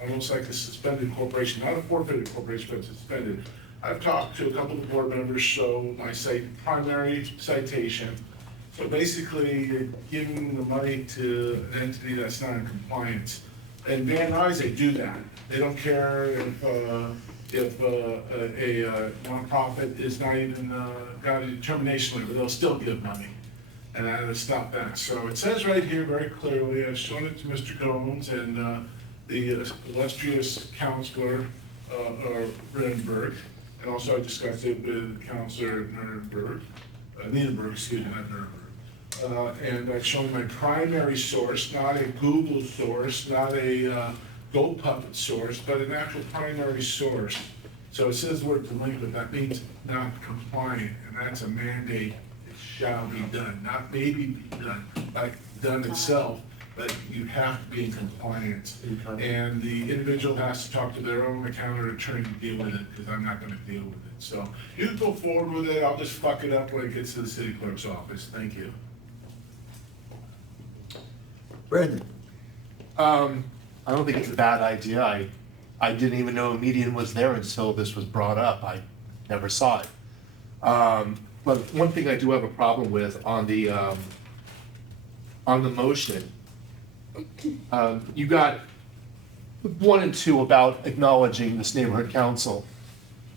almost like a suspended corporation, not a forfeited corporation, but suspended. I've talked to a couple of board members, so my primary citation. So basically, you're giving the money to an entity that's not in compliance. And Van Nuys, they do that. They don't care if a nonprofit is not even got a determination letter, they'll still give money. And I had to stop that. So it says right here very clearly, I've shown it to Mr. Gomes and the illustrious counselor, Renberg, and also I discussed it with Counselor Niedenberg, excuse me, not Nuremberg. And I've shown my primary source, not a Google source, not a GoPuppet source, but an actual primary source. So it says the word delinquent, that means not compliant, and that's a mandate. It shall be done, not maybe be done, like done itself, but you have to be in compliance. And the individual has to talk to their own accountant or attorney to deal with it, because I'm not gonna deal with it. So you can go forward with it, I'll just fuck it up when it gets to the city clerk's office. Thank you. Brandon? I don't think it's a bad idea. I didn't even know a median was there until this was brought up. I never saw it. But one thing I do have a problem with on the motion, you got 1 and 2 about acknowledging this neighborhood council.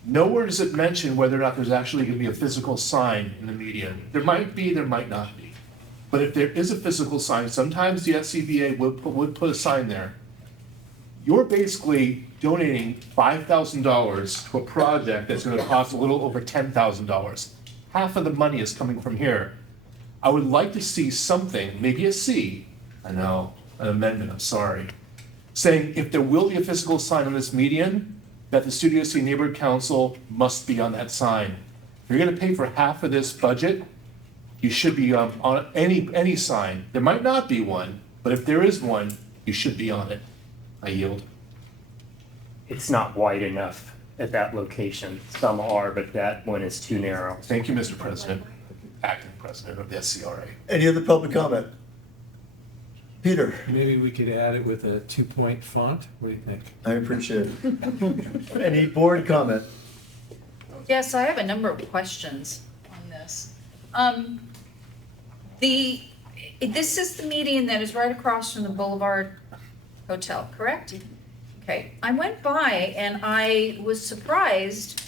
Nowhere does it mention whether or not there's actually gonna be a physical sign in the median. There might be, there might not be. But if there is a physical sign, sometimes the SCBA would put a sign there. You're basically donating $5,000 to a project that's gonna cost a little over $10,000. Half of the money is coming from here. I would like to see something, maybe a C, I know, an amendment, I'm sorry, saying if there will be a physical sign on this median, that the Studio City Neighborhood Council must be on that sign. If you're gonna pay for half of this budget, you should be on any sign. There might not be one, but if there is one, you should be on it. I yield. It's not wide enough at that location. Some are, but that one is too narrow. Thank you, Mr. President, acting president of the SCRA. Any other public comment? Peter? Maybe we could add it with a 2-point font. What do you think? I appreciate it. Any board comment? Yes, I have a number of questions on this. This is the median that is right across from the Boulevard Hotel, correct? Okay, I went by and I was surprised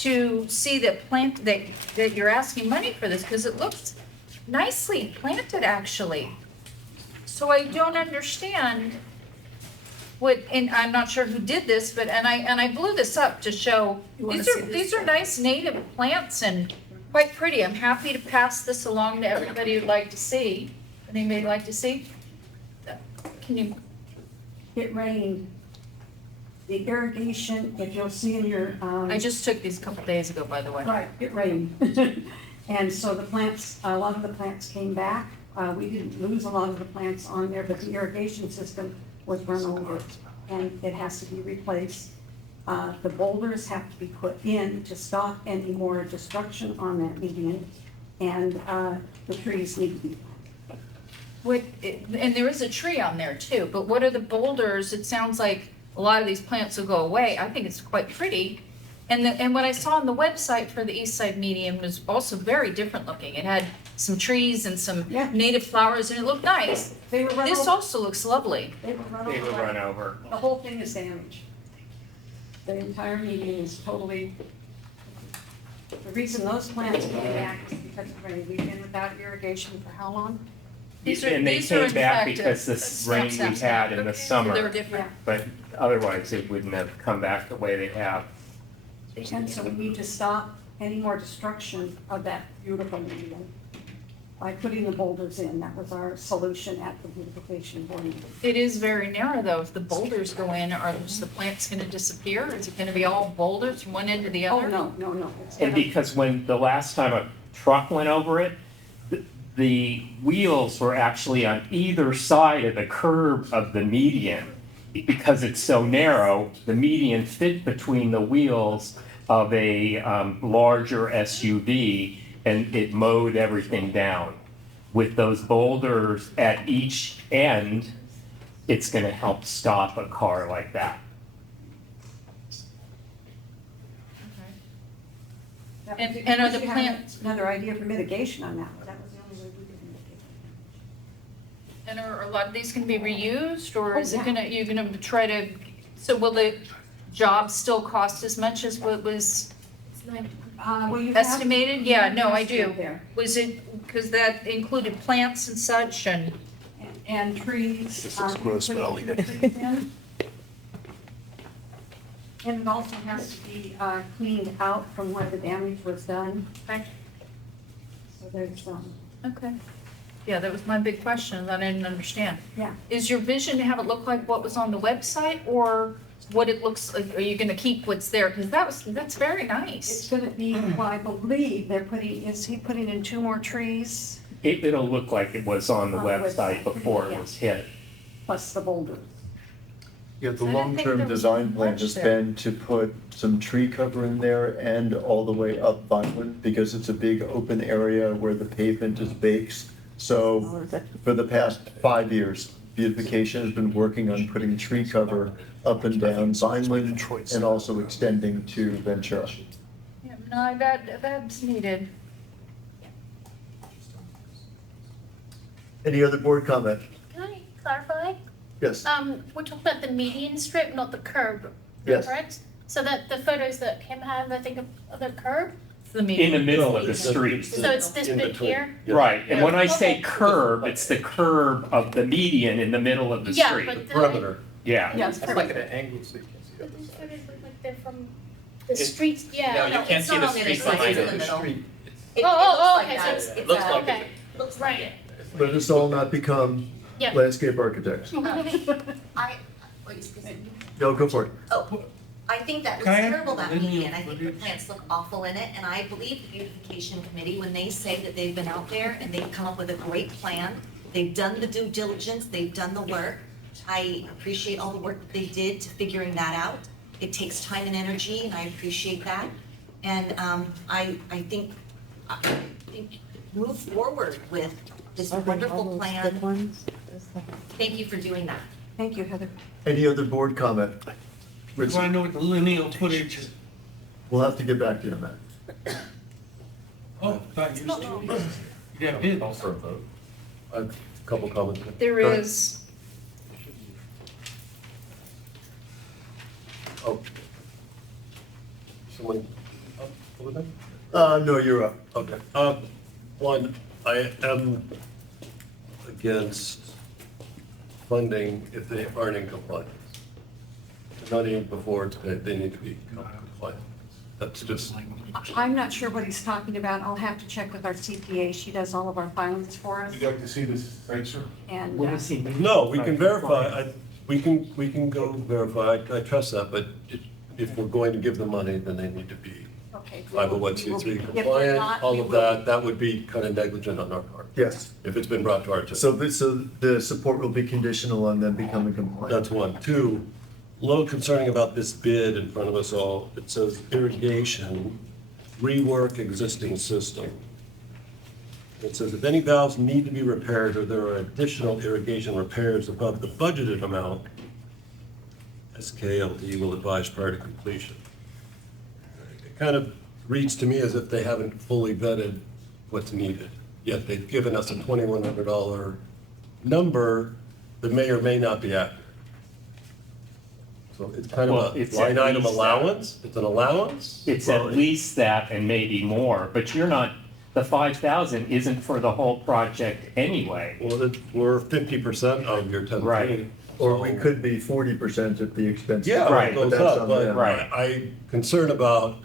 to see that you're asking money for this, because it looks nicely planted, actually. So I don't understand and I'm not sure who did this, but, and I blew this up to show, these are nice native plants and quite pretty. I'm happy to pass this along to everybody who'd like to see. Anybody like to see? Can you? It rained. The irrigation, if you'll see in your, I just took these a couple days ago, by the way. Right, it rained. And so the plants, a lot of the plants came back. We didn't lose a lot of the plants on there, but the irrigation system was run over and it has to be replaced. The boulders have to be put in to stop any more destruction on that median, and the trees need to be planted. And there is a tree on there too, but what are the boulders? It sounds like a lot of these plants will go away. I think it's quite pretty. And what I saw on the website for the East Side Median was also very different looking. It had some trees and some native flowers and it looked nice. This also looks lovely. They were run over. The whole thing is damaged. The entire median is totally, the reason those plants came back is because of rain. We've been without irrigation for how long? And they came back because the rain we had in the summer. They were different. But otherwise, it wouldn't have come back the way they have. And so we need to stop any more destruction of that beautiful median by putting the boulders in. That was our solution at the beautification board. It is very narrow though. If the boulders go in, are just the plants gonna disappear? Is it gonna be all boulders from one end to the other? Oh, no. And because when the last time a truck went over it, the wheels were actually on either side of the curb of the median. Because it's so narrow, the median fit between the wheels of a larger SUV, and it mowed everything down. With those boulders at each end, it's gonna help stop a car like that. And are the You have plans- Another idea for mitigation on that, that was the only way we could mitigate. And are a lot of these gonna be reused, or Oh, is it yeah. you're gonna try to, so will the job still cost as much as what was Well, you have- estimated? Yeah, no, I do. estimate there. Was it, because that included plants and such, and, And trees. This looks gross, but I'll eat it. trees in. And it also has to be cleaned out from where the damage was done. okay, So there's, okay. Yeah, that was my big question that I didn't understand. yeah. Is your vision to have it look like what was on the website, or what it looks like? Are you gonna keep what's there? Because that's very It's nice. gonna be, well, I believe is he putting in 2 more trees It'll look like it was on the On the website website, before it yeah. was hit. plus the boulders? Yeah, the I didn't think there long-term was design plan much has there. been to put some tree cover in there and all the way up Vineland, because it's a big open area where the pavement is baked. So for the past 5 years, beautification has been working on putting tree cover up and down Vineland and also extending to Ventura. Yeah, no, that's needed. Any other board comment? Can I clarify? Yes. We're talking about the median strip, not the curb, Yes. correct? So that the photos that Kim had, I think, of the curb, It's the In median. the middle of the street. so it's this In bit between. here? Right, and when I say Okay. curb, it's the curb of the median in the middle of the Yeah, street. but the. Perimeter. Yeah. Yes. It's like at an angle so you can see But it. these photos look like they're from the streets, yeah. No, you No, can't it's see not the on the street other side, behind it's it. in the middle. Street. It Oh, looks like okay, so that. it's- Looks like Okay, Looks right. like it. But it's all not become Yeah. landscape architects. No, go for it. Oh, I think that Can I looks ask- terrible, that median. I think the plants look awful in it, and I believe the beautification committee, when they say that they've been out there and they've come up with a great plan, they've done the due diligence, they've done the work. I appreciate all the work that they did to figuring that out. It takes time and energy, and I appreciate that. And I think move forward with this wonderful plan. Thank you for doing that. Thank you, Heather. Any other board comment? I Rich, want to know what the lineal footage is. we'll have to get back to you on that. Oh, thought you yeah, did. Call for a vote. I have a couple comments. There Go ahead. is, Oh. Someone up over there? No, you're up. Okay. One, I am against funding if they aren't in compliance. Not even before today, they need to be compliant. That's just, I'm not sure what he's talking about. I'll have to check with our CPA. She does all of our filings for us. Would you like to see this, right, sir? And no, we can verify, we can go verify, I trust that, but if we're going to give them money, then they need to be okay. 501c3 If we're compliant, not, all we of will that, that would be kind of negligent on our part, Yes. if it's been brought to our attention. So the support will be conditional on them becoming compliant. That's one. Two, a little concerning about this bid in front of us all. It says irrigation, rework existing system. It says if any valves need to be repaired or there are additional irrigation repairs above the budgeted amount, SKLD will advise prior to completion. It kind of reads to me as if they haven't fully vetted what's needed, yet they've given us a $2,100 number that may or may not be accurate. So it's kind Well, of a it's line at item least that. allowance? It's an allowance? It's Well, at least that and maybe more, but you're not, the 5,000 isn't for the whole project anyway. Well, we're 50% of your 10. Right. Or we could be 40% at the expense. Yeah, Right, it but goes that's up, on but them. Right. I'm concerned about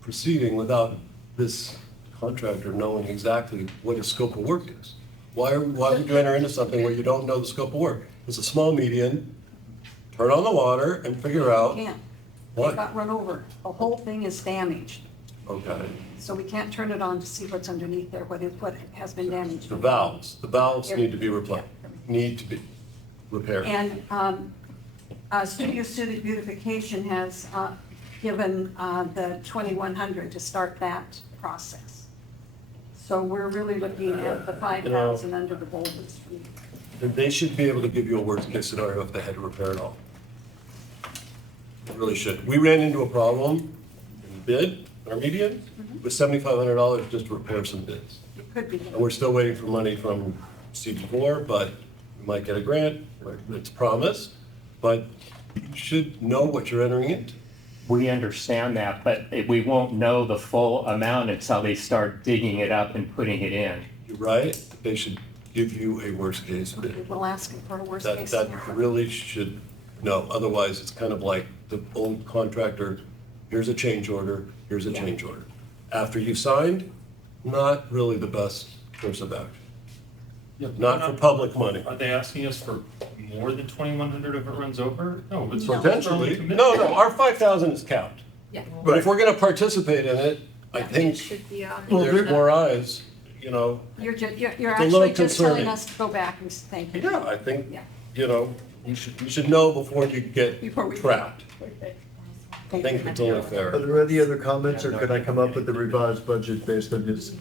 proceeding without this contractor knowing exactly what his scope of work is. Why would you enter into something where you don't know the scope of work? It's a small median, turn on the water and figure out, can't. It what? got run over. The whole thing is damaged. Okay, So we can't turn it on to see what's underneath there, what has been damaged. the valves need to be replaced, need to be repaired. And Studio City Beautification has given the 2,100 to start that process. So we're really looking at the 5,000 under the boulders. And they should be able to give you a worst-case scenario if they had to repair it all. They really should. We ran into a problem in bid, our median, with $7,500 just to repair some bids. It could be. And we're still waiting for money from CB4, but we might get a grant, it's promised, but you should know what you're entering into. We understand that, but we won't know the full amount until they start digging it up and putting it in. You're right, they should give you a worst-case bid. We'll ask him for a worst That, case that scenario. really should, no, otherwise it's kind of like the old contractor, here's a change order, here's a change order. After you signed, not really the best course of action. Not for public money. Are they asking us for more than 2,100 if it runs over? No, it's Potentially, no, our 5,000 is capped. Yeah. But if we're gonna participate in it, I think Should be on. there's more eyes, you know. You're It's a actually little just telling concerning. us to go back and say thank you. Yeah, I think, Yeah. you know, you should know before you get Before we- trapped. I Thank think you. it's only Are fair. there any other comments, or could I come up with a revised budget based on his?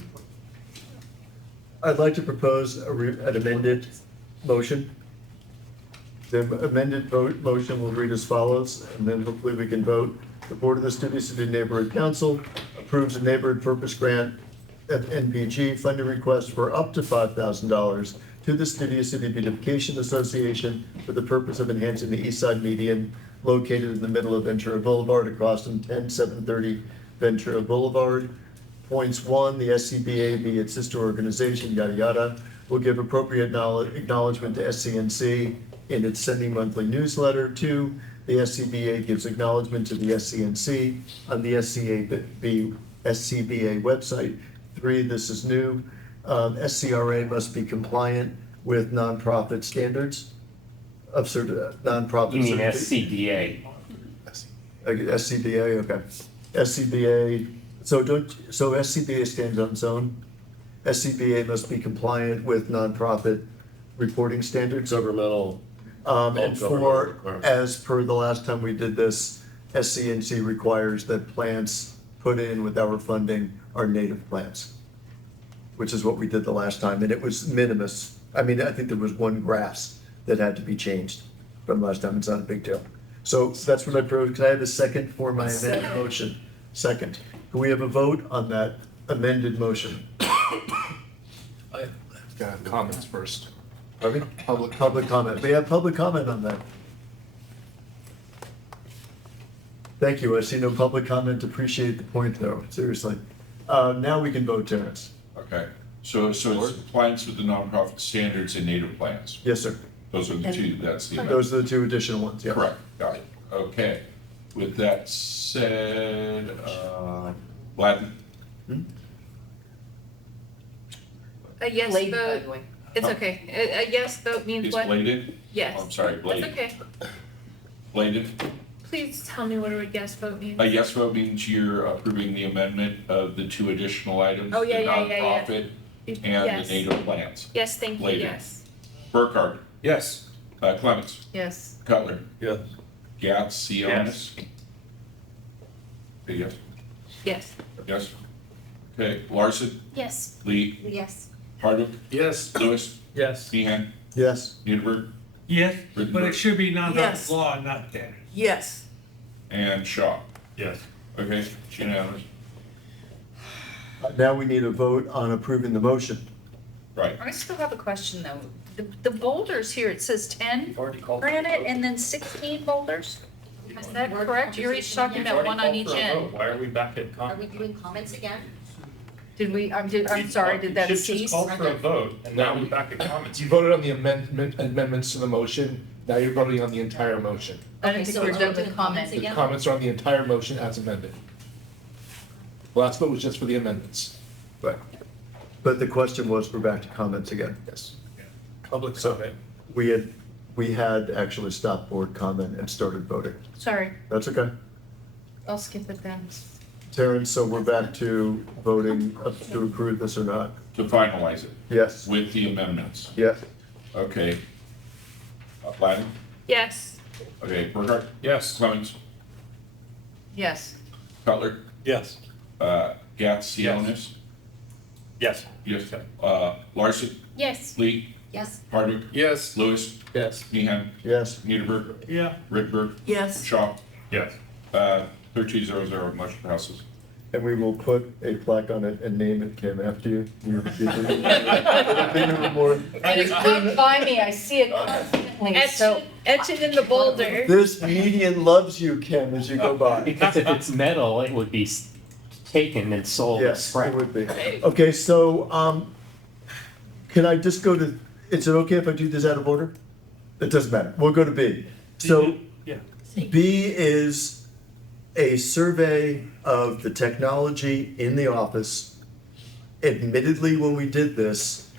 I'd like to propose an amended motion. The amended motion will read as follows, and then hopefully we can vote. The Board of the Studio City Neighborhood Council approves a neighborhood purpose grant NPG funding request for up to $5,000 to the Studio City Beautification Association for the purpose of enhancing the east side median located in the middle of Ventura Boulevard across from 10730 Ventura Boulevard. Points 1, the SCBA be its sister organization, yada, yada, will give appropriate acknowledgement to SCNC in its sending monthly newsletter. 2, the SCBA gives acknowledgement to the SCNC on the SCBA website. 3, this is new, SCRA must be compliant with nonprofit standards of nonprofit. You mean certificate. SCDA? SCBA, okay. SCBA, so SCBA stands on its own. SCBA must be compliant with nonprofit reporting standards. Governmental. And governmental for, requirements. as per the last time we did this, SCNC requires that plants put in with our funding are native plants, which is what we did the last time, and it was minimus. I mean, I think there was one grass that had to be changed from last time, it's not a big deal. So that's what I propose. Can I have a second for my amended motion? Second. Can we have a vote on that amended motion? Got comments first. Pardon me? Public comment. We have public comment on that. Thank you. I see no public comment. Appreciate the point, though, seriously. Now we can vote, Terrence. Okay, so it's compliance with the nonprofit standards and native plants. Yes, sir. Those are the two, that's the. Those are the two additional ones, yeah. Correct, got it. Okay. With that said, Gladden? A yes Lady, by vote, the way. it's okay. A yes vote means It's what? Bladed? Yes. Oh, I'm sorry, That's Bladed. okay. Bladed? Please tell me what a yes vote means. A yes vote means you're approving the amendment of the two additional items. Oh, yeah, yeah, yeah, The yeah. nonprofit and Yes. the native plants. Yes, thank you, Bladed. yes. Burkhardt? Yes. Clements? Yes. Cutler? Yes. Gats, Sionis? Okay, yes, Yes. yes. Okay, Larson? Yes. Lee? Yes. Hardwick? Yes. Lewis? Yes. Meehan? Yes. Newberg? Yes, but Rittenberg. it should be Yes. nonprofit law, not that. Yes. And Shaw? Yes. Okay, unanimous. Now we need a vote on approving the motion. Right. I still have a question, though. The boulders here, it says 10 Already called. for a granite vote. and then 16 boulders? Is that correct? You're each talking about Already one on called each for a end. vote. Why are we back at Are we comments? doing comments again? Did we, I'm sorry, did that You cease? just called for a vote, and now we're back at comments. You voted on the amendments to the motion, now you're voting on the entire motion. I didn't Okay, think so we were are done we with doing comments. comments The again? comments are on the entire motion as amended. Last vote was just for the amendments. Right. But the question was, we're back to comments again. Yes. Public comment. We had actually stopped board comment and started voting. Sorry, That's okay. I'll skip it then. Terrence, so we're back to voting to approve this or not? To finalize it Yes. with the amendments. Yes. Okay. Gladden? Yes. Okay, Burkhardt? Yes. Clemens? Yes. Cutler? Yes. Gats, Sionis? Yes. Yes. Larson? Yes. Lee? Yes. Hardwick, Yes. Lewis, Yes. Meehan, Yes. Niederberg, Yeah. Rickberg, Yes. Shaw. Yes. 1300, motion passes. And we will put a plaque on it and name it, Kim, after you. It'll be no more. And it's not by me, I see it constantly, so. Etch it in the boulder. This median loves you, Kim, as you go by. Because if it's metal, it would be taken and sold as Yes, it scrap. would be. Okay, so, can I just go to, is it okay if I do this out of order? It doesn't matter. We'll go to B. So Yeah. B is a survey of the technology in the office. Admittedly, when we did this,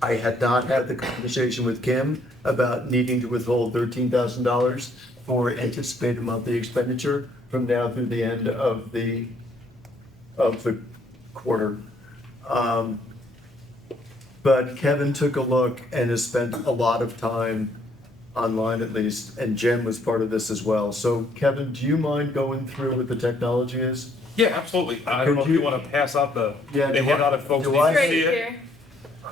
I had not had the conversation with Kim about needing to withhold $13,000 for anticipated monthly expenditure from now through the end of the quarter. But Kevin took a look and has spent a lot of time online at least, and Jen was part of this as well. So Kevin, do you mind going through what the technology is? Yeah, absolutely. I don't know if you want to pass out the handout if folks do need I- to see it.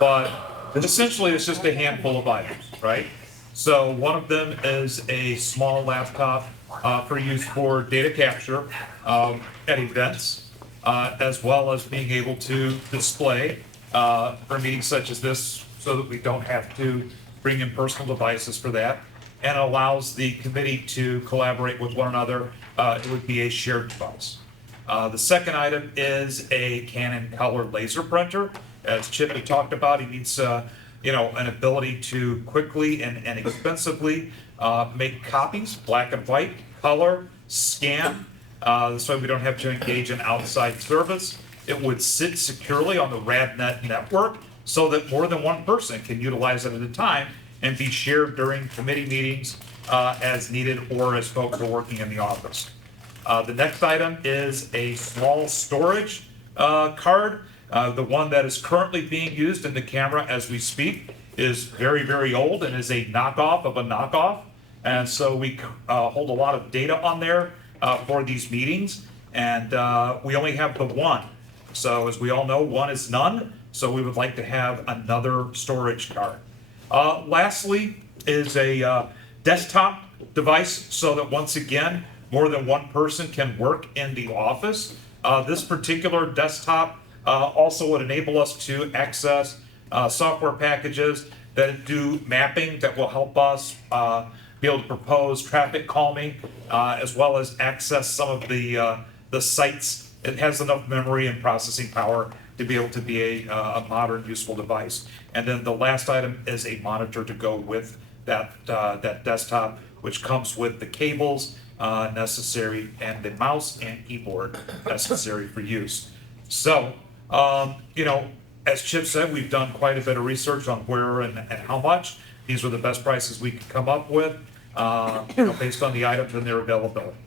But essentially, it's just a handful of items, right? So one of them is a small laptop for use for data capture at events, as well as being able to display for meetings such as this, so that we don't have to bring in personal devices for that, and allows the committee to collaborate with one another. It would be a shared device. The second item is a Canon color laser printer. As Chip had talked about, he needs an ability to quickly and inexpensively make copies, black and white, color, scan, so we don't have to engage in outside service. It would sit securely on the RadNet network so that more than one person can utilize it at a time and be shared during committee meetings as needed or as folks are working in the office. The next item is a small storage card. The one that is currently being used in the camera as we speak is very, very old and is a knockoff of a knockoff. And so we hold a lot of data on there for these meetings, and we only have the one. So as we all know, one is none, so we would like to have another storage card. Lastly is a desktop device, so that once again, more than one person can work in the office. This particular desktop also would enable us to access software packages that do mapping that will help us be able to propose traffic calming, as well as access some of the sites. It has enough memory and processing power to be able to be a modern, useful device. And then the last item is a monitor to go with that desktop, which comes with the cables necessary and the mouse and keyboard necessary for use. So, as Chip said, we've done quite a bit of research on where and how much. These were the best prices we could come up with, based on the items and their availability.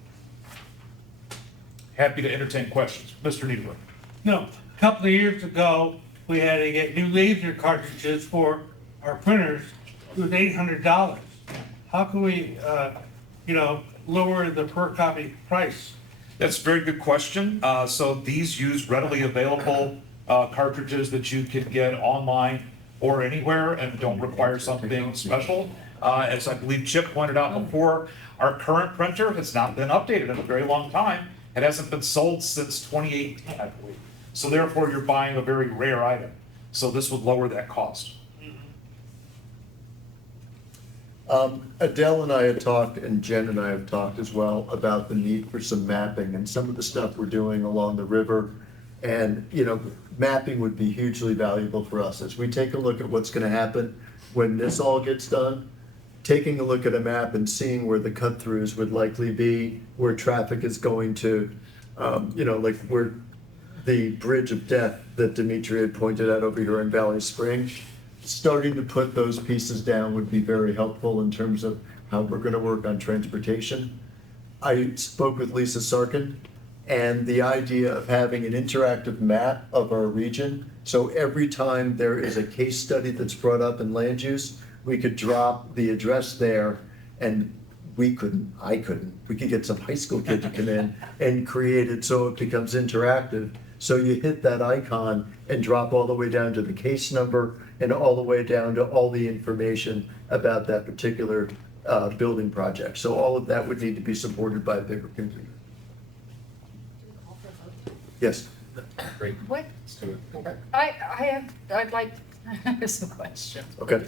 Happy to entertain questions. Mr. Niederberg. No, a couple of years ago, we had to get new laser cartridges for our printers. It was $800. How can we, lower the per copy price? That's a very good question. So these use readily available cartridges that you can get online or anywhere and don't require something special. As I believe Chip pointed out before, our current printer has not been updated in a very long time. It hasn't been sold since 2018, I believe. So therefore, you're buying a very rare item. So this would lower that cost. Adele and I had talked, and Jen and I have talked as well, about the need for some mapping and some of the stuff we're doing along the river. And, mapping would be hugely valuable for us as we take a look at what's gonna happen when this all gets done. Taking a look at a map and seeing where the cut-throughs would likely be, where traffic is going to, like where the bridge of death that Dimitri had pointed out over here in Valley Spring. Starting to put those pieces down would be very helpful in terms of how we're gonna work on transportation. I spoke with Lisa Sarkin, and the idea of having an interactive map of our region, so every time there is a case study that's brought up in land use, we could drop the address there, and we could get some high school kid to come in and create it so it becomes interactive. So you hit that icon and drop all the way down to the case number and all the way down to all the information about that particular building project. So all of that would need to be supported by a bigger computer. Yes. Great. What? Let's do it. I'd like, I have some questions. Okay.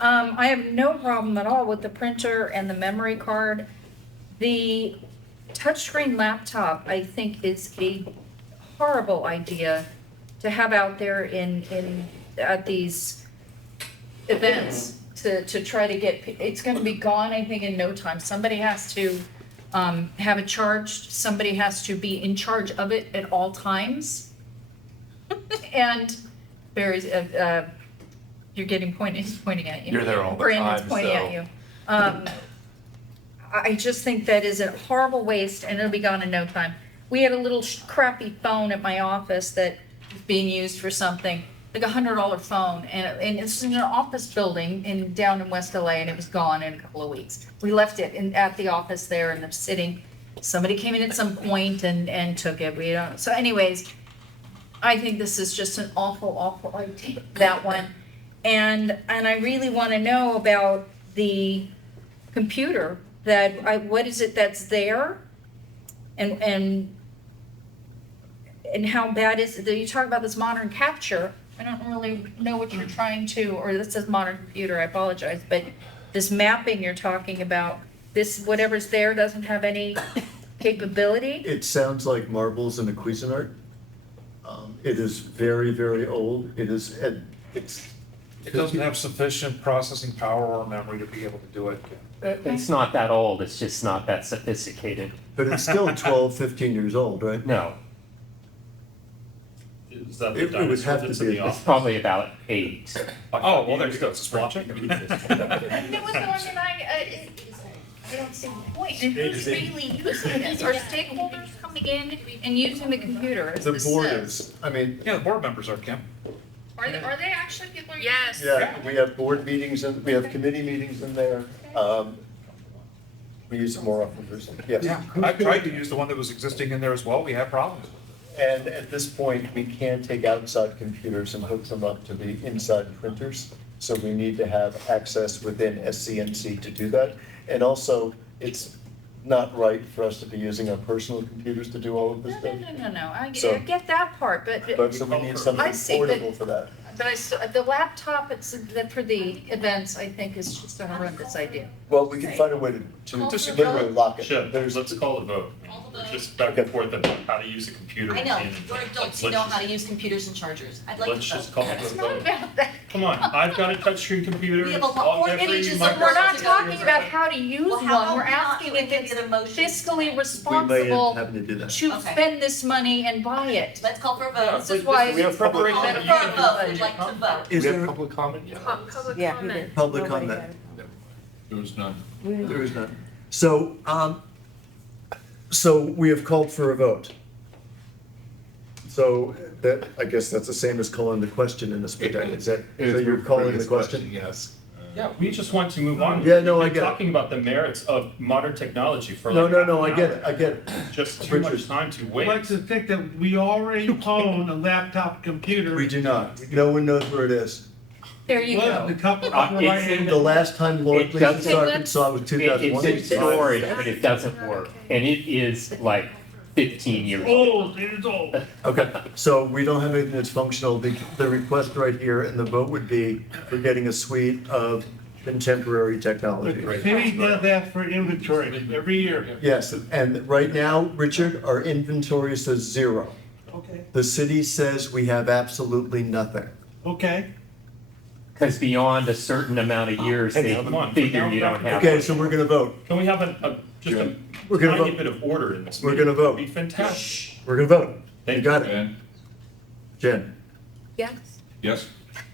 I have no problem at all with the printer and the memory card. The touchscreen laptop, I think, is a horrible idea to have out there at these events to try to get, it's gonna be gone, I think, in no time. Somebody has to have it charged, somebody has to be in charge of it at all times. And Barry's, you're getting pointing at you. You're there all the Brandon's time, pointing so. at you. I just think that is a horrible waste and it'll be gone in no time. We had a little crappy phone at my office that was being used for something, like $100 phone, and it's in an office building down in West LA, and it was gone in a couple of weeks. We left it at the office there and it's sitting. Somebody came in at some point and took it. We don't. So anyways, I think this is just an awful idea, that one. And I really want to know about the computer what is it that's there? And how bad is it? You talk about this modern capture. I don't really know what you're trying to, or this says modern computer, I apologize, but this mapping you're talking about, this, whatever's there doesn't have any capability? It sounds like marbles in a Cuisinart. It is very, very old. It doesn't have sufficient processing power or memory to be able to do it. It's not that old, it's just not that sophisticated. But it's still 12, 15 years old, right? No, Is that the It would dinosaur have to that's in be. the it's office? probably about 8. Oh, well, there you go, it's a spot check. It was the one that I don't see the point. And who's really using this? Are stakeholders coming in and using the computer? As The this board says? is, I mean, Yeah, the board members are, Kim. Are they actually people? Yes. yeah, we have board meetings and we have committee meetings in there. We use it more often, yes. Yeah, I've tried to use the one that was existing in there as well, we have problems. And at this point, we can't take outside computers and hook them up to the inside printers. So we need to have access within SCNC to do that. And also, it's not right for us to be using our personal computers to do all of this stuff. No. I So- get that part, But so we need I something see, but- portable for that. the laptop, for the events, I think is just a horrendous idea. Well, we can find a way to literally lock it. Sure, let's call a vote. Just back and forth about how to use a computer. I know, and- we're adults, you know how to use computers and chargers. I'd like to vote. Let's just call it a It's not vote. about that. Come on, I've got a touchscreen computer. We have a lot all- more every pages of Microsoft We're not Microsoft talking about how to use Well, how one, we're about we not asking do if any it's other motions? fiscally We may end up responsible having to do that. to Okay. spend this money and buy it. Let's call for a vote. This is why. We have public Call for comment. a vote, we'd like to vote. Is We have there public comment? Public Yeah, he comment. did. public Nobody comment? had it. There was none. There is none. So we have called for a vote. So that, I guess that's the same as calling the question in this particular, is that, so you're calling the question? Yes. Yeah, we just want to move on. Yeah, no, I We've been get it. talking about the merits of modern technology for No, like no, half no, an I get hour. it, I get it. Just too much Richard. time to I'd like waste. to think that we already own a laptop computer. We do not. No one knows where it is. There you Well, the go. couple It's right in hand. The last time Lloyd It Police and doesn't- Arkansas was It's 2001. in storage, but it doesn't work, and it is like 15 years old. Old, it is old. Okay, so we don't have anything that's functional. The request right here and the vote would be for getting a suite of contemporary technology. City does ask for inventory every year. Yes, and right now, Richard, our inventory says 0. Okay. The city says we have absolutely nothing. Okay. Because beyond a certain amount of years, they Come on. figure you don't have. Okay, so we're gonna vote. Can we have just a We're gonna tiny vote. bit of order in this We're meeting? gonna vote. It'd be fantastic. We're gonna vote. Thank You got it. Ben? Jen? Yes? Yes?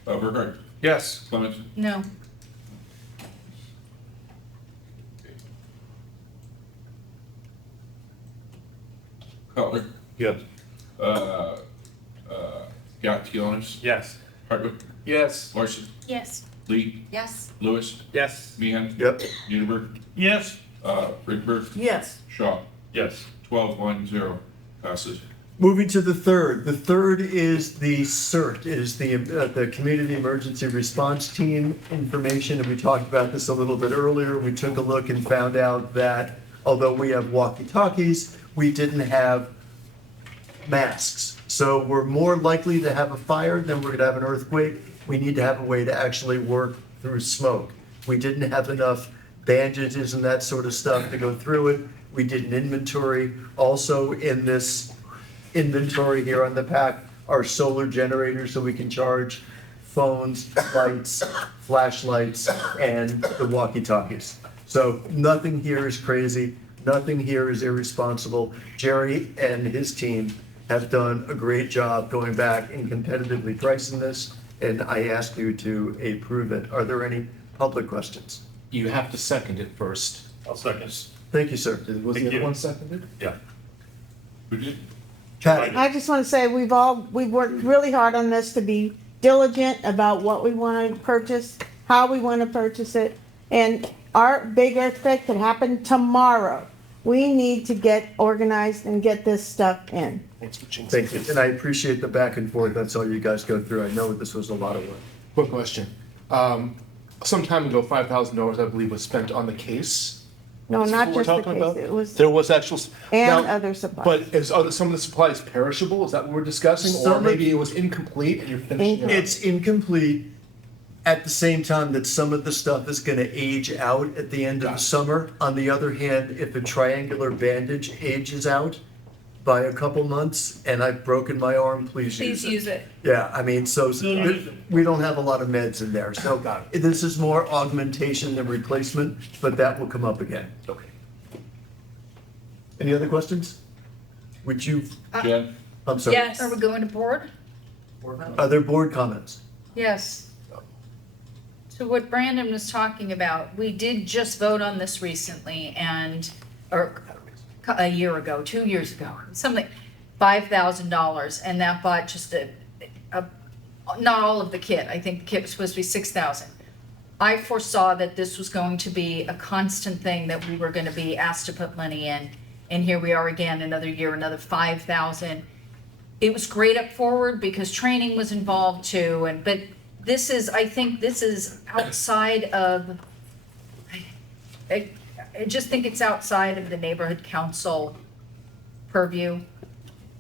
Beauregard? Yes. Clement? No. Cutler? Yes. Galtionis? Yes. Hardwick? Yes. Larson? Yes. Lee? Yes. Lewis? Yes. Meehan? Yep. Newberg? Yes. Rickberg? Yes. Shaw? Yes. 12-1-0 passes. Moving to the third. The third is the CERT, is the Community Emergency Response Team information. And we talked about this a little bit earlier. We took a look and found out that although we have walkie-talkies, we didn't have masks. So we're more likely to have a fire than we're gonna have an earthquake. We need to have a way to actually work through smoke. We didn't have enough bandages and that sort of stuff to go through it. We did an inventory. Also in this inventory here on the pack are solar generators so we can charge phones, lights, flashlights, and the walkie-talkies. So nothing here is crazy, nothing here is irresponsible. Jerry and his team have done a great job going back and competitively pricing this, and I ask you to approve it. Are there any public questions? You have to second it first. I'll second. Thank you, sir. Was the other one seconded? Yeah. We did. Patty? I just want to say, we've worked really hard on this to be diligent about what we want to purchase, how we want to purchase it, and our big earthquake could happen tomorrow. We need to get organized and get this stuff in. Thank you, and I appreciate the back and forth, that's all you guys go through. I know this was a lot of work. Quick question. Some time ago, $5,000, I believe, was spent on the case. No, Is this not what we're just the talking case, about? it was, There was actual. and Now, other supplies. But is some of the supplies perishable? Is that what we're discussing? Some Or of- maybe it was incomplete and you're finishing it up? It's incomplete at the same time that some of the stuff is gonna age out at the end of the summer. On the other hand, if a triangular bandage ages out by a couple months and I've broken my arm, please use Please it. use it. Yeah, I mean, so we don't have a lot of meds in there, so this is more augmentation than replacement, but that will come up again. Okay. Any other questions? Would you, Jen? I'm sorry. Yes. Are we going to board? Are there board comments? Yes. So what Brandon was talking about, we did just vote on this recently and, or a year ago, 2 years ago, something, $5,000, and that bought just not all of the kit. I think the kit was supposed to be 6,000. I foresaw that this was going to be a constant thing that we were gonna be asked to put money in. And here we are again, another year, another 5,000. It was great up forward because training was involved too, but this is, I think this is outside of, I just think it's outside of the neighborhood council purview.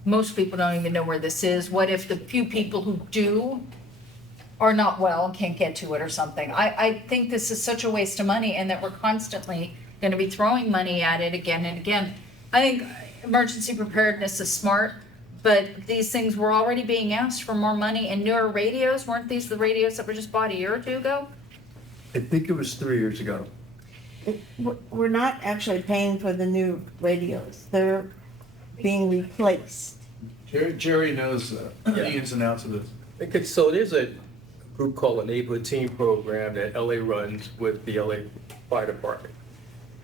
Most people don't even know where this is. What if the few people who do are not well and can't get to it or something? I think this is such a waste of money and that we're constantly gonna be throwing money at it again and again. I think emergency preparedness is smart, but these things were already being asked for more money and newer radios. Weren't these the radios that were just bought a year or two ago? I think it was 3 years ago. We're not actually paying for the new radios, they're being replaced. Jerry knows the ins and outs of this. Okay, so there's a group called a Neighborhood Team Program that LA runs with the LA Fire Department.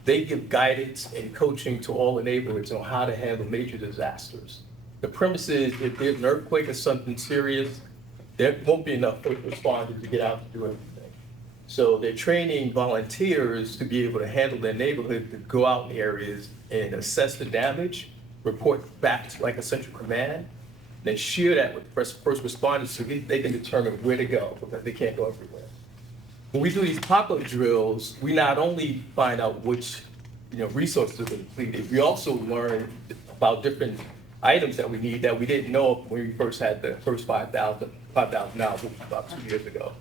They give guidance and coaching to all the neighborhoods on how to handle major disasters. The premise is if there's an earthquake or something serious, there won't be enough first responders to get out to do everything. So they're training volunteers to be able to handle their neighborhood, to go out in areas and assess the damage, report back to like a central command, then share that with first responders so they can determine where to go because they can't go everywhere. When we do these pop-up drills, we not only find out which resources are depleted, we also learn about different items that we need that we didn't know when we first had the first $5,000, which was about 2 years ago.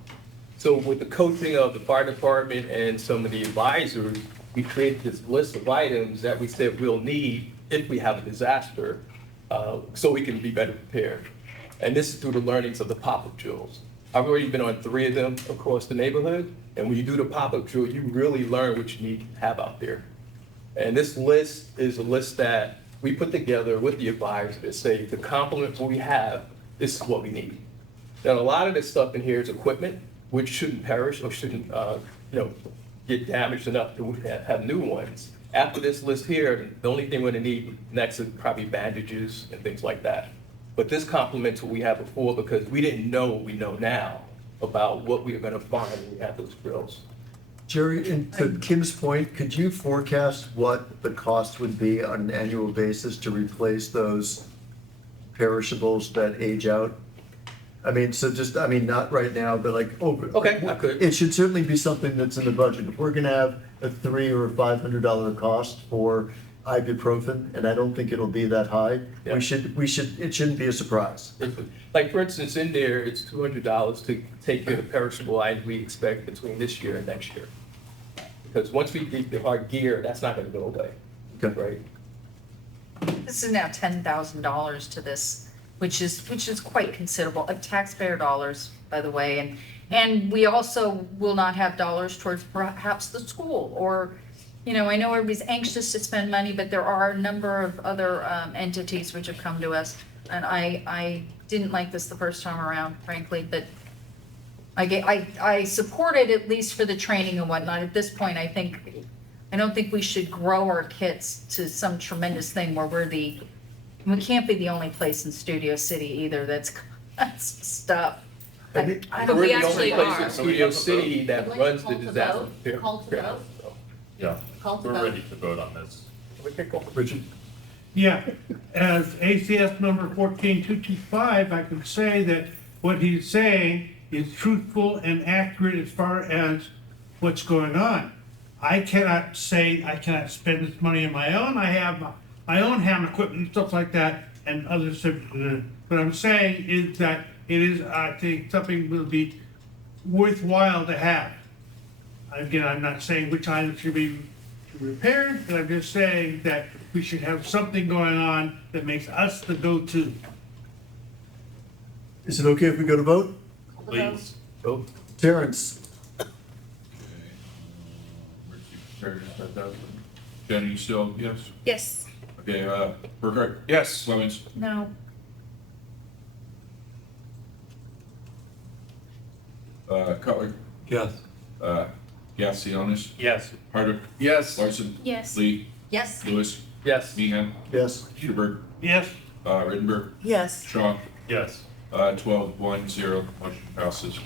So with the coaching of the fire department and some of the advisors, we created this list of items that we said we'll need if we have a disaster, so we can be better prepared. And this is through the learnings of the pop-up drills. I've already been on 3 of them across the neighborhood, and when you do the pop-up drill, you really learn what you need to have out there. And this list is a list that we put together with the advisors that say to complement what we have, this is what we need. Now, a lot of this stuff in here is equipment, which shouldn't perish or shouldn't get damaged enough to have new ones. After this list here, the only thing we're gonna need next is probably bandages and things like that. But this complements what we had before because we didn't know what we know now about what we were gonna find when we had those drills. Jerry, and to Kim's point, could you forecast what the cost would be on an annual basis to replace those perishables that age out? I mean, so just, I mean, not right now, but like over. Okay, I could. It should certainly be something that's in the budget. If we're gonna have a $300 or $500 cost for ibuprofen, and I don't think it'll be that high, Yeah. it shouldn't be a surprise. Like, for instance, in there, it's $200 to take care of the perishable items we expect between this year and next year. Because once we get our gear, that's not gonna go away, Okay. right? This is now $10,000 to this, which is quite considerable, of taxpayer dollars, by the way. And we also will not have dollars towards perhaps the school, or, you know, I know everybody's anxious to spend money, but there are a number of other entities which have come to us. And I didn't like this the first time around, frankly, but I support it at least for the training and whatnot. At this point, I don't think we should grow our kits to some tremendous thing where we can't be the only place in Studio City either that's stuff. But we we're the actually only place are. in Studio City that runs the disaster. Call to vote? Yeah, Call to we're vote. ready to vote on this. Richard? Yeah, as ACS number 14225, I can say that what he's saying is truthful and accurate as far as what's going on. I cannot say I cannot spend this money on my own. I have my own ham equipment and stuff like that and other stuff. What I'm saying is that it is, I think, something will be worthwhile to have. Again, I'm not saying which items should be repaired, but I'm just saying that we should have something going on that makes us the go-to. Is it okay if we go to vote? Please. Vote. Terrence? Jen, you still, yes? Yes. Okay, Burkhart? Yes. Clemens? No. Cutler? Yes. Gassionis? Yes. Hardwick? Yes. Larson? Yes. Lee? Yes. Lewis? Yes. Meehan? Yes. Schubert? Yes, Rittenberg? Yes. Shaw? Yes. 12-1-0, motion passes.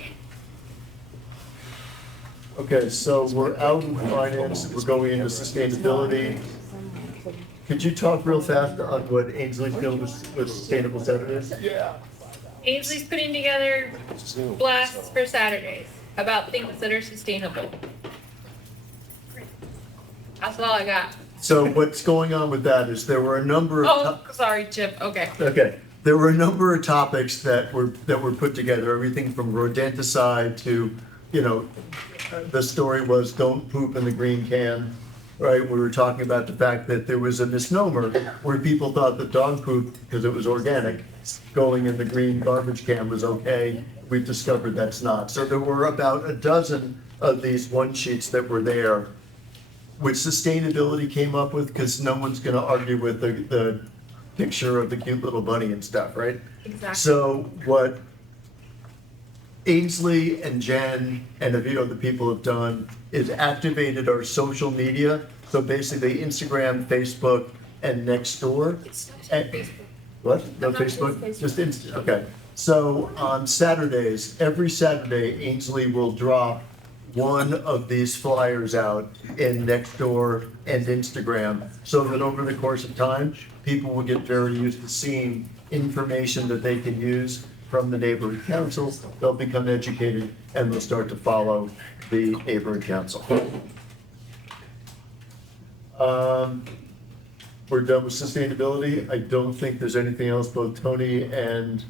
Okay, so we're out of finance, we're going into sustainability. Could you talk real fast on what Ainsley's doing with Sustainable Saturdays? Yeah. Ainsley's putting together blasts for Saturdays about things that are sustainable. That's all I got. So what's going on with that is there were a number of. Oh, sorry, Chip. Okay. Okay, there were a number of topics that were put together, everything from rodenticide to, you know, the story was don't poop in the green can, right? We were talking about the fact that there was a misnomer where people thought that dog poop, because it was organic, going in the green garbage can was okay. We've discovered that's not. So there were about a dozen of these one sheets that were there, which sustainability came up with, because no one's gonna argue with the picture of the cute little bunny and stuff, right? Exactly. So what Ainsley and Jen and a few other people have done is activated our social media. So basically Instagram, Facebook, and Nextdoor. What? No Facebook? Just Insta, okay. So on Saturdays, every Saturday, Ainsley will drop one of these flyers out in Nextdoor and Instagram, so that over the course of time, people will get very used to seeing information that they can use from the neighborhood council. They'll become educated and they'll start to follow the neighborhood council. We're done with sustainability. I don't think there's anything else. Both Tony and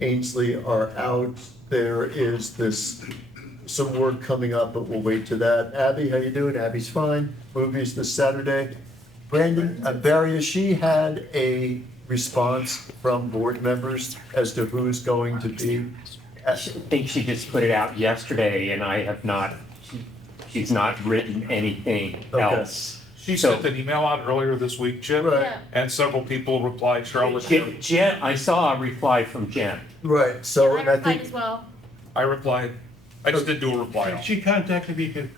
Ainsley are out. There is some work coming up, but we'll wait to that. Abby, how you doing? Abby's fine. Movies this Saturday. Brandon, Barry, has she had a response from board members as to who's going to be? I think she just put it out yesterday, and I have not, she's not written anything else. She sent an email out earlier this week, Chip, Yeah. and several people replied, Charlotte. Jen, I saw a reply from Jen. Right, so, I and I replied think, as well. I replied, I just didn't do a reply. she contacted me too.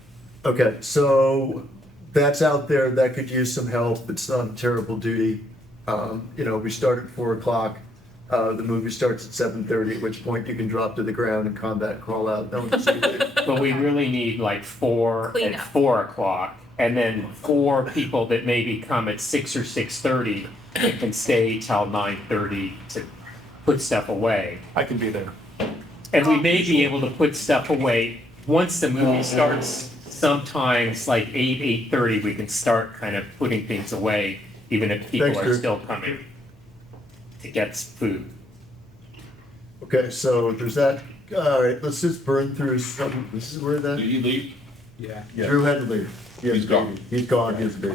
okay, so that's out there. That could use some help. It's not a terrible duty. You know, we start at 4:00. The movie starts at 7:30, at which point you can drop to the ground and combat crawl out. No one can see you. But we really need like 4 Clean at up. 4 o'clock And then 4 people that maybe come at 6 or 6:30 can stay till 9:30 to put stuff away. I can be there. And we may be able to put stuff away once the movie starts, sometimes like 8:30, we can start kind of putting things away, even if people Thanks, are Drew. still coming to get food. Okay, so there's that, all right, let's just burn through some, this is where Did that, he leave? Yeah. Drew had to leave. He's gone. He's gone, he's big.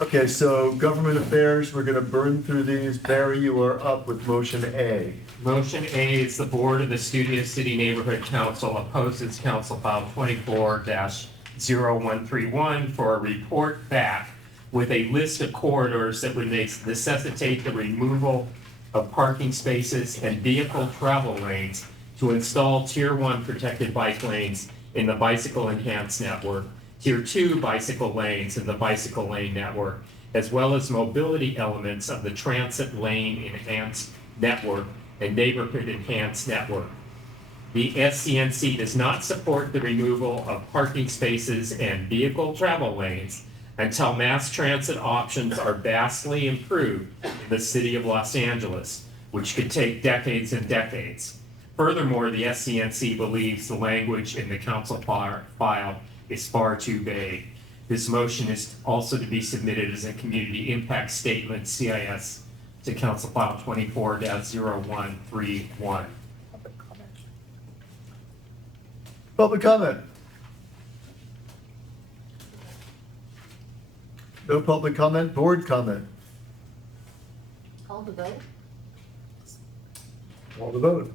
Okay, so government affairs, we're gonna burn through these. Barry, you are up with motion A. Motion A is the Board of the Studio City Neighborhood Council opposes Council File 24-0131 for a report back with a list of corridors that would necessitate the removal of parking spaces and vehicle travel lanes to install Tier 1 protected bike lanes in the bicycle enhanced network, Tier 2 bicycle lanes in the bicycle lane network, as well as mobility elements of the transit lane enhanced network and neighborhood enhanced network. The SCNC does not support the removal of parking spaces and vehicle travel lanes until mass transit options are vastly improved in the city of Los Angeles, which could take decades and decades. Furthermore, the SCNC believes the language in the council file is far too vague. This motion is also to be submitted as a community impact statement, CIS, to council file 24-0131. Public comment? No public comment, board comment? Call the vote? Call the vote.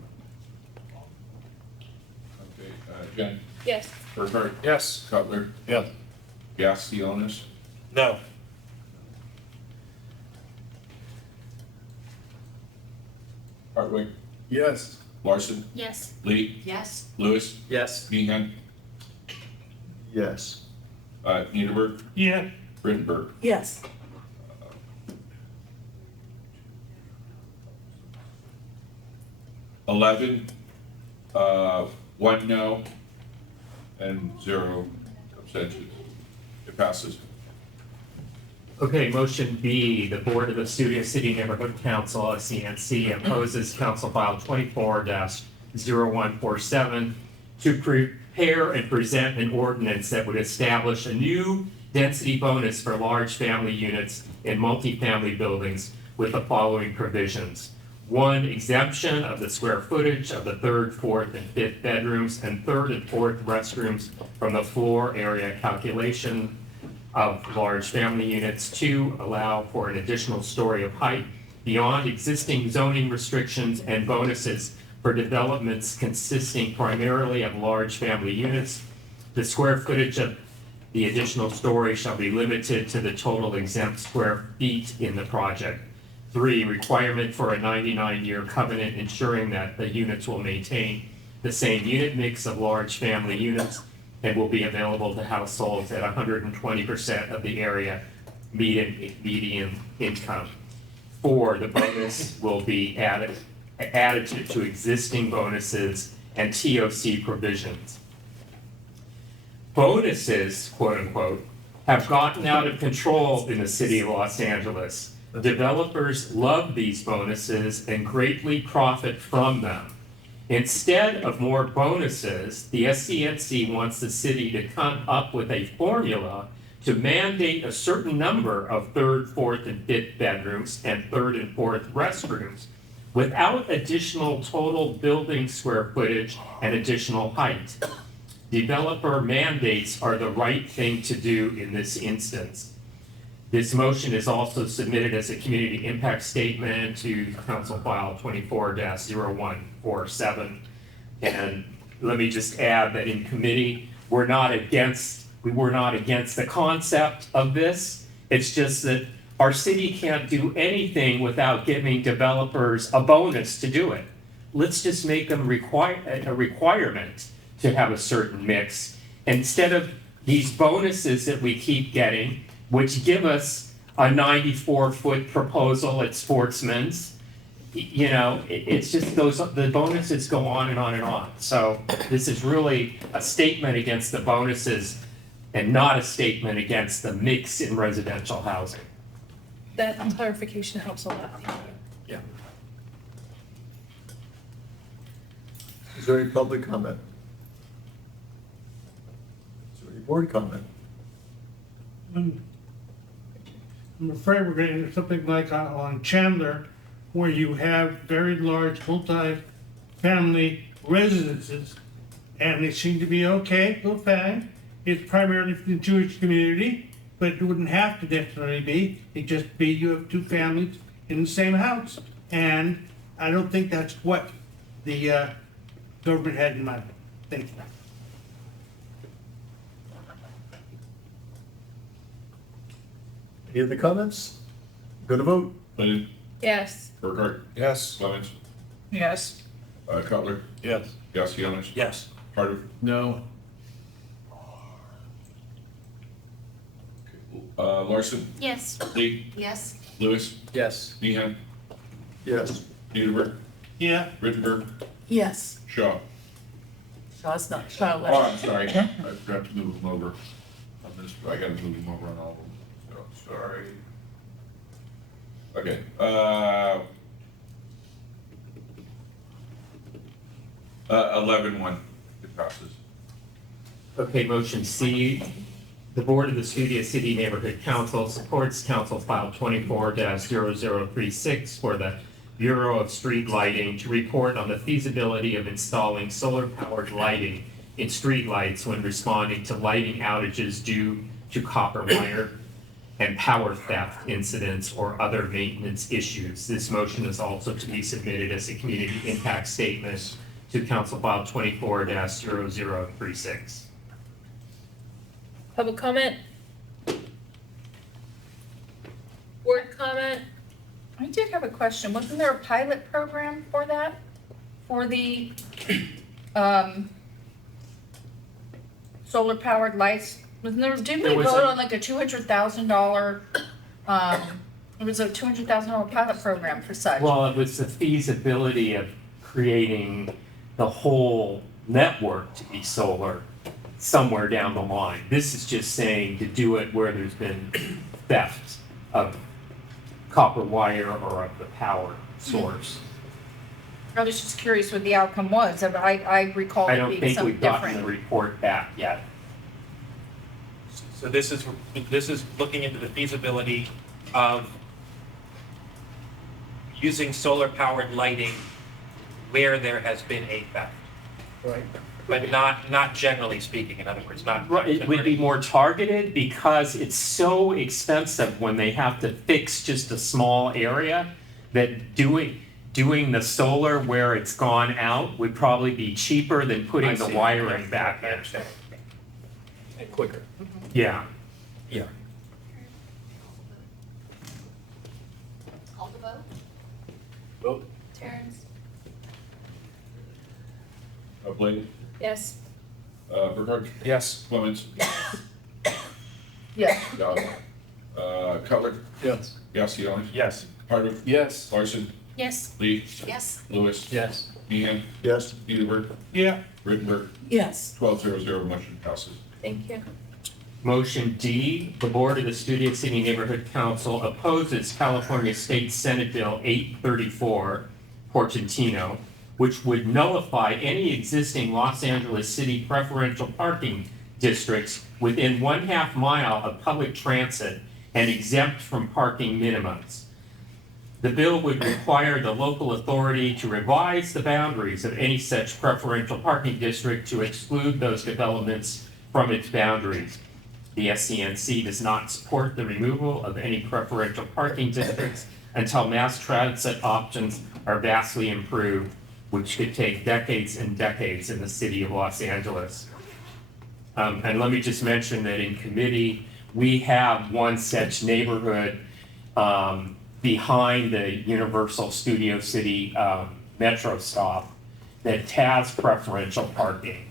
Okay, Jen? Yes. Burkhart? Yes. Cutler? Yes. Gassionis? No. Hartwick? Yes. Larson? Yes. Lee? Yes. Lewis? Yes. Meehan? Yes. Niederberg? Yeah. Rittenberg? Yes. 11, 1 no, and 0 abstentions. It passes. Okay, motion B, the Board of the Studio City Neighborhood Council, SCNC, opposes Council File 24-0147 to prepare and present an ordinance that would establish a new density bonus for large family units in multifamily buildings with the following provisions. 1, exemption of the square footage of the 3rd, 4th, and 5th bedrooms and 3rd and 4th restrooms from the floor area calculation of large family units. 2, allow for an additional story of height beyond existing zoning restrictions and bonuses for developments consisting primarily of large family units. The square footage of the additional story shall be limited to the total exempt square feet in the project. 3, requirement for a 99-year covenant ensuring that the units will maintain the same unit mix of large family units and will be available to households at 120% of the area median income. 4, the bonus will be additive to existing bonuses and TOC provisions. Bonuses, quote unquote, have gotten out of control in the city of Los Angeles. Developers love these bonuses and greatly profit from them. Instead of more bonuses, the SCNC wants the city to come up with a formula to mandate a certain number of 3rd, 4th, and 5th bedrooms and 3rd and 4th restrooms without additional total building square footage and additional height. Developer mandates are the right thing to do in this instance. This motion is also submitted as a community impact statement to Council File 24-0147. And let me just add that in committee, we were not against the concept of this. It's just that our city can't do anything without giving developers a bonus to do it. Let's just make them a requirement to have a certain mix instead of these bonuses that we keep getting, which give us a 94-foot proposal at Sportsman's, you know, it's just goes, the bonuses go on and on and on. So this is really a statement against the bonuses and not a statement against the mix in residential housing. That clarification helps a lot. Thank you. Is there any public comment? Is there any board comment? I'm afraid we're gonna do something like on Chandler, where you have very large multi-family residences, and they seem to be okay, go fine. It's primarily for the Jewish community, but it wouldn't have to necessarily be. It'd just be you have two families in the same house. And I don't think that's what the government had in mind. Thank you. Any other comments? Go to vote. Lennon, Yes. Burkhart, Yes. Clemens, Yes. Cutler, Yes. Gassionis, Yes. Carter, No. Larson, Yes. Lee, Yes. Lewis, Yes. Meehan, Yes. Niederberg, Yeah, Rittenberg, Yes. Shaw. Shaw's not, Shaw Oh, left. I'm sorry, I forgot to move them over. On this, I gotta move them over on all of them, so, sorry. Okay, 11-1, it passes. Okay, motion C, the Board of the Studio City Neighborhood Council supports Council File 24-0036 for the Bureau of Street Lighting to report on the feasibility of installing solar-powered lighting in streetlights when responding to lighting outages due to copper wire and power theft incidents or other maintenance issues. This motion is also to be submitted as a community impact statement to Council File 24-0036. Public comment? Board comment? I did have a question. Wasn't there a pilot program for that? For the, solar powered lights? Wasn't there, didn't we There was vote a- on like a $200,000, it was a $200,000 pilot program for such? Well, it was the feasibility of creating the whole network to be solar somewhere down the line. This is just saying to do it where there's been theft of copper wire or of the power source. I was just curious what the outcome was. I recall I it don't being think something we've gotten the different. report back yet. So this is looking into the feasibility of using solar-powered lighting where there has been a theft. Right. But not generally speaking, in other words, not. It would be more targeted because it's so expensive when they have to fix just a small area that doing the solar where it's gone out would probably be cheaper than putting the wiring back in. And quicker. Yeah. Yeah. Call the vote. Vote. Terrence? Blake, Yes. Burkhart, Yes. Clemens, Yeah. Cutler, Yes. Gassionis, Yes. Carter, Yes. Larson, Yes. Lee, Yes. Lewis, Yes. Meehan, Yes. Niederberg, yeah. Rittenberg, Yes. 12-0, motion passes. Thank you. Motion D, the Board of the Studio City Neighborhood Council opposes California State Senate Bill 834, Portantino, which would nullify any existing Los Angeles City preferential parking districts within 1/2 mile of public transit and exempt from parking minimums. The bill would require the local authority to revise the boundaries of any such preferential parking district to exclude those developments from its boundaries. The SCNC does not support the removal of any preferential parking districts until mass transit options are vastly improved, which could take decades and decades in the city of Los Angeles. And let me just mention that in committee, we have one such neighborhood behind the Universal Studio City metro stop that has preferential parking.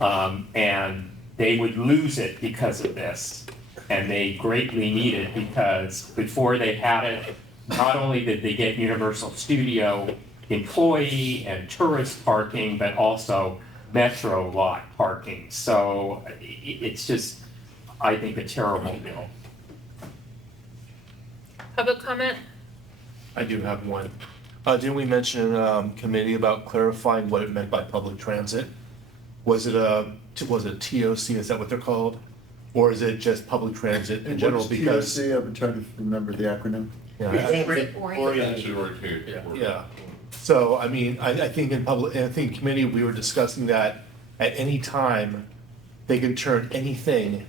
And they would lose it because of this. And they greatly need it because before they had it, not only did they get Universal Studio employee and tourist parking, but also Metro lot parking. So it's just, I think, a terrible bill. Public comment? I do have one. Didn't we mention committee about clarifying what it meant by public transit? Was it TOC, is that what they're called? Or is it just public transit in general? What's Because TOC? I've been trying to remember the acronym. Yeah. So, I mean, I think I think committee, we were discussing that at any time, they can turn anything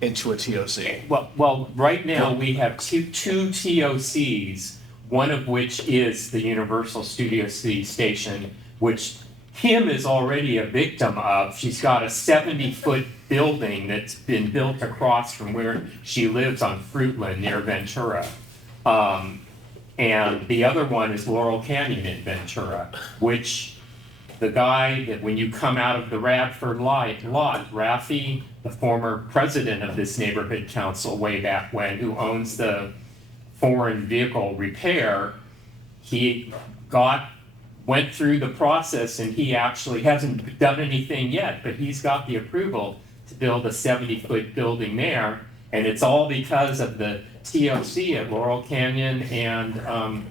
into a TOC. Well, right now, we have two TOCs, one of which is the Universal Studio City Station, which Kim is already a victim of. She's got a 70-foot building that's been built across from where she lives on Fruitland near Ventura. And the other one is Laurel Canyon in Ventura, which the guy that when you come out of the Radford lot, Rafi, the former president of this neighborhood council way back when, who owns the foreign vehicle repair, he went through the process, and he actually hasn't done anything yet, but he's got the approval to build a 70-foot building there, and it's all because of the TOC at Laurel Canyon and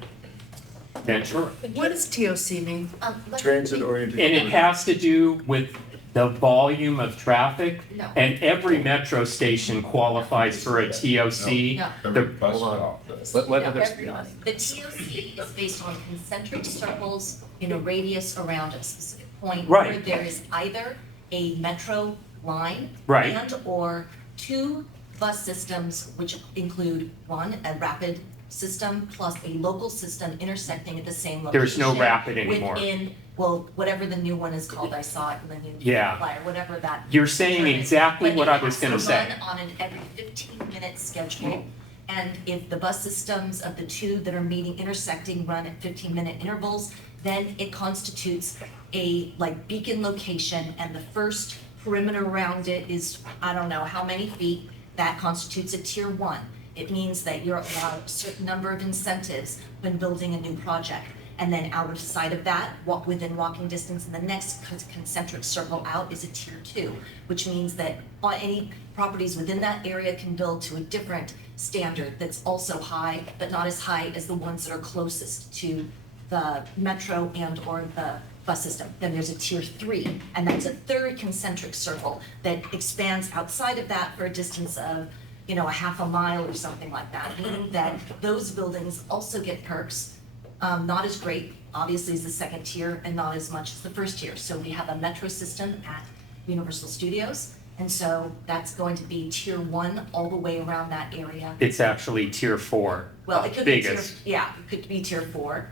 Ventura. What does TOC mean? Transit-oriented. And it has to do with the volume of traffic, No. and every metro station qualifies for a TOC. No. The- Let Heather speak. The TOC is based on concentric circles in a radius around a specific point where Right. there is either a metro line Right. and/or two bus systems, which include one, a rapid system plus a local system intersecting at the same location. There's no rapid anymore. Within, well, whatever the new one is called, I saw it in the new Yeah. flyer, whatever that. You're saying term is. exactly But what it I was has gonna to say. run on an every 15-minute schedule. And if the bus systems of the two that are intersecting run at 15-minute intervals, then it constitutes a beacon location, and the first perimeter around it is, I don't know how many feet, that constitutes a tier 1. It means that you're allowed a certain number of incentives when building a new project. And then out of sight of that, within walking distance, and the next concentric circle out is a tier 2, which means that any properties within that area can build to a different standard that's also high, but not as high as the ones that are closest to the metro and/or the bus system. Then there's a tier 3, and that's a third concentric circle that expands outside of that for a distance of, a half a mile or something like that, meaning that those buildings also get perks. Not as great, obviously, as the second tier, and not as much as the first tier. So we have a metro system at Universal Studios, and so that's going to be tier 1 all the way around that area. It's actually tier 4. Well, it could be tier, biggest. it could be tier 4.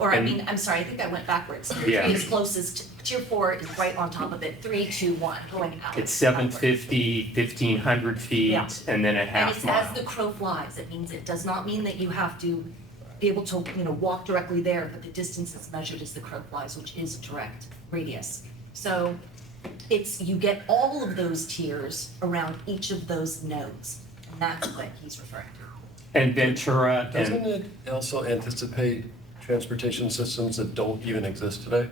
Or, I'm sorry, I think I went backwards. Yeah. 3 is closest, tier 4 is right on top of it, 3, 2, 1, going out. It's 750, 1,500 feet, Yeah. and then a And half it's mile. as the crow flies. It means it does not mean that you have to be able to, walk directly there, but the distance is measured as the crow flies, which is direct radius. So you get all of those tiers around each of those nodes, and that's what he's referring to. And Ventura Doesn't and, it also anticipate transportation systems that don't even exist today?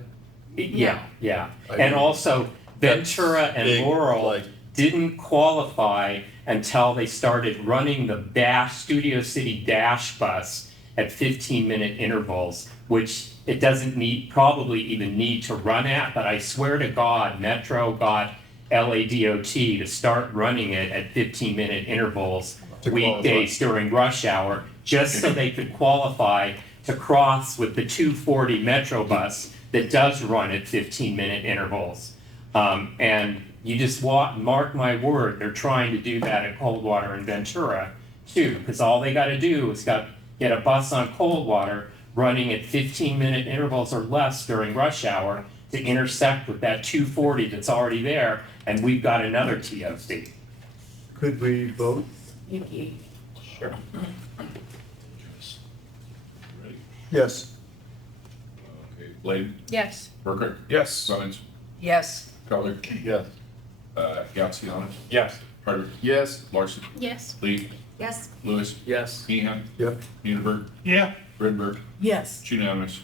yeah. I And mean, also Ventura and big, Laurel didn't qualify until they started running the Studio City Dash bus at 15-minute intervals, which it doesn't probably even need to run at, but I swear to God, Metro got LADOT to start running it at 15-minute intervals weekdays during rush hour, just so they could qualify to cross with the 240 Metro bus that does run at 15-minute intervals. And you just mark my word, they're trying to do that at Coldwater and Ventura too, because all they gotta do is get a bus on Coldwater running at 15-minute intervals or less during rush hour to intersect with that 240 that's already there, and we've got another TOC. Could we vote? Sure. Ready? Yes. Okay, Blaine? Yes. Burkhart? Yes. Cummings? Yes. Cutler? Yes. Galciano, Yes. Harder, Yes. Larson, Yes. Lee, Yes. Lewis, Yes. Meehan, Yep. Muneberg, Yeah, Riddenberg, Yes. it's unanimous.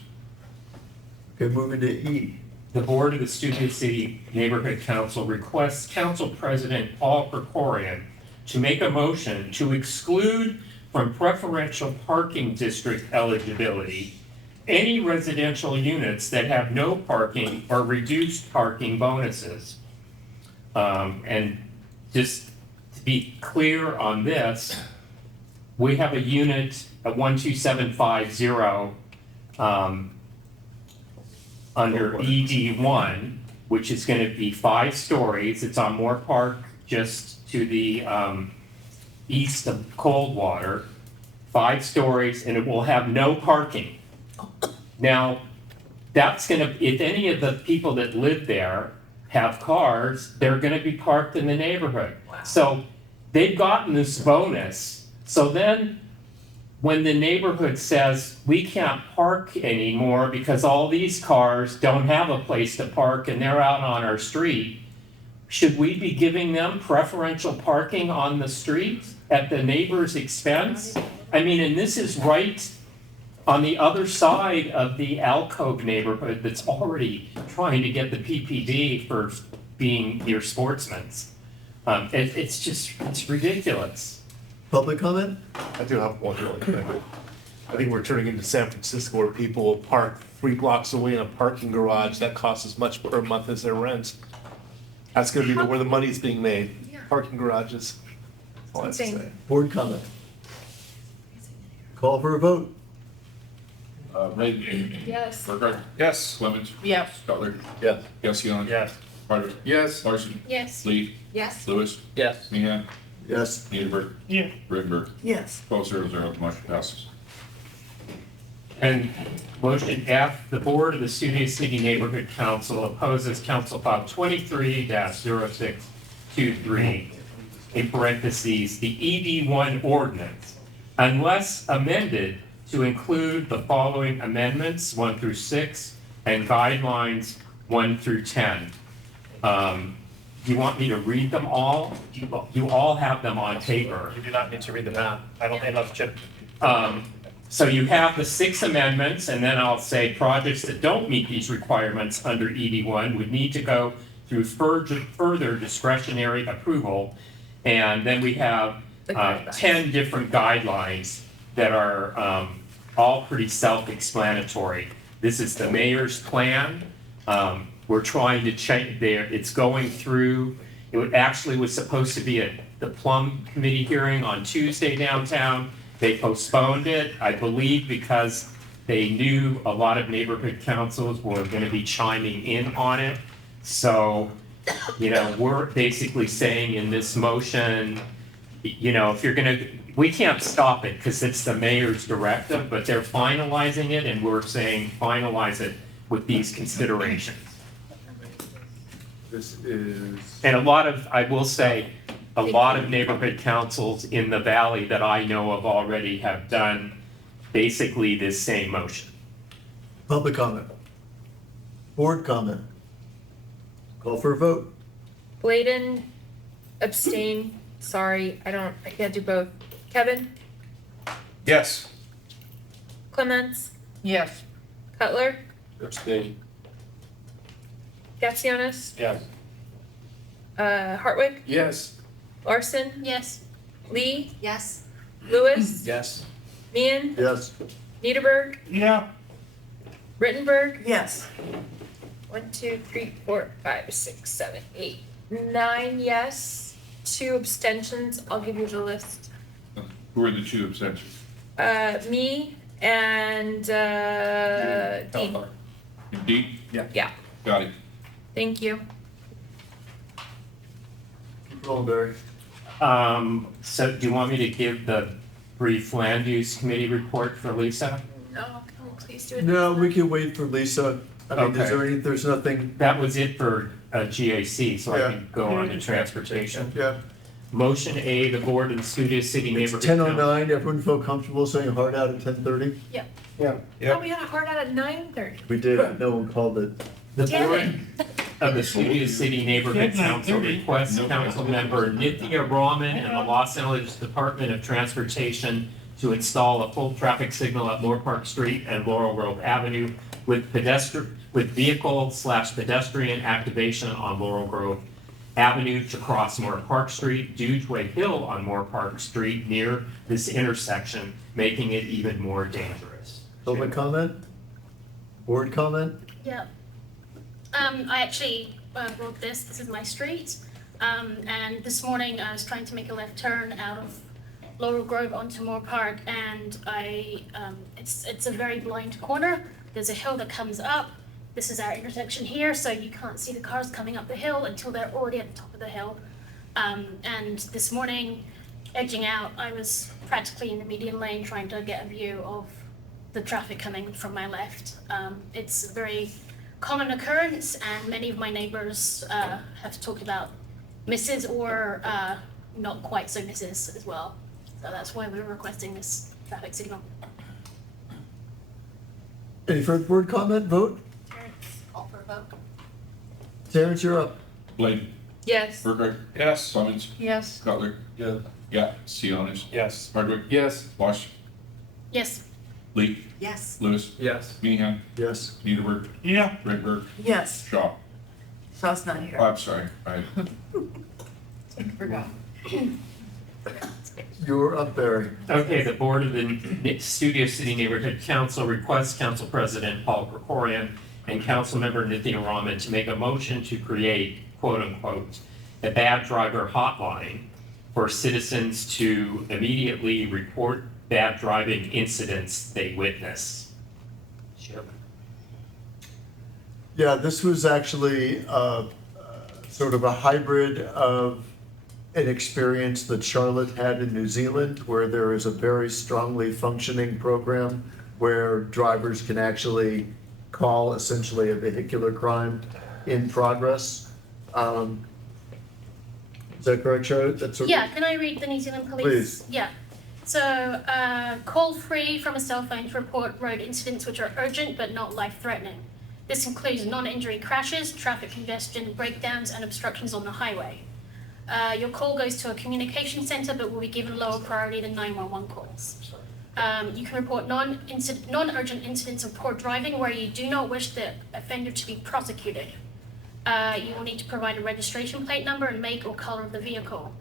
Okay, moving to E. The Board of the Studio City Neighborhood Council requests Council President Paul Krikorian to make a motion to exclude from preferential parking district eligibility any residential units that have no parking or reduced parking bonuses. And just to be clear on this, we have a unit at 12750, under ED1, which is gonna be 5 stories. It's on Moore Park, just to the east of Coldwater. 5 stories, and it will have no parking. Now, that's gonna, if any of the people that live there have cars, they're gonna be parked in the neighborhood. So they've gotten this bonus. So then, when the neighborhood says, we can't park anymore because all these cars don't have a place to park and they're out on our street, should we be giving them preferential parking on the street at the neighbor's expense? I mean, and this is right on the other side of the Alcove neighborhood that's already trying to get the PPD for being near Sportsman's. It's ridiculous. Public comment? I do have one really quick. I think we're turning into San Francisco where people will park 3 blocks away in a parking garage that costs as much per month as their rent. That's gonna be where the money's being made, parking garages. That's all I have to say. Board comment? Call for a vote. Ray, Yes. Burkhart, Yes. Clement, Yes. Cutler, Yes. Galciano, Yes. Harder, Yes. Larson, Yes. Lee, Yes. Lewis, Yes. Meehan, Yes. Muneberg, yeah. Riddenberg, Yes. 12-0, motion passes. And motion F, the Board of the Studio City Neighborhood Council opposes Council File 23-0623, in parentheses, the ED1 ordinance, unless amended to include the following amendments, 1 through 6, and guidelines 1 through 10. Do you want me to read them all? You all have them on paper. You do not need to read them out. I don't, unless Chip. So you have the 6 amendments, and then I'll say projects that don't meet these requirements under ED1 would need to go through further discretionary approval. And then we have 10 different guidelines that are all pretty self-explanatory. This is the mayor's plan. We're trying to change there. It's going through, it actually was supposed to be at the Plum Committee hearing on Tuesday downtown. They postponed it, I believe, because they knew a lot of neighborhood councils were gonna be chiming in on it. So, we're basically saying in this motion, if you're gonna, we can't stop it because it's the mayor's directive, but they're finalizing it and we're saying finalize it with these considerations. This is. And I will say, a lot of neighborhood councils in the valley that I know of already have done basically this same motion. Public comment? Board comment? Call for a vote. Bladen, abstain, sorry, I can't do both. Kevin, Yes. Clements, Yes. Cutler, Abstain. Gatsianis, Yes. Hartwick, Yes. Larson, Yes. Lee, Yes. Lewis, Yes. Meehan, Yes. Niederberg, Yeah, Rittenberg. Yes. 1, 2, 3, 4, 5, 6, 7, 8, 9 yes, 2 abstentions. I'll give you the list. Who are the 2 abstentions? Me and Dean. Indeed? Yeah, Got it. thank you. Keep rolling, Barry. So do you want me to give the brief land use committee report for Lisa? No, can we please do it? No, we can wait for Lisa. I mean, there's nothing, That was it for GAC, so Yeah. I can go on to transportation. yeah. Motion A, the board of the Studio City It's Neighborhood 10:09, everyone feel comfortable saying hard out at 10:30? Yeah. Yeah. Oh, we had a hard out at 9:30. We did, no one called it. The Damn board, it. of the Studio City Neighborhood Council requests Council Member Nithya Rahman and the Los Angeles Department of Transportation to install a full traffic signal at Moore Park Street and Laurel Grove Avenue with vehicle/pedestrian activation on Laurel Grove Avenue to cross Moore Park Street due to a hill on Moore Park Street near this intersection, making it even more dangerous. Public comment? Board comment? Yeah. I actually wrote this. This is my street. And this morning I was trying to make a left turn out of Laurel Grove onto Moore Park, and it's a very blind corner. There's a hill that comes up. This is our intersection here, so you can't see the cars coming up the hill until they're already at the top of the hill. And this morning, edging out, I was practically in the median lane trying to get a view of the traffic coming from my left. It's a very common occurrence, and many of my neighbors have talked about misses or not quite so misses as well. So that's why we're requesting this traffic signal. Any further board comment, vote? Call for a vote. Terrence, you're up. Blaine. Yes. Burkhart. Yes. Clemens. Yes. Cutler. Yeah. Yeah. Sionis. Yes. Hardwick. Yes. Bosch. Yes. Lee. Yes. Lewis. Yes. Meehan. Yes. Niederberg. Yeah. Redberg. Yes, Shaw. Shaw's not here. Oh, I'm sorry. Forgot. You're up, Barry. Okay, the Board of the Studio City Neighborhood Council requests Council President Paul Krikorian and Councilmember Nithya Rahman to make a motion to create, quote unquote, a bad driver hotline for citizens to immediately report bad driving incidents they witness. Sure. Yeah, this was actually sort of a hybrid of an experience that Charlotte had in New Zealand, where there is a very strongly functioning program where drivers can actually call essentially a vehicular crime in progress. Is that correct, Charlotte? That's what- Yeah, can I read the New Zealand Police? Please. Yeah. So, call free from a cell phone to report road incidents which are urgent but not life-threatening. This includes non-injury crashes, traffic congestion, breakdowns, and obstructions on the highway. Your call goes to a communication center but will be given lower priority than 911 calls. You can report non-urgent incidents of poor driving where you do not wish the offender to be prosecuted. You will need to provide a registration plate number and make or color of the vehicle.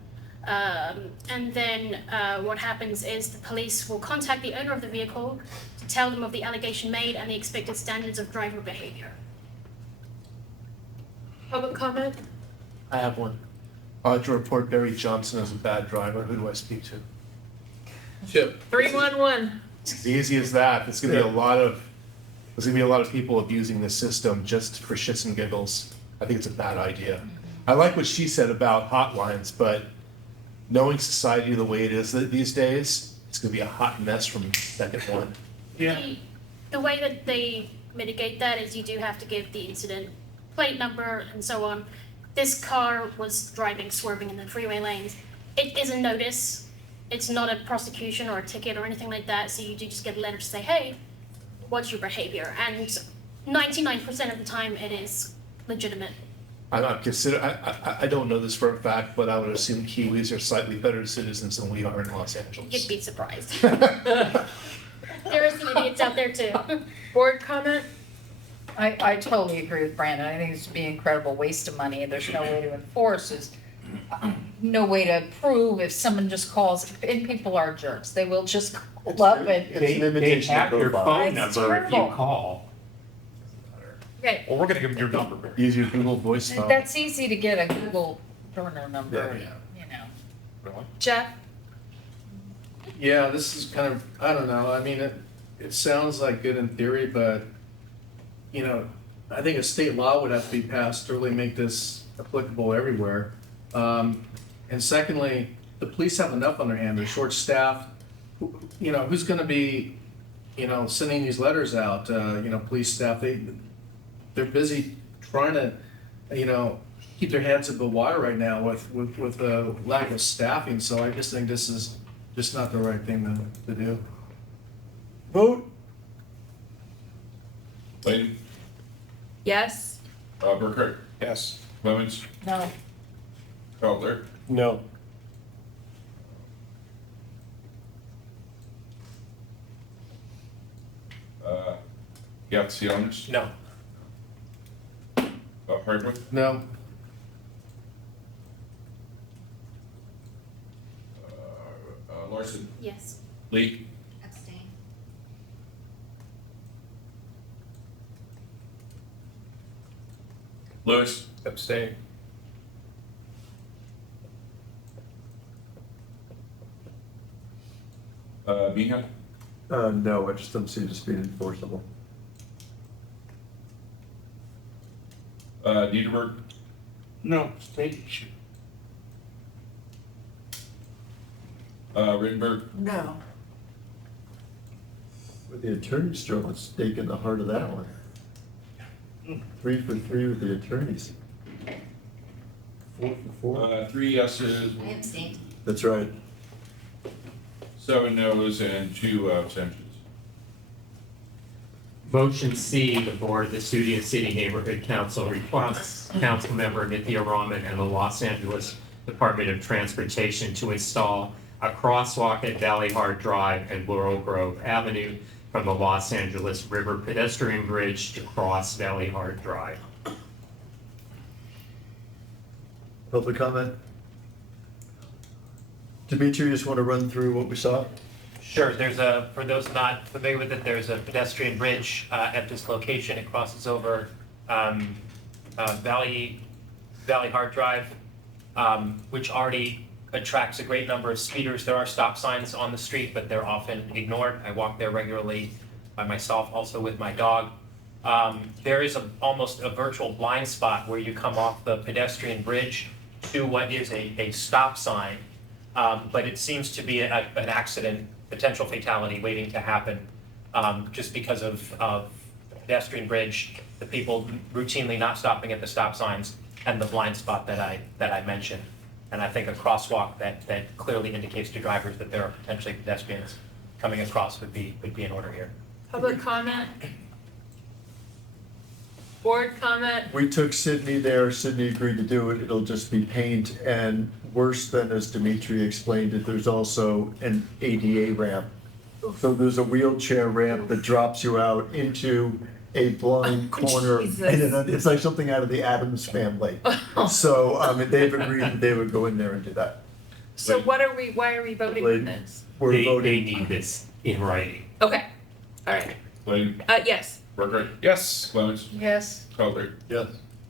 And then what happens is the police will contact the owner of the vehicle to tell them of the allegation made and the expected standards of driver behavior. Public comment? I have one. To report Barry Johnson as a bad driver, who do I speak to? Chip. 311. It's as easy as that. There's gonna be a lot of people abusing this system just for shits and giggles. I think it's a bad idea. I like what she said about hotlines, but knowing society the way it is these days, it's gonna be a hot mess from second one. The way that they mitigate that is you do have to give the incident plate number and so on. This car was driving, swerving in the freeway lanes. It is a notice. It's not a prosecution or a ticket or anything like that. So you do just get a letter to say, hey, what's your behavior? And 99% of the time it is legitimate. I don't know this for a fact, but I would assume Kiwis are slightly better citizens than we are in Los Angeles. You'd be surprised. There are some idiots out there too. Board comment? I totally agree with Brandon. I think it's be an incredible waste of money. There's no way to enforce. There's no way to prove if someone just calls, and people are jerks. They will just call up and. They have your phone It's number if you terrible. call. Okay, Well, we're gonna give them your number, Barry. Use your Google Voice phone. that's easy to get a Google burner number, you know. Really? Jeff? Yeah, this is kind of, I don't know, I mean, it sounds like good in theory, but, you know, I think a state law would have to be passed to really make this applicable everywhere. And secondly, the police have enough on their hands, they're short-staffed. You know, who's gonna be, you know, sending these letters out, police staff, they're busy trying to, you know, keep their heads above water right now with the lack of staffing, so I just think this is just not the right thing to do. Vote? Blaine. Yes. Burkhart. Yes. Clemens, No. Cutler, No. Yatsianis, No. Hardwick, No. Larson, Yes. Lee, Abstain. Lewis, Abstain. Meehan, No, I just don't see this being enforceable. Niederberg, No, state. Rittenberg, No. With the attorney's job at stake in the heart of that one. 3 for 3 with the attorneys. 4 for 4. 3 yeses, I abstained. That's right. 7 noes, and 2 abstentions. Motion C, the Board of the Studio City Neighborhood Council requests Councilmember Nithya Raman and the Los Angeles Department of Transportation to install a crosswalk at Valley Hard Drive and Laurel Grove Avenue from the Los Angeles River pedestrian bridge to cross Valley Hard Drive. Public comment? Dimitri, you just want to run through what we saw? Sure, for those not familiar with it, there's a pedestrian bridge at this location. It crosses over Valley Hard Drive, which already attracts a great number of speeders. There are stop signs on the street, but they're often ignored. I walk there regularly by myself, also with my dog. There is almost a virtual blind spot where you come off the pedestrian bridge to what is a stop sign, but it seems to be an accident, potential fatality waiting to happen, just because of the pedestrian bridge, the people routinely not stopping at the stop signs, and the blind spot that I mentioned. And I think a crosswalk that clearly indicates to drivers that there are potentially pedestrians coming across would be in order here. Public comment? Board comment? We took Sydney there, Sydney agreed to do it, it'll just be paint, and worse than, as Dimitri explained it, there's also an ADA ramp. So there's a wheelchair ramp that drops you out into a blind corner, Jesus. and it's like something out of the Addams Family. So, they've agreed that they would go in there and do that. So why are we voting on this? We're They voting. need this in writing. Okay, all right. Lee, Yes. Burkhardt, Yes. Clemens, Yes. Cutler, Yes.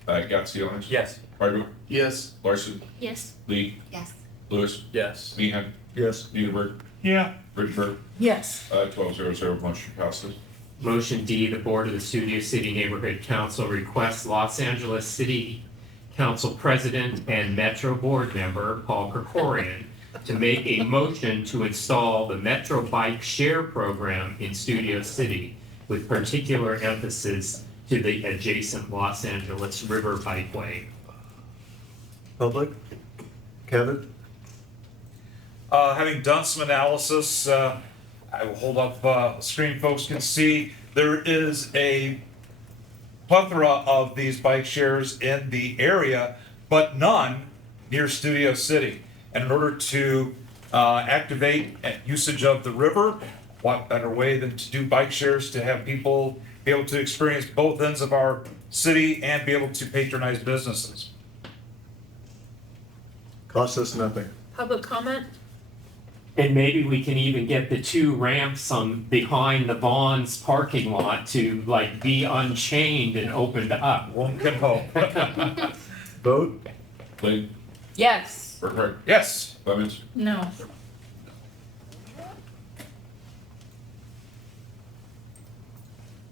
Yatsianis, Yes. Hardwick, Yes. Larson, Yes. Lee, Yes. Lewis, Yes. Meehan, Yes. Niederberg, Yeah. Rittenberg, Yes. 12-0-0, motion passes. Motion D, the Board of the Studio City Neighborhood Council requests Los Angeles City Council President and Metro Board Member Paul Krikorian to make a motion to install the Metro Bike Share Program in Studio City, with particular emphasis to the adjacent Los Angeles River Bikeway. Public? Kevin? Having done some analysis, I will hold up a screen folks can see. There is a plethora of these bike shares in the area, but none near Studio City. And in order to activate usage of the river, what better way than to do bike shares to have people be able to experience both ends of our city and be able to patronize businesses. Costs us nothing. Public comment? And maybe we can even get the 2 ramps on behind the Vaughn's parking lot to like be unchained and opened up. One can hope. Vote? Lee, Yes. Burkhardt, Yes. Clemens, No.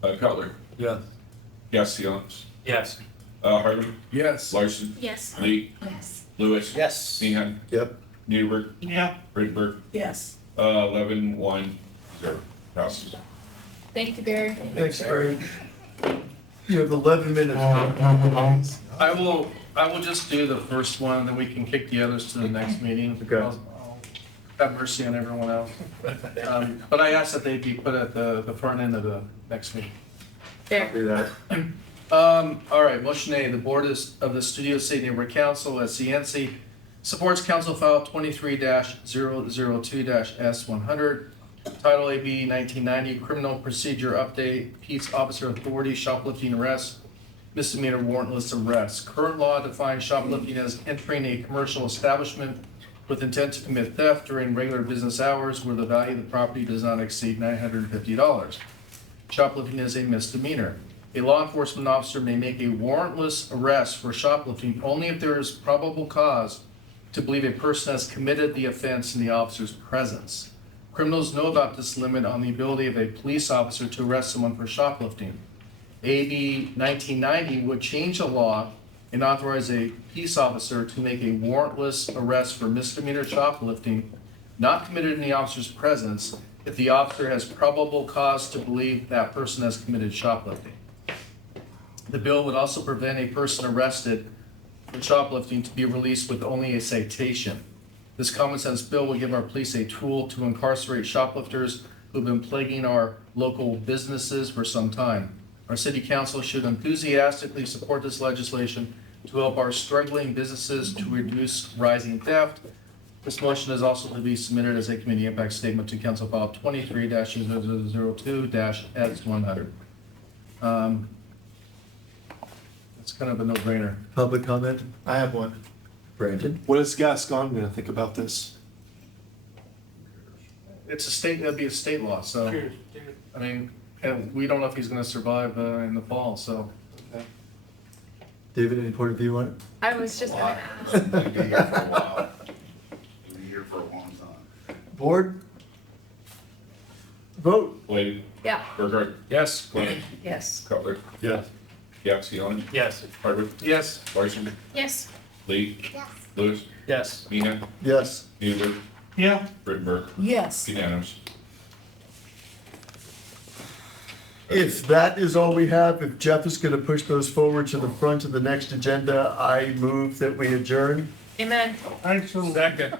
Cutler, Yes. Yatsianis, Yes. Hardwick, Yes. Larson, Yes. Lee, Yes. Lewis, Yes. Meehan, Yep. Niederberg, Yeah. Rittenberg, Yes. 11-1-0, passes. Thank you, Barry. Thanks, Barry. You have 11 minutes. I will just do the first one, then we can kick the others to the next meeting. Okay. I'll have mercy on everyone else. But I asked that they be put at the front end of the next meeting. Fair. Do that. All right, motion A, the Board of the Studio City Neighborhood Council, SCNC, supports Council File 23-002-S100, Title AB 1990, Criminal Procedure Update, Peace Officer Authority, Shoplifting Arrest, Misdemeanor Warrantless Arrest. Current law defines shoplifting as entering a commercial establishment with intent to commit theft during regular business hours where the value of the property does not exceed $950. Shoplifting is a misdemeanor. A law enforcement officer may make a warrantless arrest for shoplifting only if there is probable cause to believe a person has committed the offense in the officer's presence. Criminals know about this limit on the ability of a police officer to arrest someone for shoplifting. AB 1990 would change the law and authorize a peace officer to make a warrantless arrest for misdemeanor shoplifting not committed in the officer's presence if the officer has probable cause to believe that person has committed shoplifting. The bill would also prevent a person arrested for shoplifting to be released with only a citation. This common sense bill would give our police a tool to incarcerate shoplifters who've been plaguing our local businesses for some time. Our city council should enthusiastically support this legislation to help our struggling businesses to reduce rising theft. This motion is also to be submitted as a committee impact statement to Council File 23-002-S100. It's kind of a no-brainer. Public comment? I have one. Brandon? What is Gascon gonna think about this? It's a state, that'd be a state law, so, I mean, and we don't know if he's gonna survive in the fall, so. David, any point of view on it? I was just gonna ask. Been here for a while. Been here for a long time. Board? Vote. Blade, Yeah. Burkhart, Yes. Glenn, Yes. Cutler, Yes. Capsteon, Yes. Hardwick, Yes. Larson, Yes. Lee, Yes. Lewis, Yes. Meehan, Yes. Mueller, Yeah. Rittenberg, Yes. unanimous. If that is all we have, if Jeff is going to push those forward to the front of the next agenda, I move that we adjourn. Amen. I so. Second.